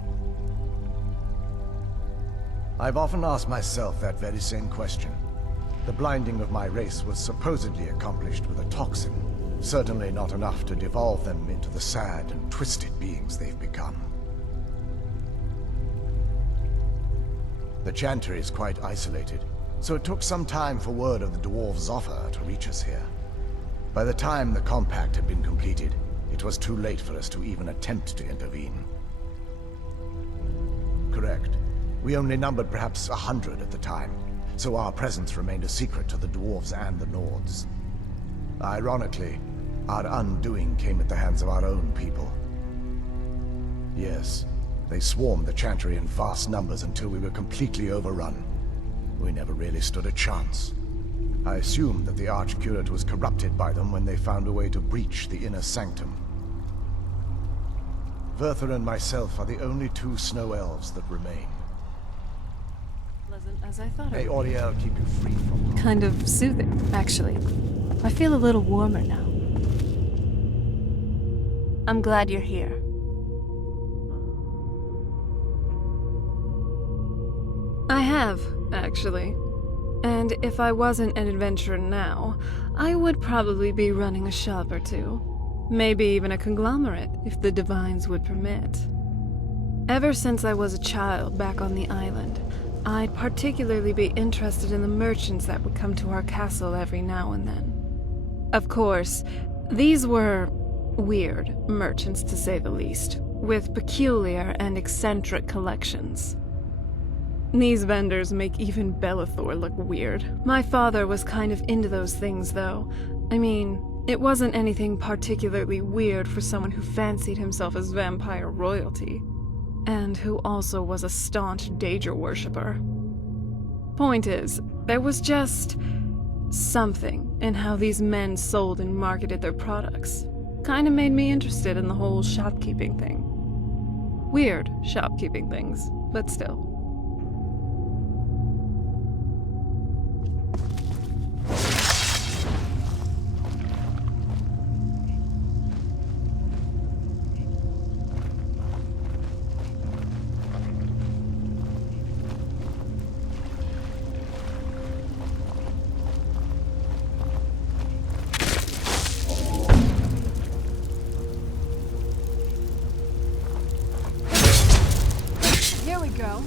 I've often asked myself that very same question. The blinding of my race was supposedly accomplished with a toxin, certainly not enough to devolve them into the sad and twisted beings they've become. The Chantry is quite isolated, so it took some time for word of the dwarves' offer to reach us here. By the time the compact had been completed, it was too late for us to even attempt to intervene. Correct. We only numbered perhaps 100 at the time, so our presence remained a secret to the dwarves and the Nords. Ironically, our undoing came at the hands of our own people. Yes, they swarmed the Chantry in vast numbers until we were completely overrun. We never really stood a chance. I assumed that the Archcurate was corrupted by them when they found a way to breach the inner sanctum. Vyrthur and myself are the only two snow elves that remain. Pleasant as I thought May it would be. Auriel keep you free from harm. Kind of soothing, actually. I feel a little warmer now. I'm glad you're here. I have, actually. And if I wasn't an adventurer now, I would probably be running a shop or two. Maybe even a conglomerate, if the Divines would permit. Ever since I was a child back on the island, I'd particularly be interested in the merchants that would come to our castle every now and then. Of course, these were weird merchants, to say the least, with peculiar and eccentric collections. These vendors make even Belethor look weird. My father was kind of into those things, though. I mean, it wasn't anything particularly weird for someone who fancied himself as vampire royalty, and who also was a staunch Daedra worshipper. Point is, there was just something in how these men sold and marketed their products. Kinda made me interested in the whole shopkeeping thing. Weird shopkeeping things, but still. Go.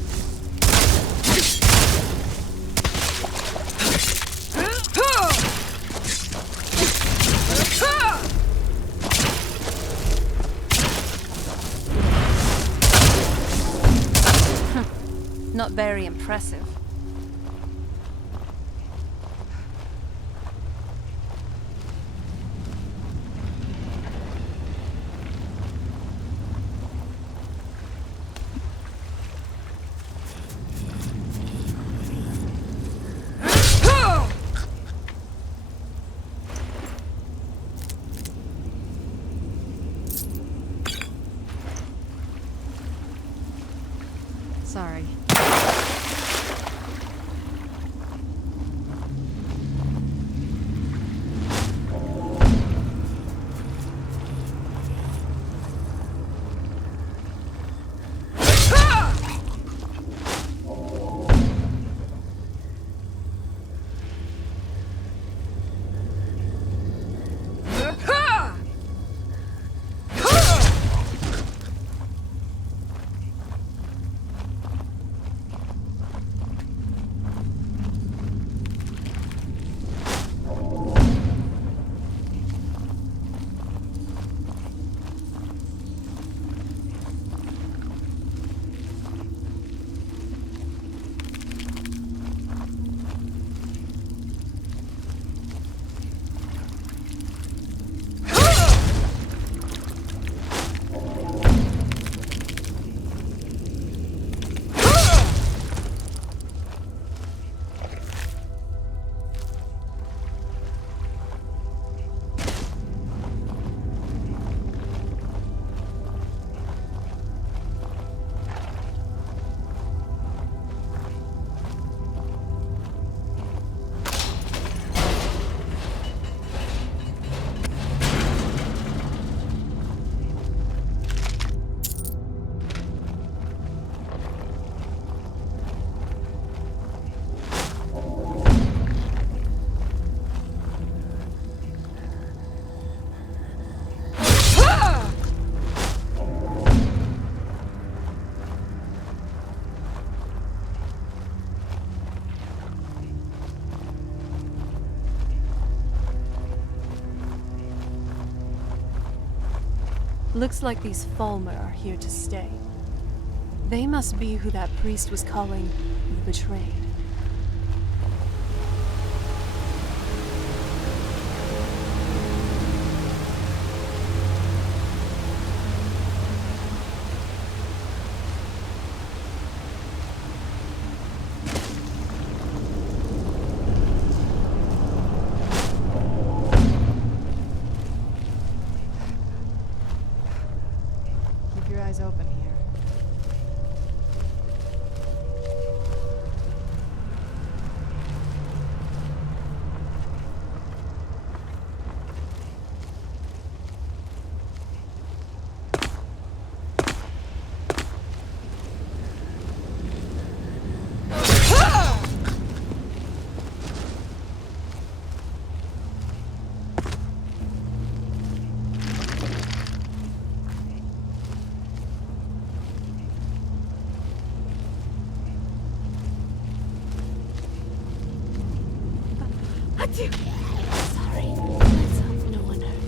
Not very impressive. Sorry. Looks like these Falmer are here to stay. They must be who that priest was calling the betrayed. Open here. Sorry. Let's hope no one heard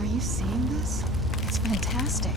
Are you seeing this? It's fantastic.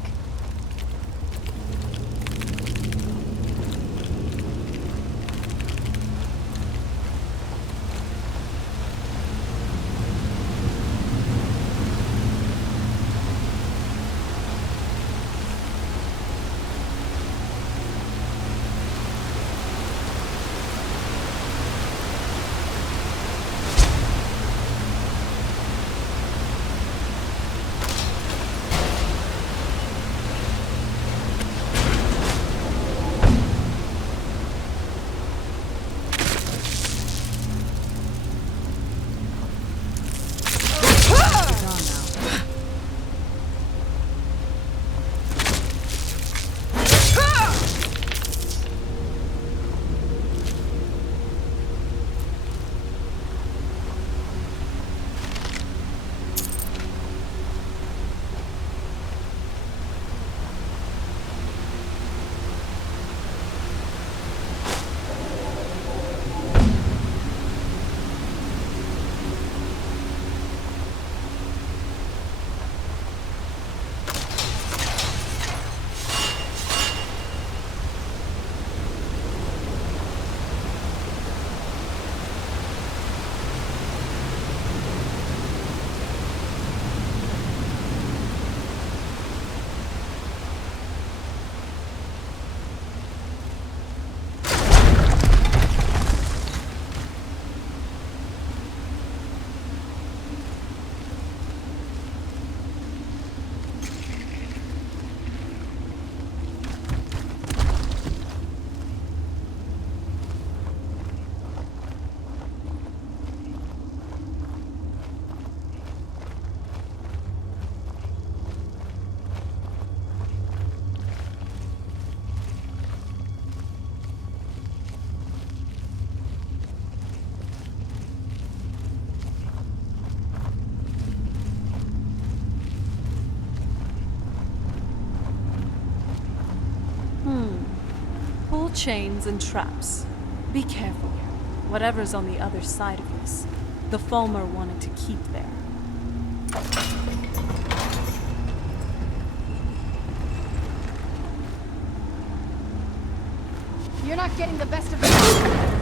chains and traps. Be careful. Whatever's on the other side of this, the Falmer wanted to keep there. You're not getting the best of me.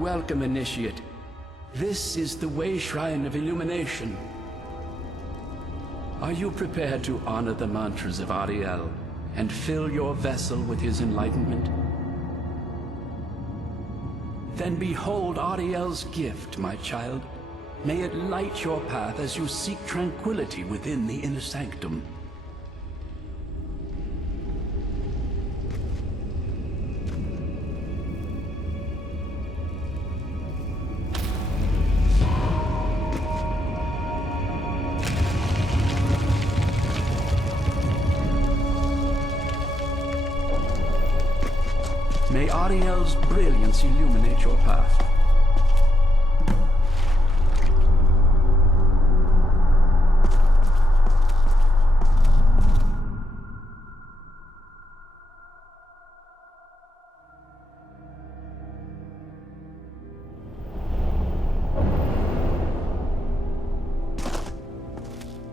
Welcome, Initiate. This is the Way Shrine of Illumination. Are you prepared to honor the mantras of Auriel and fill your vessel with his enlightenment? Then behold Auriel's gift, my child. May it light your path as you seek tranquility within the inner sanctum. May Auriel's brilliance illuminate your path.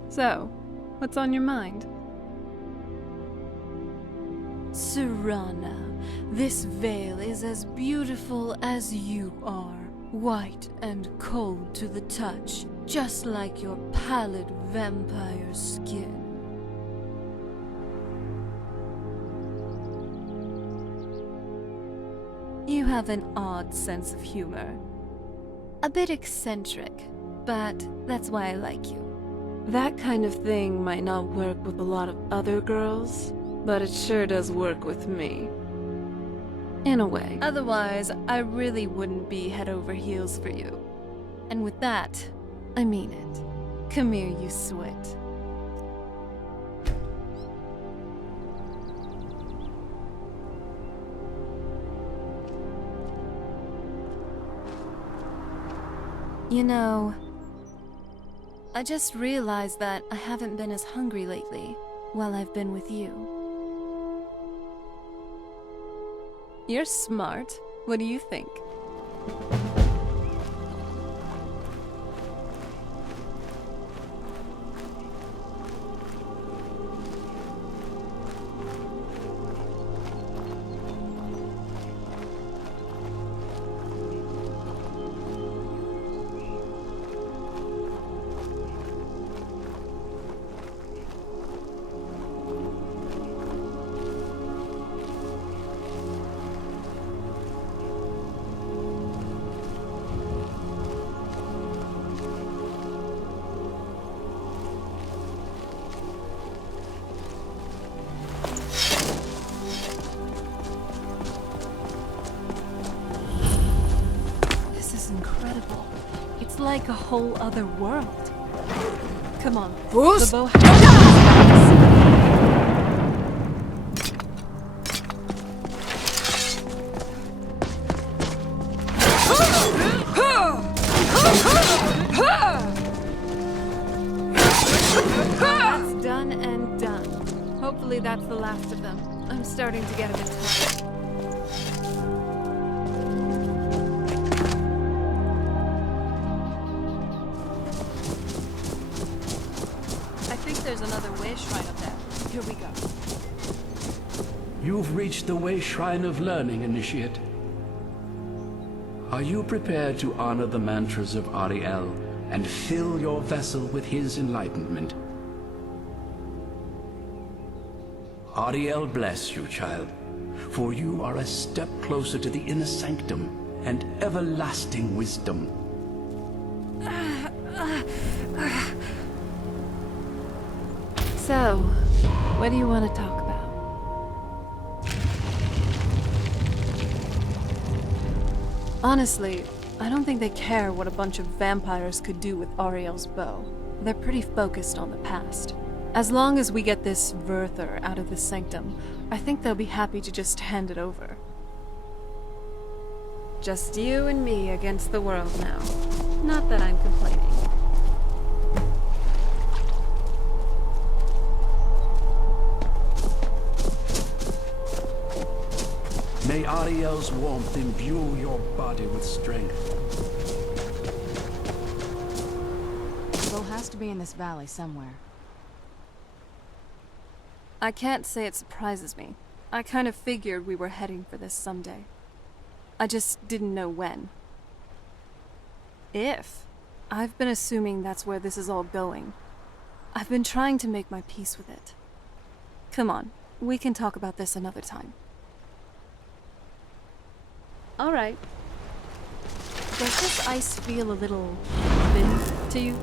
So, what's on your mind? Serana, this vale is as beautiful as you are. White and cold to the touch, just like your pallid vampire skin. You have an odd sense of humor. A bit eccentric, but that's why I like you. That kind of thing might not work with a lot of other girls, but it sure does work with me. In a way. Otherwise, I really wouldn't be head over heels for you. And with that, I mean it. Come here, you swit. You know, I just realized that I haven't been as hungry lately while I've been with you. You're smart. What do you think? Like a whole other world. Come on, the bow That's done and done. Hopefully that's the last of them. I'm starting to get a bit tired. You've reached the Way Shrine of Learning, Initiate. Are you prepared to honor the mantras of Auriel and fill your vessel with his enlightenment? Auriel bless you, child, for you are a step closer to the inner sanctum and everlasting wisdom. So, what do you want to talk about? Honestly, I don't think they care what a bunch of vampires could do with Auriel's bow. They're pretty focused on the past. As long as we get this Vyrthur out of the sanctum, I think they'll be happy to just hand it over. Just you and me against the world now. Not that I'm complaining. May Auriel's warmth imbue your body with strength. The bow has to be in this valley somewhere. I can't say it surprises me. I kind of figured we were heading for this someday. I just didn't know when. If. I've been assuming that's where this is all going. I've been trying to make my peace with it. Come on, we can talk about this another time. All right. Does this ice feel a little thin to you?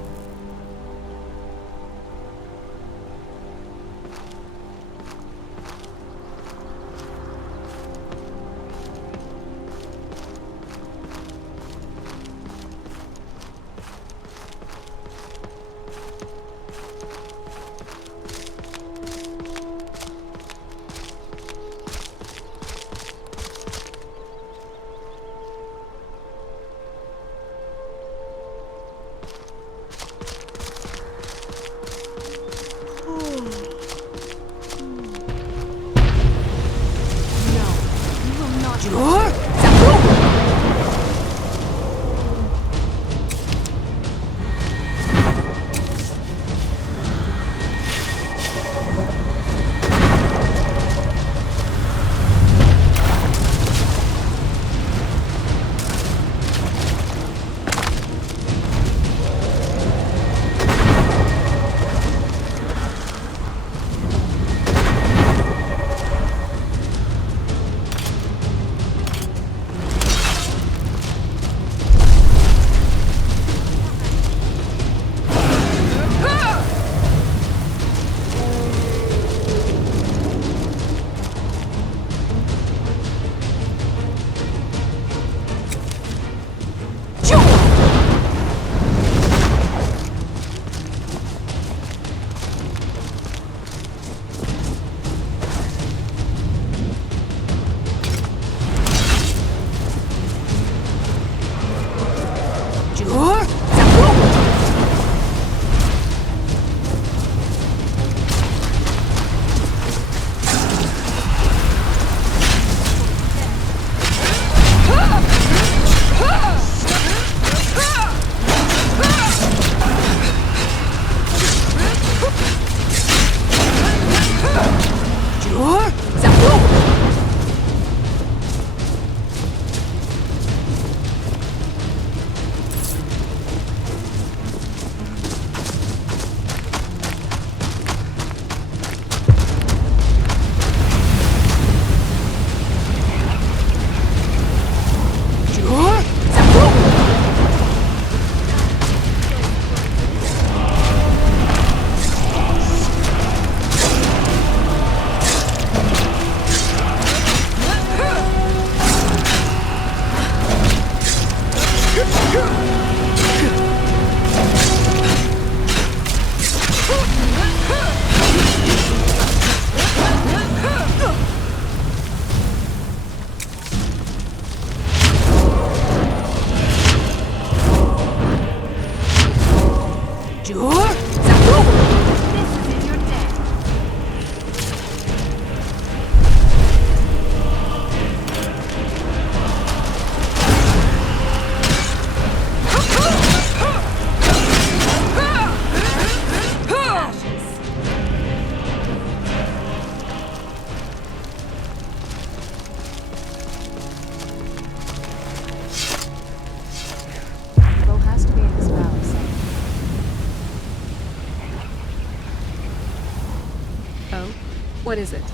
What is it?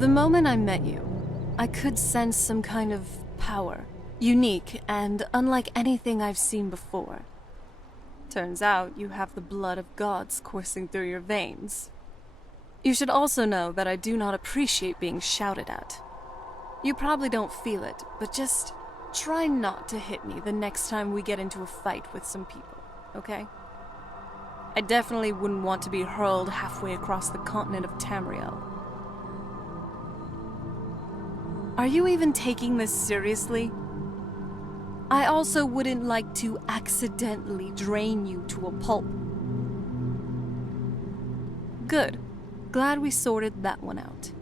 The moment I met you, I could sense some kind of power. Unique and unlike anything I've seen before. Turns out you have the blood of gods coursing through your veins. You should also know that I do not appreciate being shouted at. You probably don't feel it, but just try not to hit me the next time we get into a fight with some people, okay? I definitely wouldn't want to be hurled halfway across the continent of Tamriel. Are you even taking this seriously? I also wouldn't like to accidentally drain you to a pulp. Good. Glad we sorted that one out.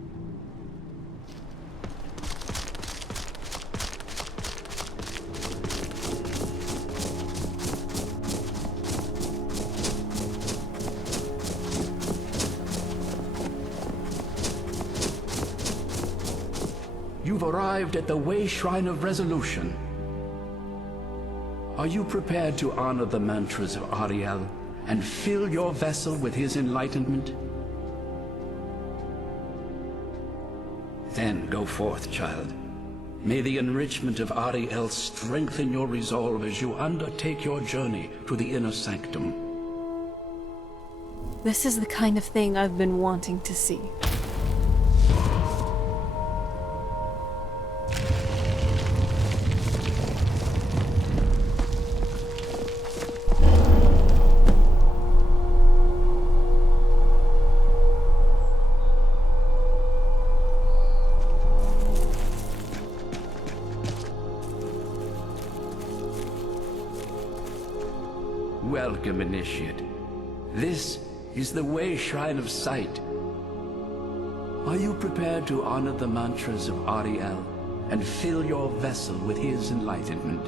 You've arrived at the Way Shrine of Resolution. Are you prepared to honor the mantras of Auriel and fill your vessel with his enlightenment? Then go forth, child. May the enrichment of Auriel strengthen your resolve as you undertake your journey to the inner sanctum. This is the kind of thing I've been wanting to see. Welcome, Initiate. This is the Way Shrine of Sight. Are you prepared to honor the mantras of Auriel and fill your vessel with his enlightenment?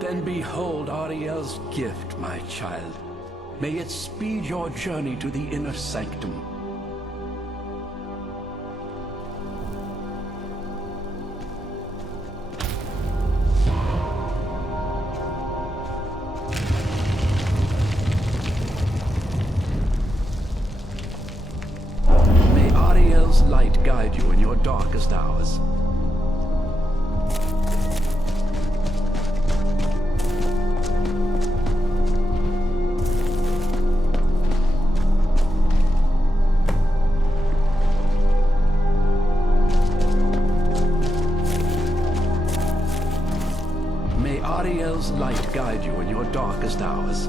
Then behold Auriel's gift, my child. May it speed your journey to the inner sanctum. Light guide you in your darkest hours. May Auriel's light guide you in your darkest hours.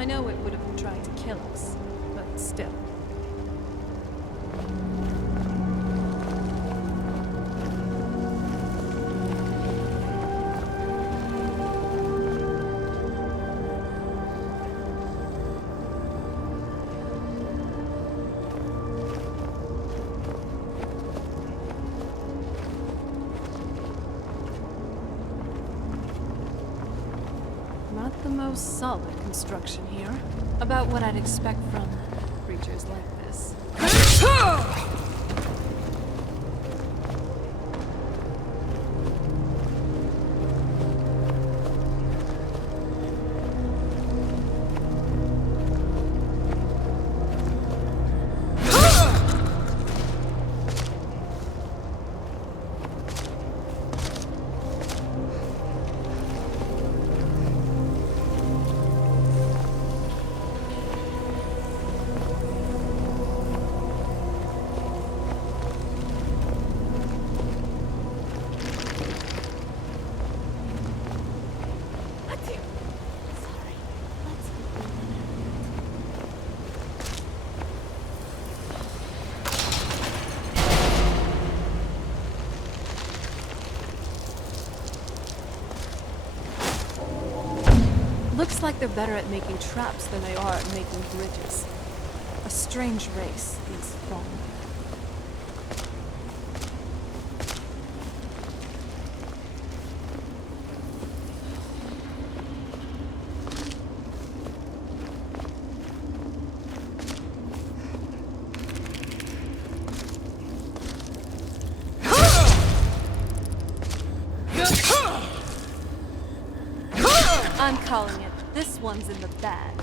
I know it would have been trying to kill us, but still. Not the most solid construction here. About what I'd expect from creatures like this. Looks like they're better at making traps than they are at making bridges. A strange race, these Vong. I'm calling it. This one's in the bag.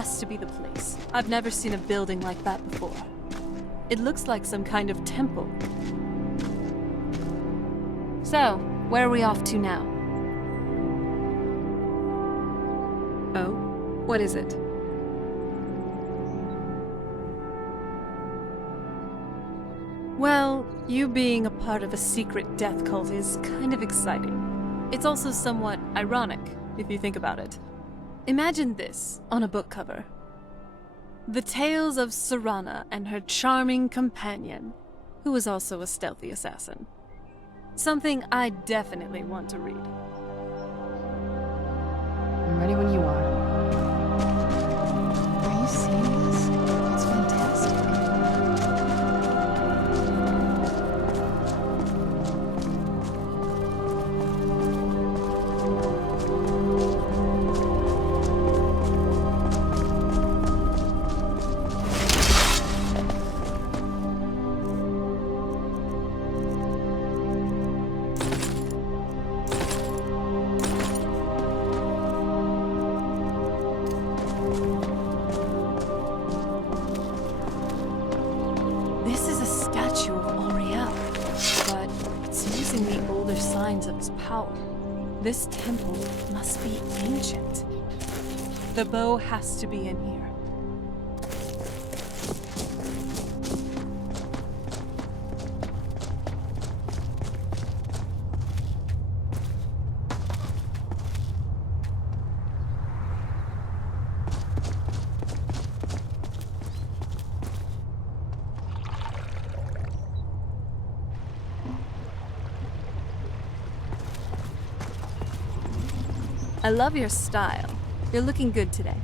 has to be the place. I've never seen a building like that before. It looks like some kind of temple. So, where are we off to now? Oh? What is it? Well, you being a part of a secret death cult is kind of exciting. It's also somewhat ironic, if you think about it. Imagine this on a book cover. The tales of Serana and her charming companion, who was also a stealthy assassin. Something I definitely want to read. I'm ready when you are. Are you seeing this? It's fantastic. This is a statue of Auriel, but it's using the older signs of his power. This temple must be ancient. The bow has to be in here. I love your style. You're looking good today.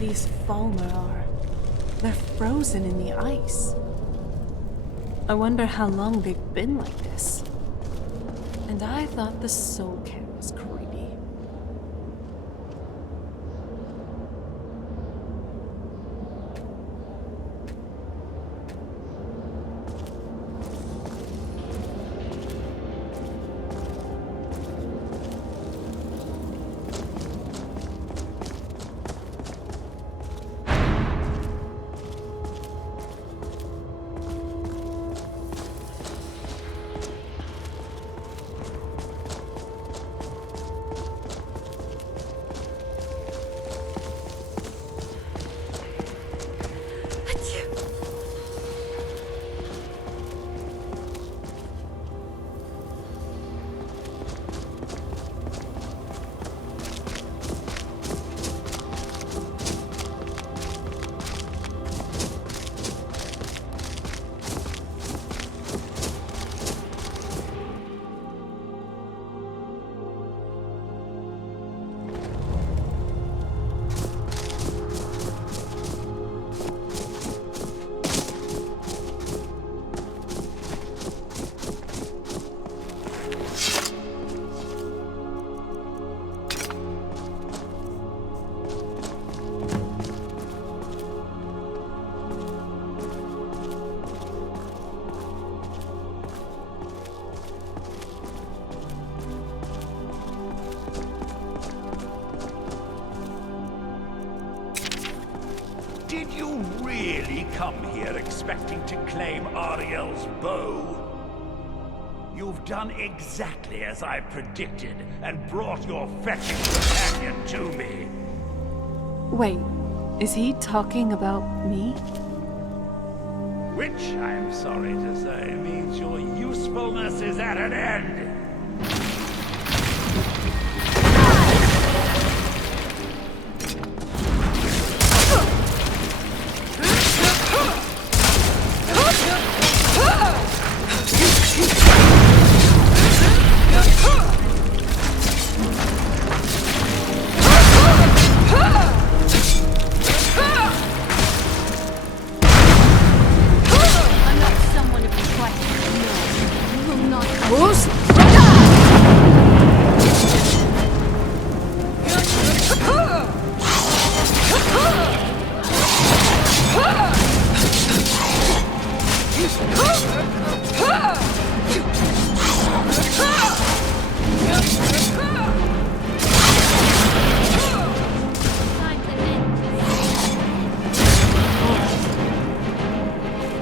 These Falmer are... they're frozen in the ice. I wonder how long they've been like this. And I thought the soul care was creepy. Did you really come here expecting to claim Auriel's bow? You've done exactly as I predicted and brought your fetching companion to me. Wait, is he talking about me? Which, I'm sorry to say, means your usefulness is at an end.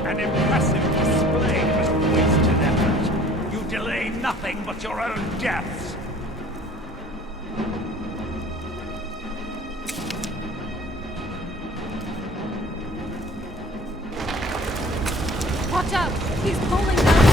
An impressive display of wasted effort. You delay nothing but your own deaths. Watch out! He's pulling down.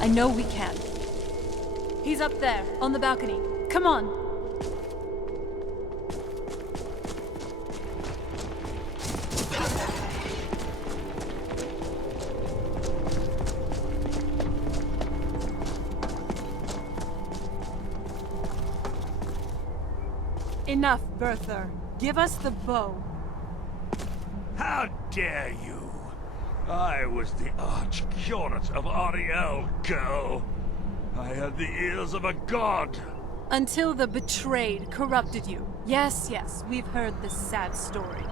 I know we can. He's up there, on the balcony. Come on! Enough, Vyrthur. Give us the bow. How dare you! I was the arch-curate of Auriel, girl. I had the ears of a god. Until the betrayed corrupted you. Yes, yes, we've heard this sad story.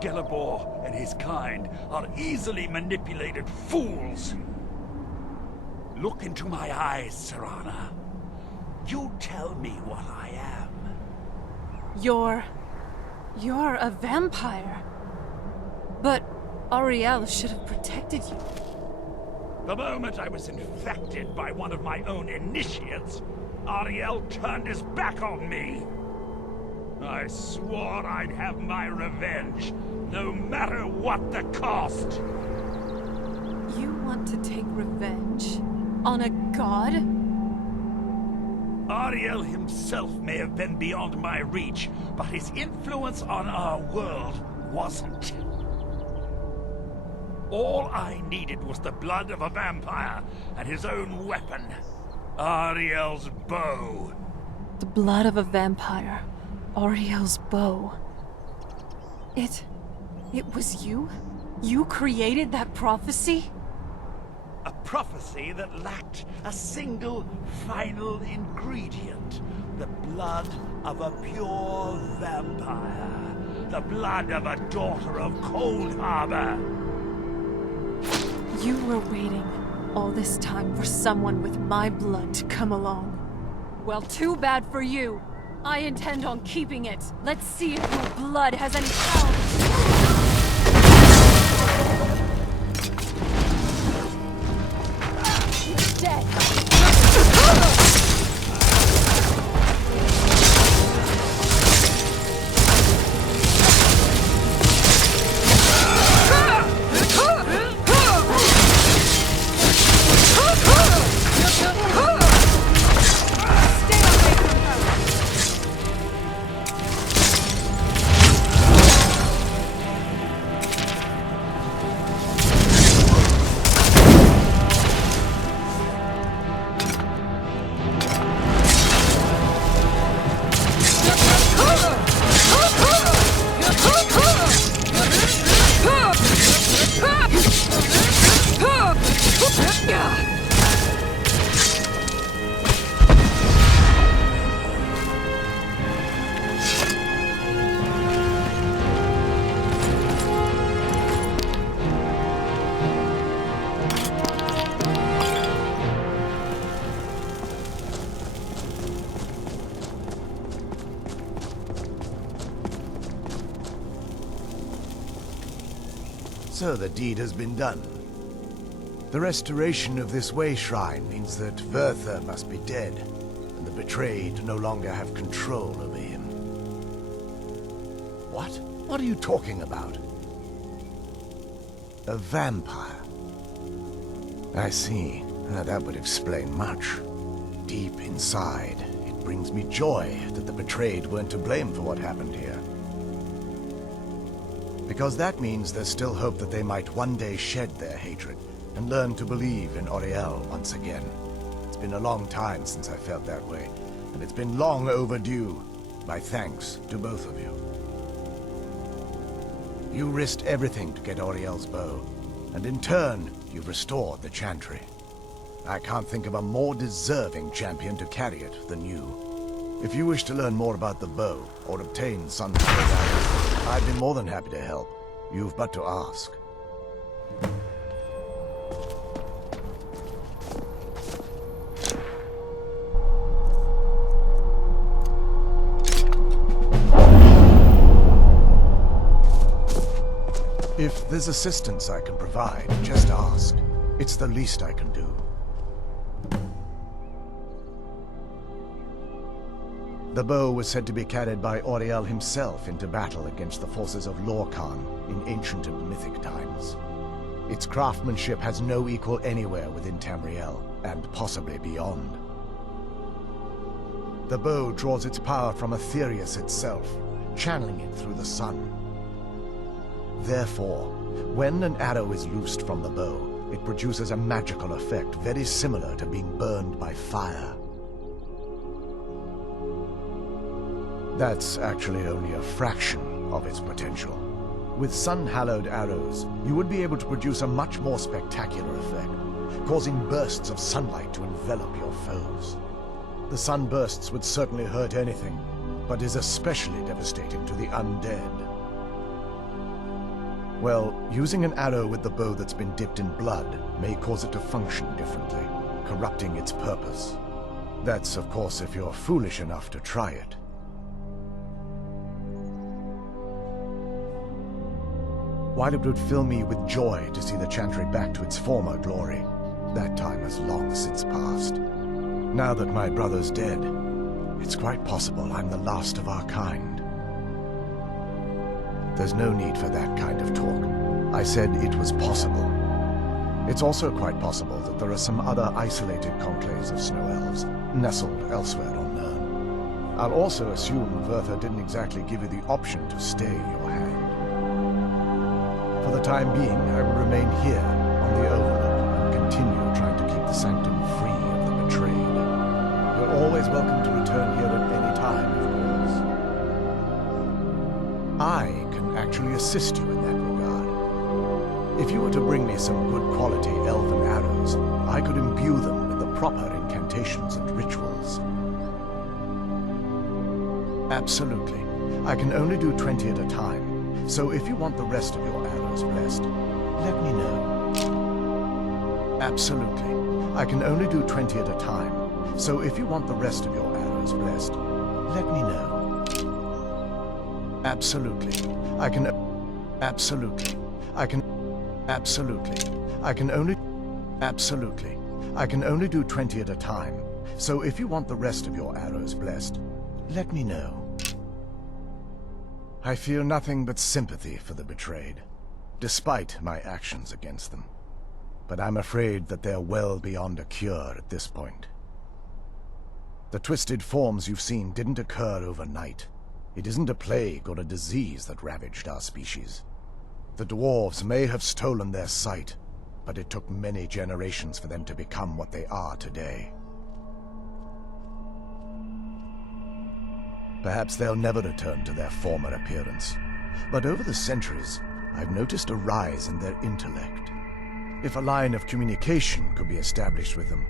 Gelebor and his kind are easily manipulated fools. Look into my eyes, Serana. You tell me what I am. You're a vampire. But Auriel should have protected you. The moment I was infected by one of my own initiates, Auriel turned his back on me. I swore I'd have my revenge, no matter what the cost. You want to take revenge? On a god? Auriel himself may have been beyond my reach, but his influence on our world wasn't. All I needed was the blood of a vampire and his own weapon, Auriel's bow. The blood of a vampire. Auriel's bow. It was you? You created that prophecy? A prophecy that lacked a single final ingredient. The blood of a pure vampire. The blood of a daughter of Cold Harbor. You were waiting all this time for someone with my blood to come along. Well, too bad for you. I intend on keeping it. Let's see if your blood has any power. Dead. So the deed has been done. The restoration of this way shrine means that Vyrthur must be dead, and the betrayed no longer have control over him. What? What are you talking about? A vampire. I see. That would explain much. Deep inside, it brings me joy that the betrayed weren't to blame for what happened here. Because that means there's still hope that they might one day shed their hatred and learn to believe in Auriel once again. It's been a long time since I felt that way, and it's been long overdue. My thanks to both of you. You risked everything to get Auriel's bow, and in turn, you've restored the chantry. I can't think of a more deserving champion to carry it than you. If you wish to learn more about the bow, or obtain Sun's arrows, I'd be more than happy to help. You've but to ask. If there's assistance I can provide, just ask. It's the least I can do. The bow was said to be carried by Auriel himself into battle against the forces of Lorkhan in ancient and mythic times. Its craftsmanship has no equal anywhere within Tamriel, and possibly beyond. The bow draws its power from Aetherius itself, channeling it through the sun. Therefore, when an arrow is loosed from the bow, it produces a magical effect very similar to being burned by fire. That's actually only a fraction of its potential. With sun-hallowed arrows, you would be able to produce a much more spectacular effect, causing bursts of sunlight to envelop your foes. The sunbursts would certainly hurt anything, but is especially devastating to the undead. Well, using an arrow with the bow that's been dipped in blood may cause it to function differently, corrupting its purpose. That's, of course, if you're foolish enough to try it. While it would fill me with joy to see the Chantry back to its former glory, that time has long since passed. Now that my brother's dead, it's quite possible I'm the last of our kind. There's no need for that kind of talk. I said it was possible. It's also quite possible that there are some other isolated conclaves of snow elves, nestled elsewhere on Nirn. I'll also assume Vyrthur didn't exactly give you the option to stay your hand. For the time being, I will remain here on the Overlook and continue trying to keep the Sanctum free of the betrayed. You're always welcome to return here at any time, of course. I can actually assist you in that regard. If you were to bring me some good quality elven arrows, I could imbue them with the proper incantations and rituals. Absolutely. I can only do 20 at a time, so if you want the rest of your arrows blessed, let me know. Absolutely. I can only do 20 at a time, so if you want the rest of your arrows blessed, let me know. Absolutely. I can... Absolutely. I can... Absolutely. I can only... Absolutely. I can only do 20 at a time, so if you want the rest of your arrows blessed, let me know. I feel nothing but sympathy for the betrayed, despite my actions against them. But I'm afraid that they're well beyond a cure at this point. The twisted forms you've seen didn't occur overnight. It isn't a plague or a disease that ravaged our species. The dwarves may have stolen their sight, but it took many generations for them to become what they are today. Perhaps they'll never return to their former appearance, but over the centuries, I've noticed a rise in their intellect. If a line of communication could be established with them,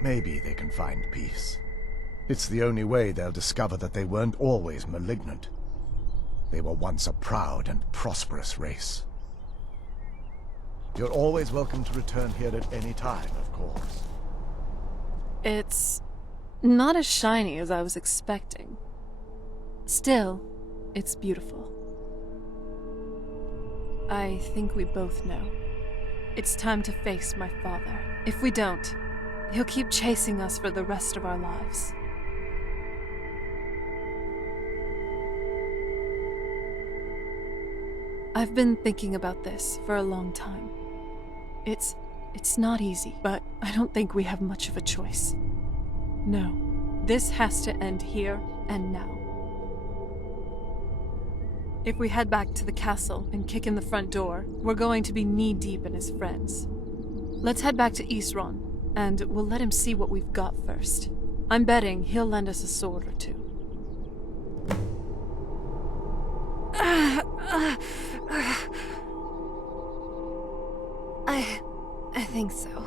maybe they can find peace. It's the only way they'll discover that they weren't always malignant. They were once a proud and prosperous race. You're always welcome to return here at any time, of course. It's not as shiny as I was expecting. Still, it's beautiful. I think we both know. It's time to face my father. If we don't, he'll keep chasing us for the rest of our lives. I've been thinking about this for a long time. It's not easy, but I don't think we have much of a choice. No, this has to end here and now. If we head back to the castle and kick in the front door, we're going to be knee-deep in his friends. Let's head back to Isran, and we'll let him see what we've got first. I'm betting he'll lend us a sword or two. I think so.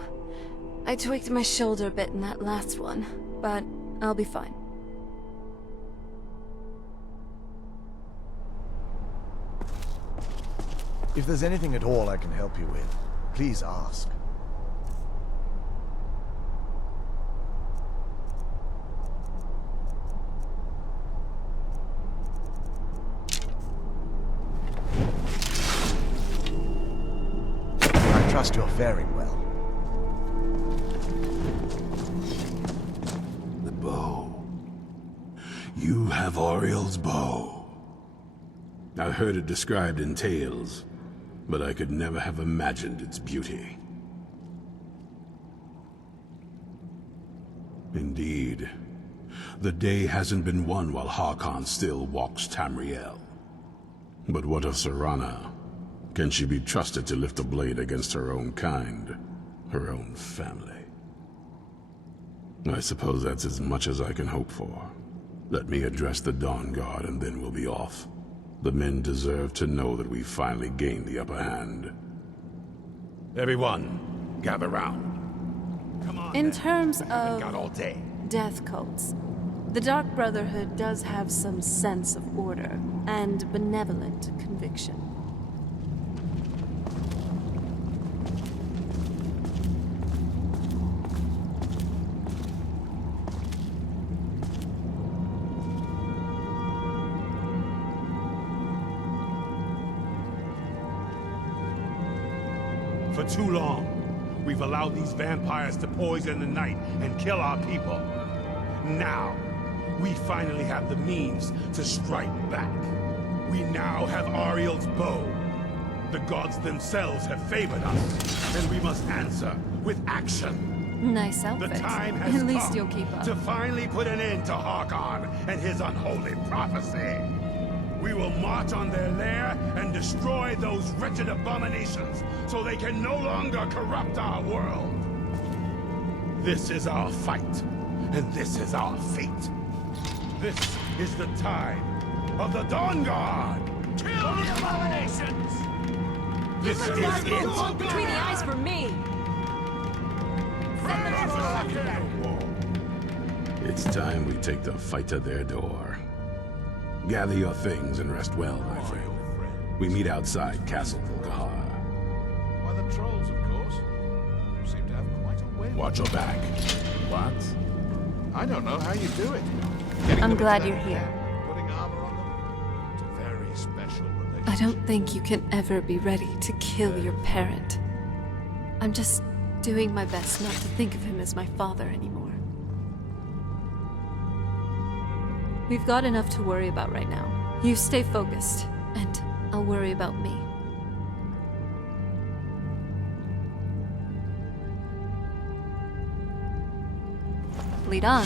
I tweaked my shoulder a bit in that last one, but I'll be fine. If there's anything at all I can help you with, please ask. I trust you're faring well. The bow. You have Auriel's bow. I've heard it described in tales, but I could never have imagined its beauty. Indeed, the day hasn't been won while Harkon still walks Tamriel. But what of Serana? Can she be trusted to lift a blade against her own kind, her own family? I suppose that's as much as I can hope for. Let me address the Dawnguard and then we'll be off. The men deserve to know that we finally gained the upper hand. Everyone, gather round. In terms of death cults, the Dark Brotherhood does have some sense of order and benevolent conviction. For too long, we've allowed these vampires to poison the night and kill our people. Now, we finally have the means to strike back. We now have Auriel's bow. The gods themselves have favored us, and we must answer with action. Nice outfit. The time has At least come you'll keep up. to finally put an end to Harkon and his unholy prophecy. We will march on their lair and destroy those wretched abominations so they can no longer corrupt our world. This is our fight, and this is our fate. This is the time of the Dawnguard! Kill the abominations! This is it! Between the eyes for me! It's time we take the fight to their door. Gather your things and rest well, my friend. We meet outside Castle Volkahar. By the trolls, of course. You seem to have quite a way. Watch your back. What? I don't know how you do it. I'm glad you're here. Putting armor on them. It's a very special relationship. I don't think you can ever be ready to kill your parent. I'm just doing my best not to think of him as my father anymore. We've got enough to worry about right now. You stay focused, and I'll worry about me. Lead on.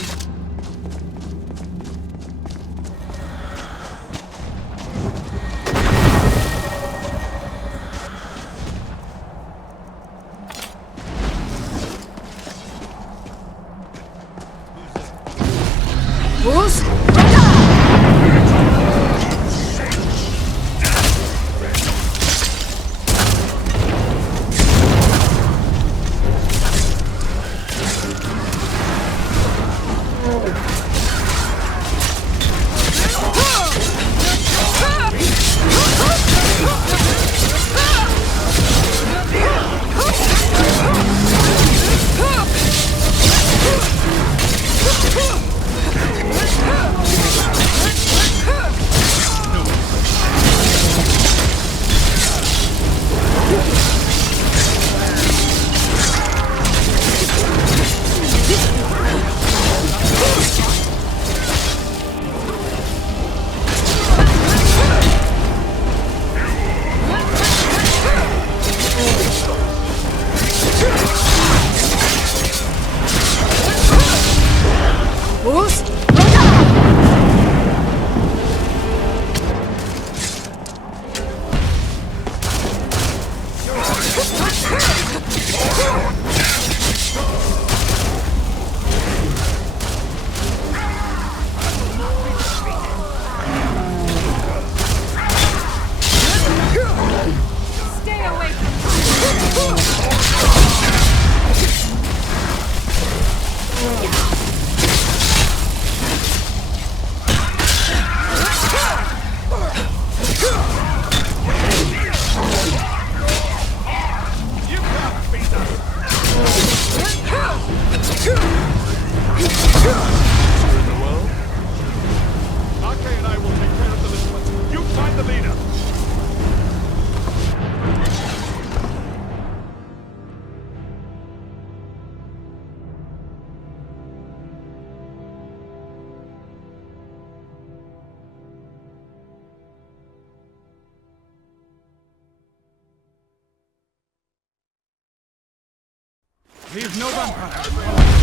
Leave no vampire.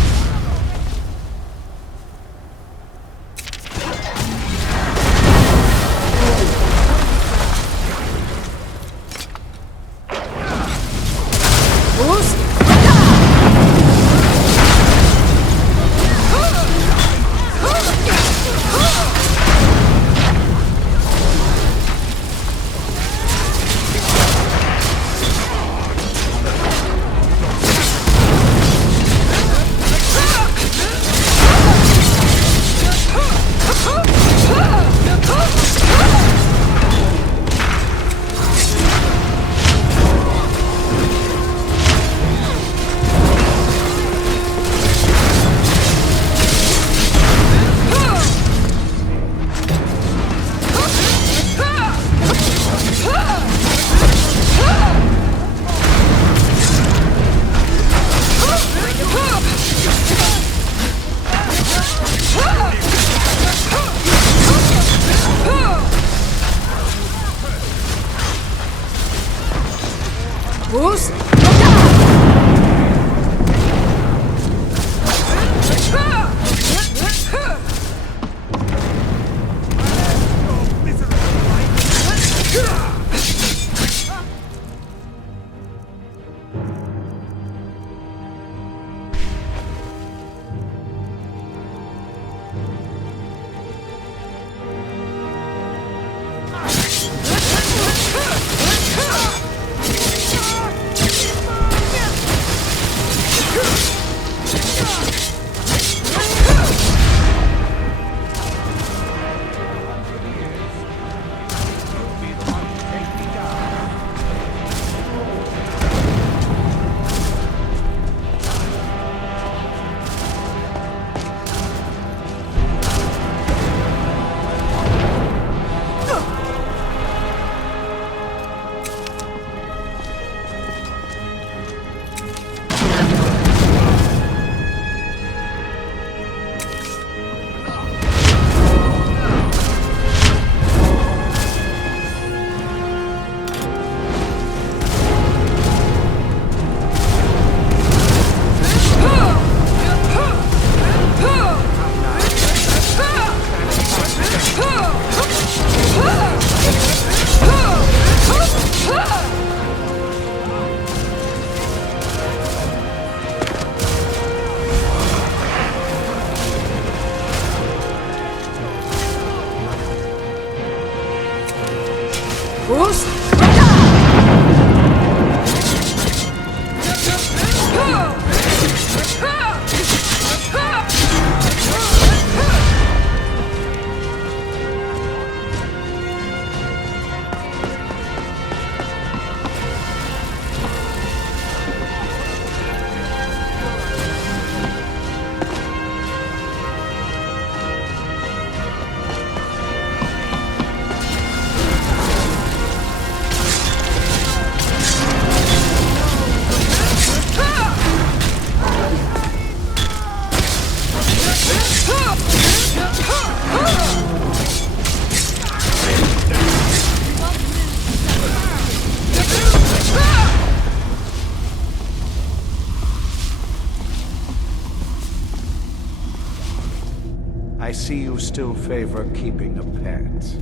I see you still favor keeping a pet.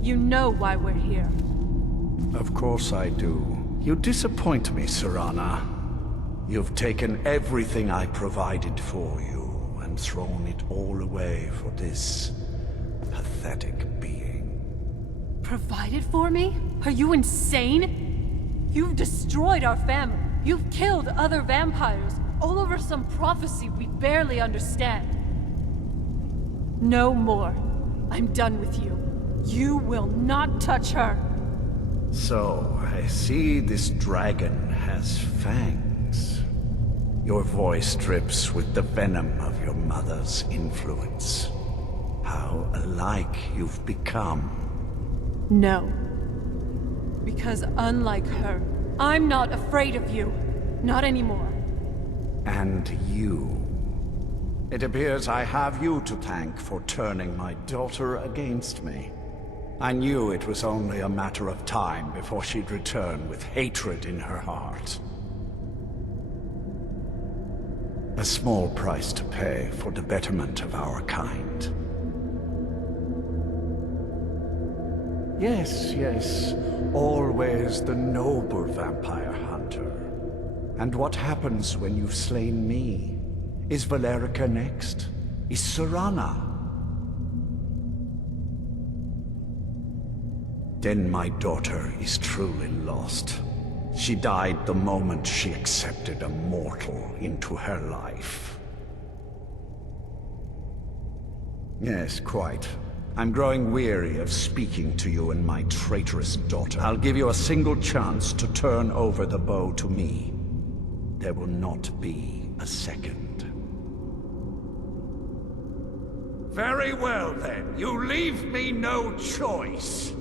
You know why we're here. Of course I do. You disappoint me, Serana. You've taken everything I provided for you and thrown it all away for this pathetic being. Provided for me? Are you insane? You've destroyed our family. You've killed other vampires, all over some prophecy we barely understand. No more. I'm done with you. You will not touch her. So, I see this dragon has fangs. Your voice drips with the venom of your mother's influence. How alike you've become. No. Because unlike her, I'm not afraid of you. Not anymore. And you. It appears I have you to thank for turning my daughter against me. I knew it was only a matter of time before she'd return with hatred in her heart. A small price to pay for the betterment of our kind. Yes, yes. Always the noble vampire hunter. And what happens when you've slain me? Is Valerica next? Is Serana? Then my daughter is truly lost. She died the moment she accepted a mortal into her life. Yes, quite. I'm growing weary of speaking to you and my traitorous daughter. I'll give you a single chance to turn over the bow to me. There will not be a second. Very well, then. You leave me no choice.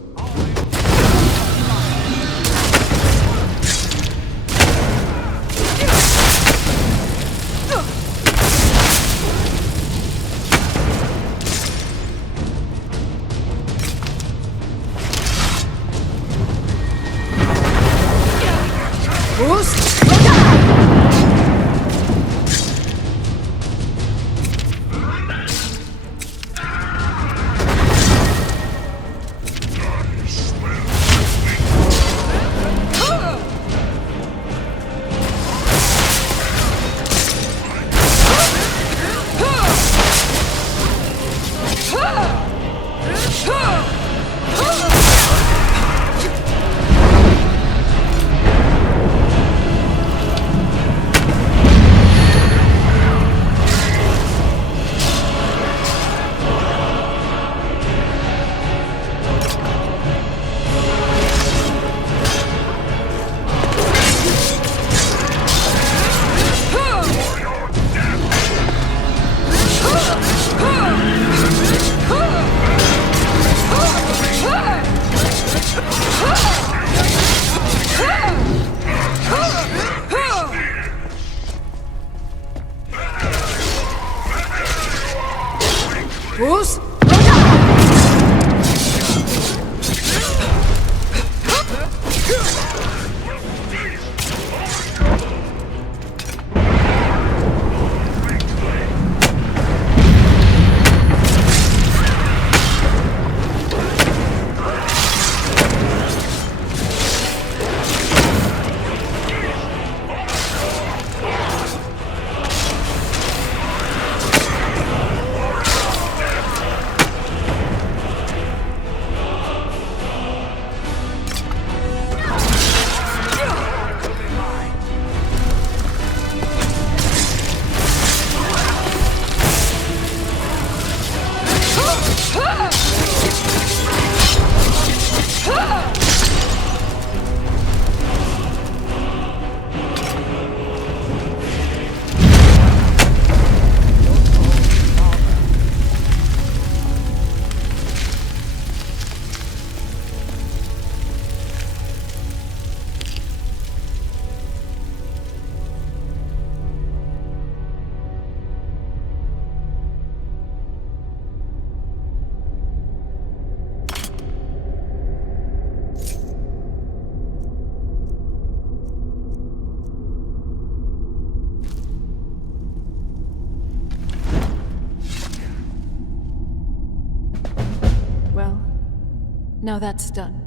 Now that's done.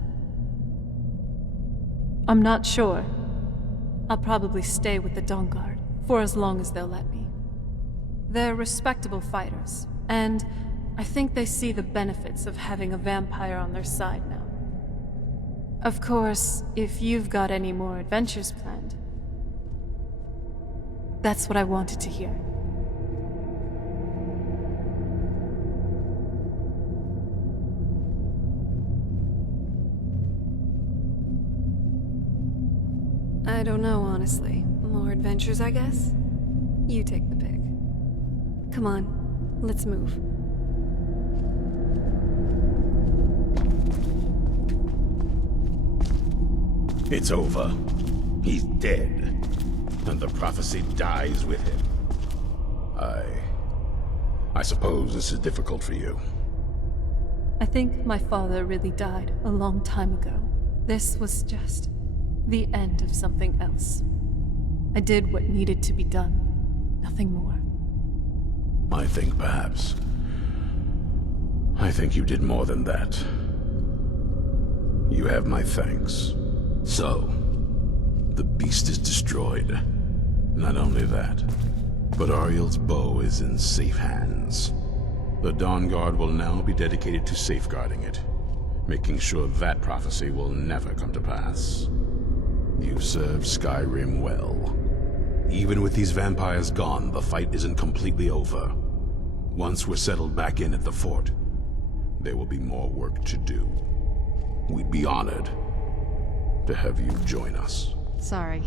I'm not sure. I'll probably stay with the Dawnguard for as long as they'll let me. They're respectable fighters, and I think they see the benefits of having a vampire on their side now. Of course, if you've got any more adventures planned. That's what I wanted to hear. I don't know, honestly. More adventures, I guess? You take the pick. Come on, let's move. It's over. He's dead. And the prophecy dies with him. I suppose this is difficult for you. I think my father really died a long time ago. This was just the end of something else. I did what needed to be done. Nothing more. I think you did more than that. You have my thanks. So, the beast is destroyed. Not only that, but Auriel's bow is in safe hands. The Dawnguard will now be dedicated to safeguarding it, making sure that prophecy will never come to pass. You've served Skyrim well. Even with these vampires gone, the fight isn't completely over. Once we're settled back in at the fort, there will be more work to do. We'd be honored to have you join us. Sorry.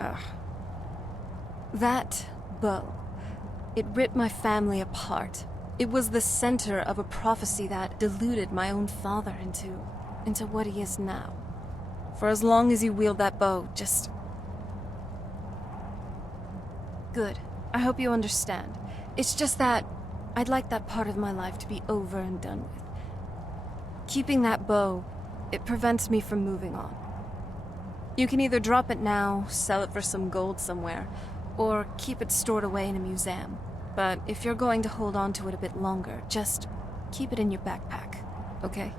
Ugh. That bow. It ripped my family apart. It was the center of a prophecy that deluded my own father into what he is now. For as long as you wield that bow, just... Good. I hope you understand. It's just that I'd like that part of my life to be over and done with. Keeping that bow, it prevents me from moving on. You can either drop it now, sell it for some gold somewhere, or keep it stored away in a museum. But if you're going to hold on to it a bit longer, just keep it in your backpack, okay?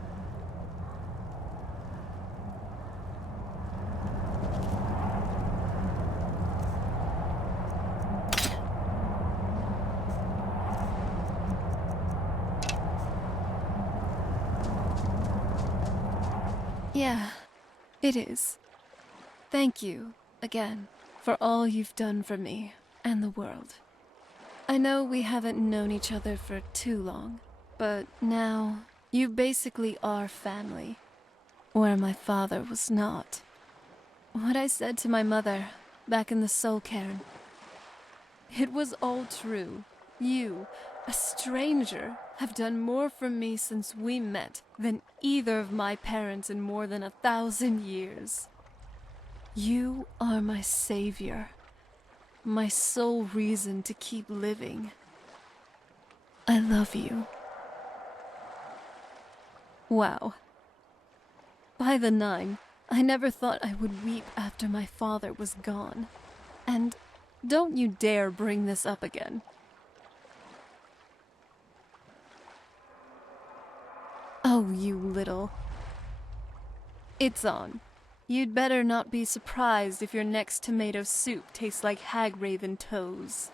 Yeah, it is. Thank you, again, for all you've done for me and the world. I know we haven't known each other for too long, but now you basically are family, where my father was not. What I said to my mother back in the soul cairn, it was all true. You, a stranger, have done more for me since we met than either of my parents in more than 1,000 years. You are my savior. My sole reason to keep living. I love you. Wow. By the 9, I never thought I would weep after my father was gone. And don't you dare bring this up again. Oh, you little... It's on. You'd better not be surprised if your next tomato soup tastes like Hagraven toes.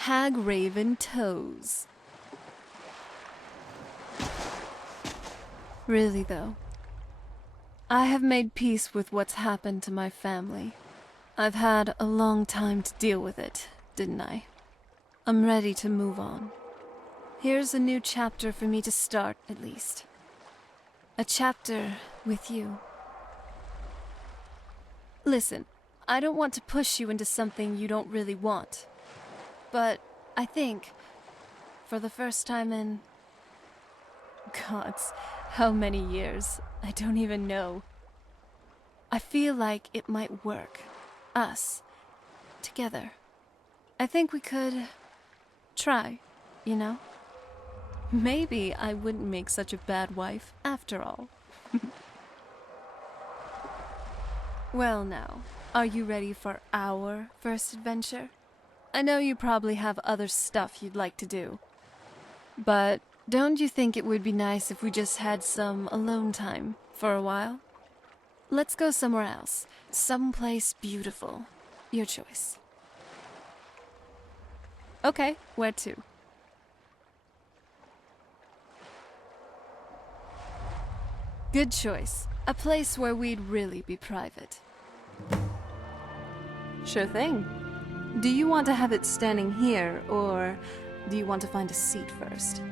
Hagraven toes. Really, though, I have made peace with what's happened to my family. I've had a long time to deal with it, didn't I? I'm ready to move on. Here's a new chapter for me to start, at least. A chapter with you. Listen, I don't want to push you into something you don't really want. But I think, for the first time in... Gods, how many years? I don't even know. I feel like it might work. Us. Together. I think we could... try, you know? Maybe I wouldn't make such a bad wife, after all. Well now, are you ready for our first adventure? I know you probably have other stuff you'd like to do. But don't you think it would be nice if we just had some alone time for a while? Let's go somewhere else. Someplace beautiful. Your choice. Okay, where to? Good choice. A place where we'd really be private. Sure thing. Do you want to have it standing here, or do you want to find a seat first?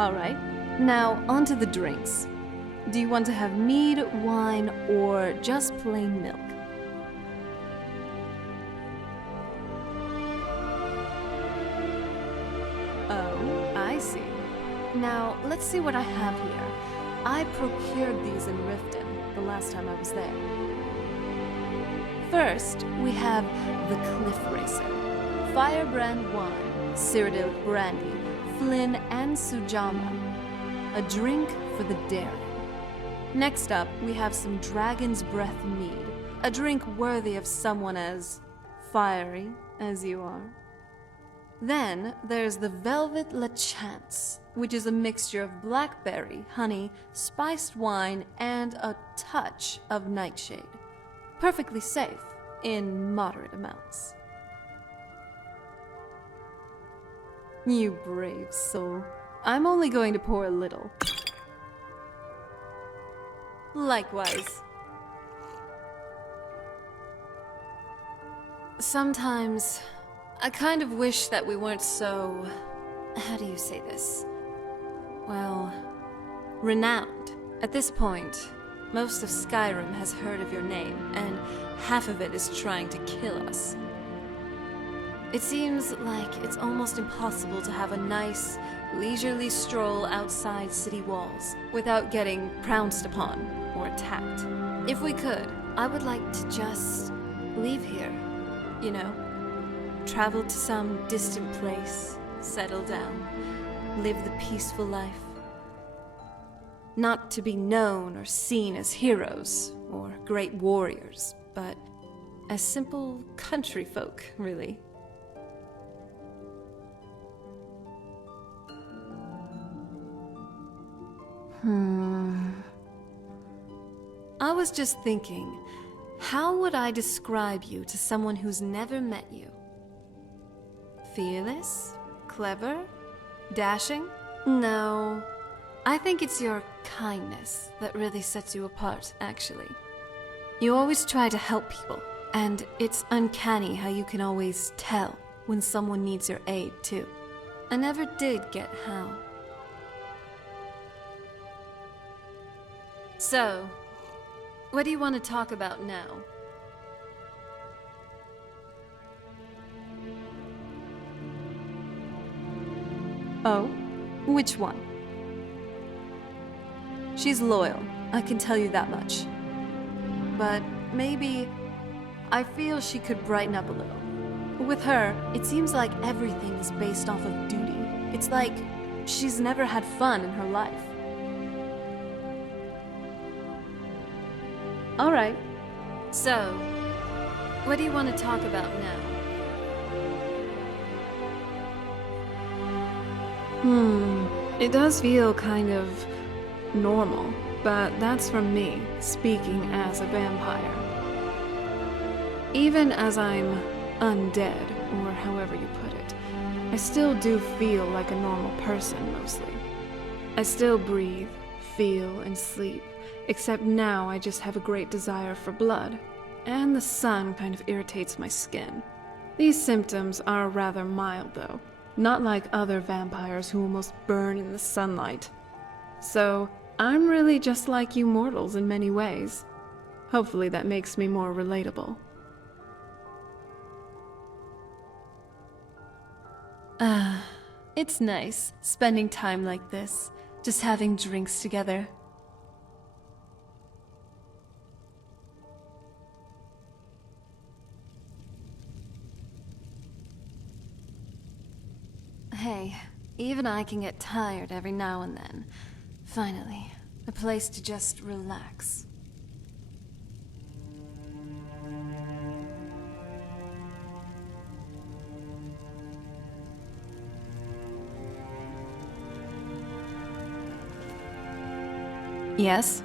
Alright, now on to the drinks. Do you want to have mead, wine, or just plain milk? Oh, I see. Now, let's see what I have here. I procured these in Riften the last time I was there. First, we have the Cliff Racer, Firebrand Wine, Cyrodiil Brandy, Flynn and Sujamma. A drink for the daring. Next up, we have some Dragon's Breath mead, a drink worthy of someone as fiery as you are. Then there's the Velvet La Chance, which is a mixture of blackberry, honey, spiced wine, and a touch of nightshade. Perfectly safe in moderate amounts. You brave soul. I'm only going to pour a little. Likewise. Sometimes, I kind of wish that we weren't so... how do you say this? Well, renowned. At this point, most of Skyrim has heard of your name, and half of it is trying to kill us. It seems like it's almost impossible to have a nice, leisurely stroll outside city walls without getting pounced upon or attacked. If we could, I would like to just leave here, you know? Travel to some distant place, settle down, live the peaceful life. Not to be known or seen as heroes or great warriors, but as simple country folk, really. I was just thinking, how would I describe you to someone who's never met you? Fearless? Clever? Dashing? No. I think it's your kindness that really sets you apart, actually. You always try to help people, and it's uncanny how you can always tell when someone needs your aid, too. I never did get how. So, what do you want to talk about now? Oh? Which one? She's loyal, I can tell you that much. But maybe I feel she could brighten up a little. With her, it seems like everything is based off of duty. It's like she's never had fun in her life. Alright. So, what do you want to talk about now? It does feel kind of normal, but that's from me, speaking as a vampire. Even as I'm undead, or however you put it, I still do feel like a normal person, mostly. I still breathe, feel, and sleep, except now I just have a great desire for blood, and the sun kind of irritates my skin. These symptoms are rather mild, though, not like other vampires who almost burn in the sunlight. So, I'm really just like you mortals in many ways. Hopefully that makes me more relatable. It's nice, spending time like this, just having drinks together. Hey, even I can get tired every now and then. Finally, a place to just relax. Yes?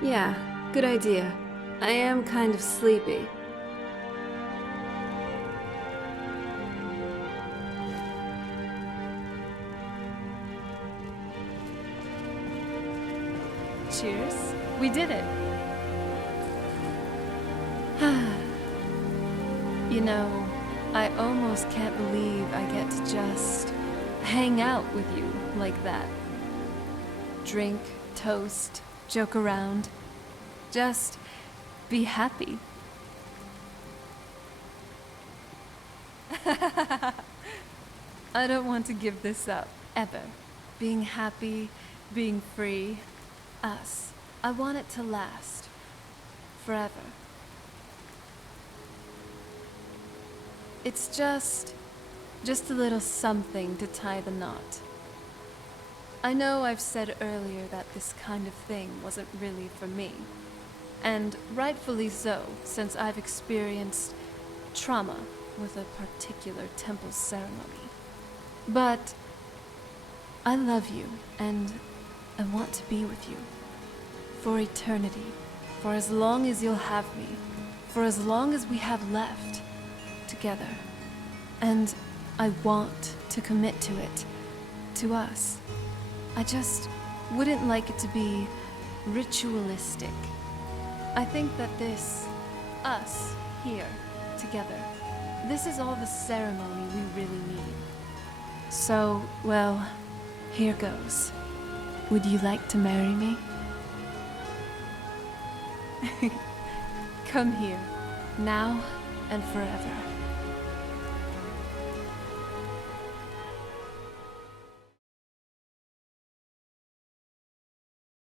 Yeah, good idea. I am kind of sleepy. Cheers. We did it. You know, I almost can't believe I get to just hang out with you like that. Drink, toast, joke around. Just be happy. I don't want to give this up, ever. being happy, being free. Us. I want it to last. Forever. It's just a little something to tie the knot. I know I've said earlier that this kind of thing wasn't really for me. And rightfully so, since I've experienced trauma with a particular temple ceremony. But I love you, and I want to be with you. For eternity. For as long as you'll have me. For as long as we have left. Together. And I want to commit to it. To us. I just wouldn't like it to be ritualistic. I think that this, us, here, together, this is all the ceremony we really need. So, well, here goes. Would you like to marry me? Come here, now and forever.